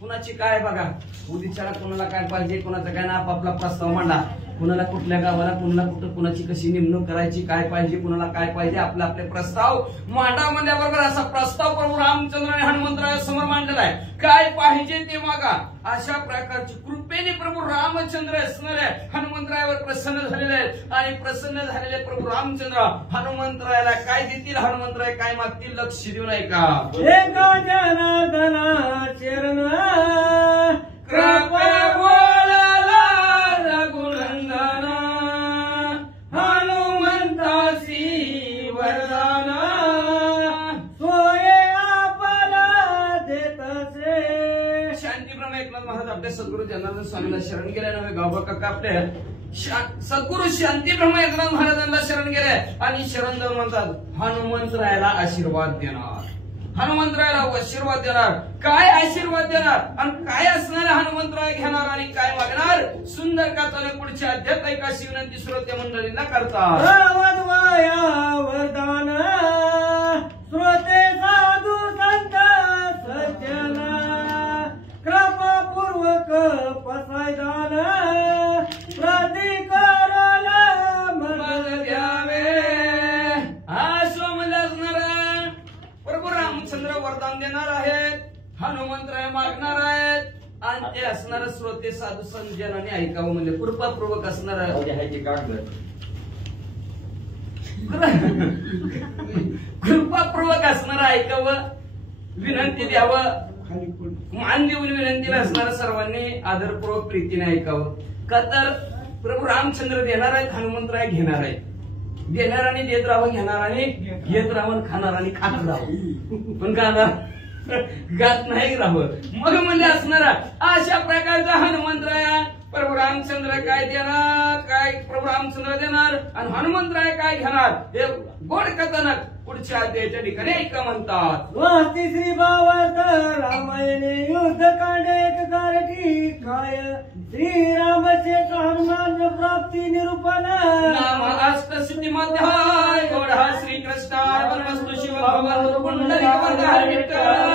कुणाची काय बघा उद्याच्याला कुणाला काय पाहिजे कुणाचा काय ना आपापला प्रस्ताव मांडा. कुणाला कुठल्या गावाला कुणाला कुठं कुणाची कशी नेमणूक करायची काय पाहिजे कुणाला काय पाहिजे आपले आपले प्रस्ताव मांडा म्हणल्याबरोबर असा प्रस्ताव प्रभू रामचंद्र आणि हनुमंतराया समोर मांडलेला आहे. काय पाहिजे ते मागा. अशा प्रकारची कृपेने प्रभू रामचंद्र असणारे हनुमंतरायावर प्रसन्न झालेले आहेत आणि प्रसन्न झालेले प्रभू रामचंद्र हनुमंतरायाला काय देतील हनुमंतराय काय मागतील लक्ष देऊ नये का. एका जनार्दना चरण कृपा बोलाला रघुनंदन हनुमंतासी वरदान सोये आपला देतसे. शांतीप्रमाणे एकनाथ महाराज आपल्या सद्गुरू जनार्दन स्वामीला शरण गेल्या नव्हे गावबा काका आपल्या सद्गुरू शांतीब्रह्म एकनाथ महाराजांना शरण गेले आणि शरण जाऊन म्हणतात हनुमंतरायाला आशीर्वाद देणार. हनुमंतरायाला आशीर्वाद देणार. काय आशीर्वाद देणार आणि काय असणार हनुमंतराय घेणार आणि काय मागणार सुंदर कथाने पुढच्या अध्यात्म एकाशी विनंती श्रोते मंडळींना करतात. वरदान श्रोते साधू संत सज्जन कृपापूर्वक पसायदान प्रतिकाराला मदत द्यावे. असो म्हणजे असणार प्रभू रामचंद्र वरदान देणार आहेत हनुमंतराय मागणार आहेत आणि ते असणार श्रोते साधू संत जनाने ऐकावं म्हणजे कृपापूर्वक असणार कृपापूर्वक असणार ऐकावं विनंती द्यावं मान देऊन विनंतीला असणार सर्वांनी आदरपूर्वक प्रीतीने ऐकावं. का तर प्रभू रामचंद्र देणार आहेत हनुमंतराय घेणार आहेत. देणार आणि देत राहावं घेणार आणि घेत राहावं खाणार आणि खात राहावं पण गात नाही राहावं. मग म्हणजे असणारा अशा प्रकारचा हनुमंतराय प्रभू रामचंद्र काय देणार काय प्रभू रामचंद्र देणार आणि हनुमंतराय काय घेणार हे गोड कथानक पुढच्या अध्यायाच्या ठिकाणी ऐका म्हणतात. वास्ती श्री भावार्थ रामायणे युद्धकांड एक गारठी काय श्रीरामचे हनुमान प्राप्ती निरूपण नाम अष्टसिद्धी मध्याय गोडा श्रीकृष्ण वस्तु शिव भगवान पुंडलिक वरदान विठ्ठल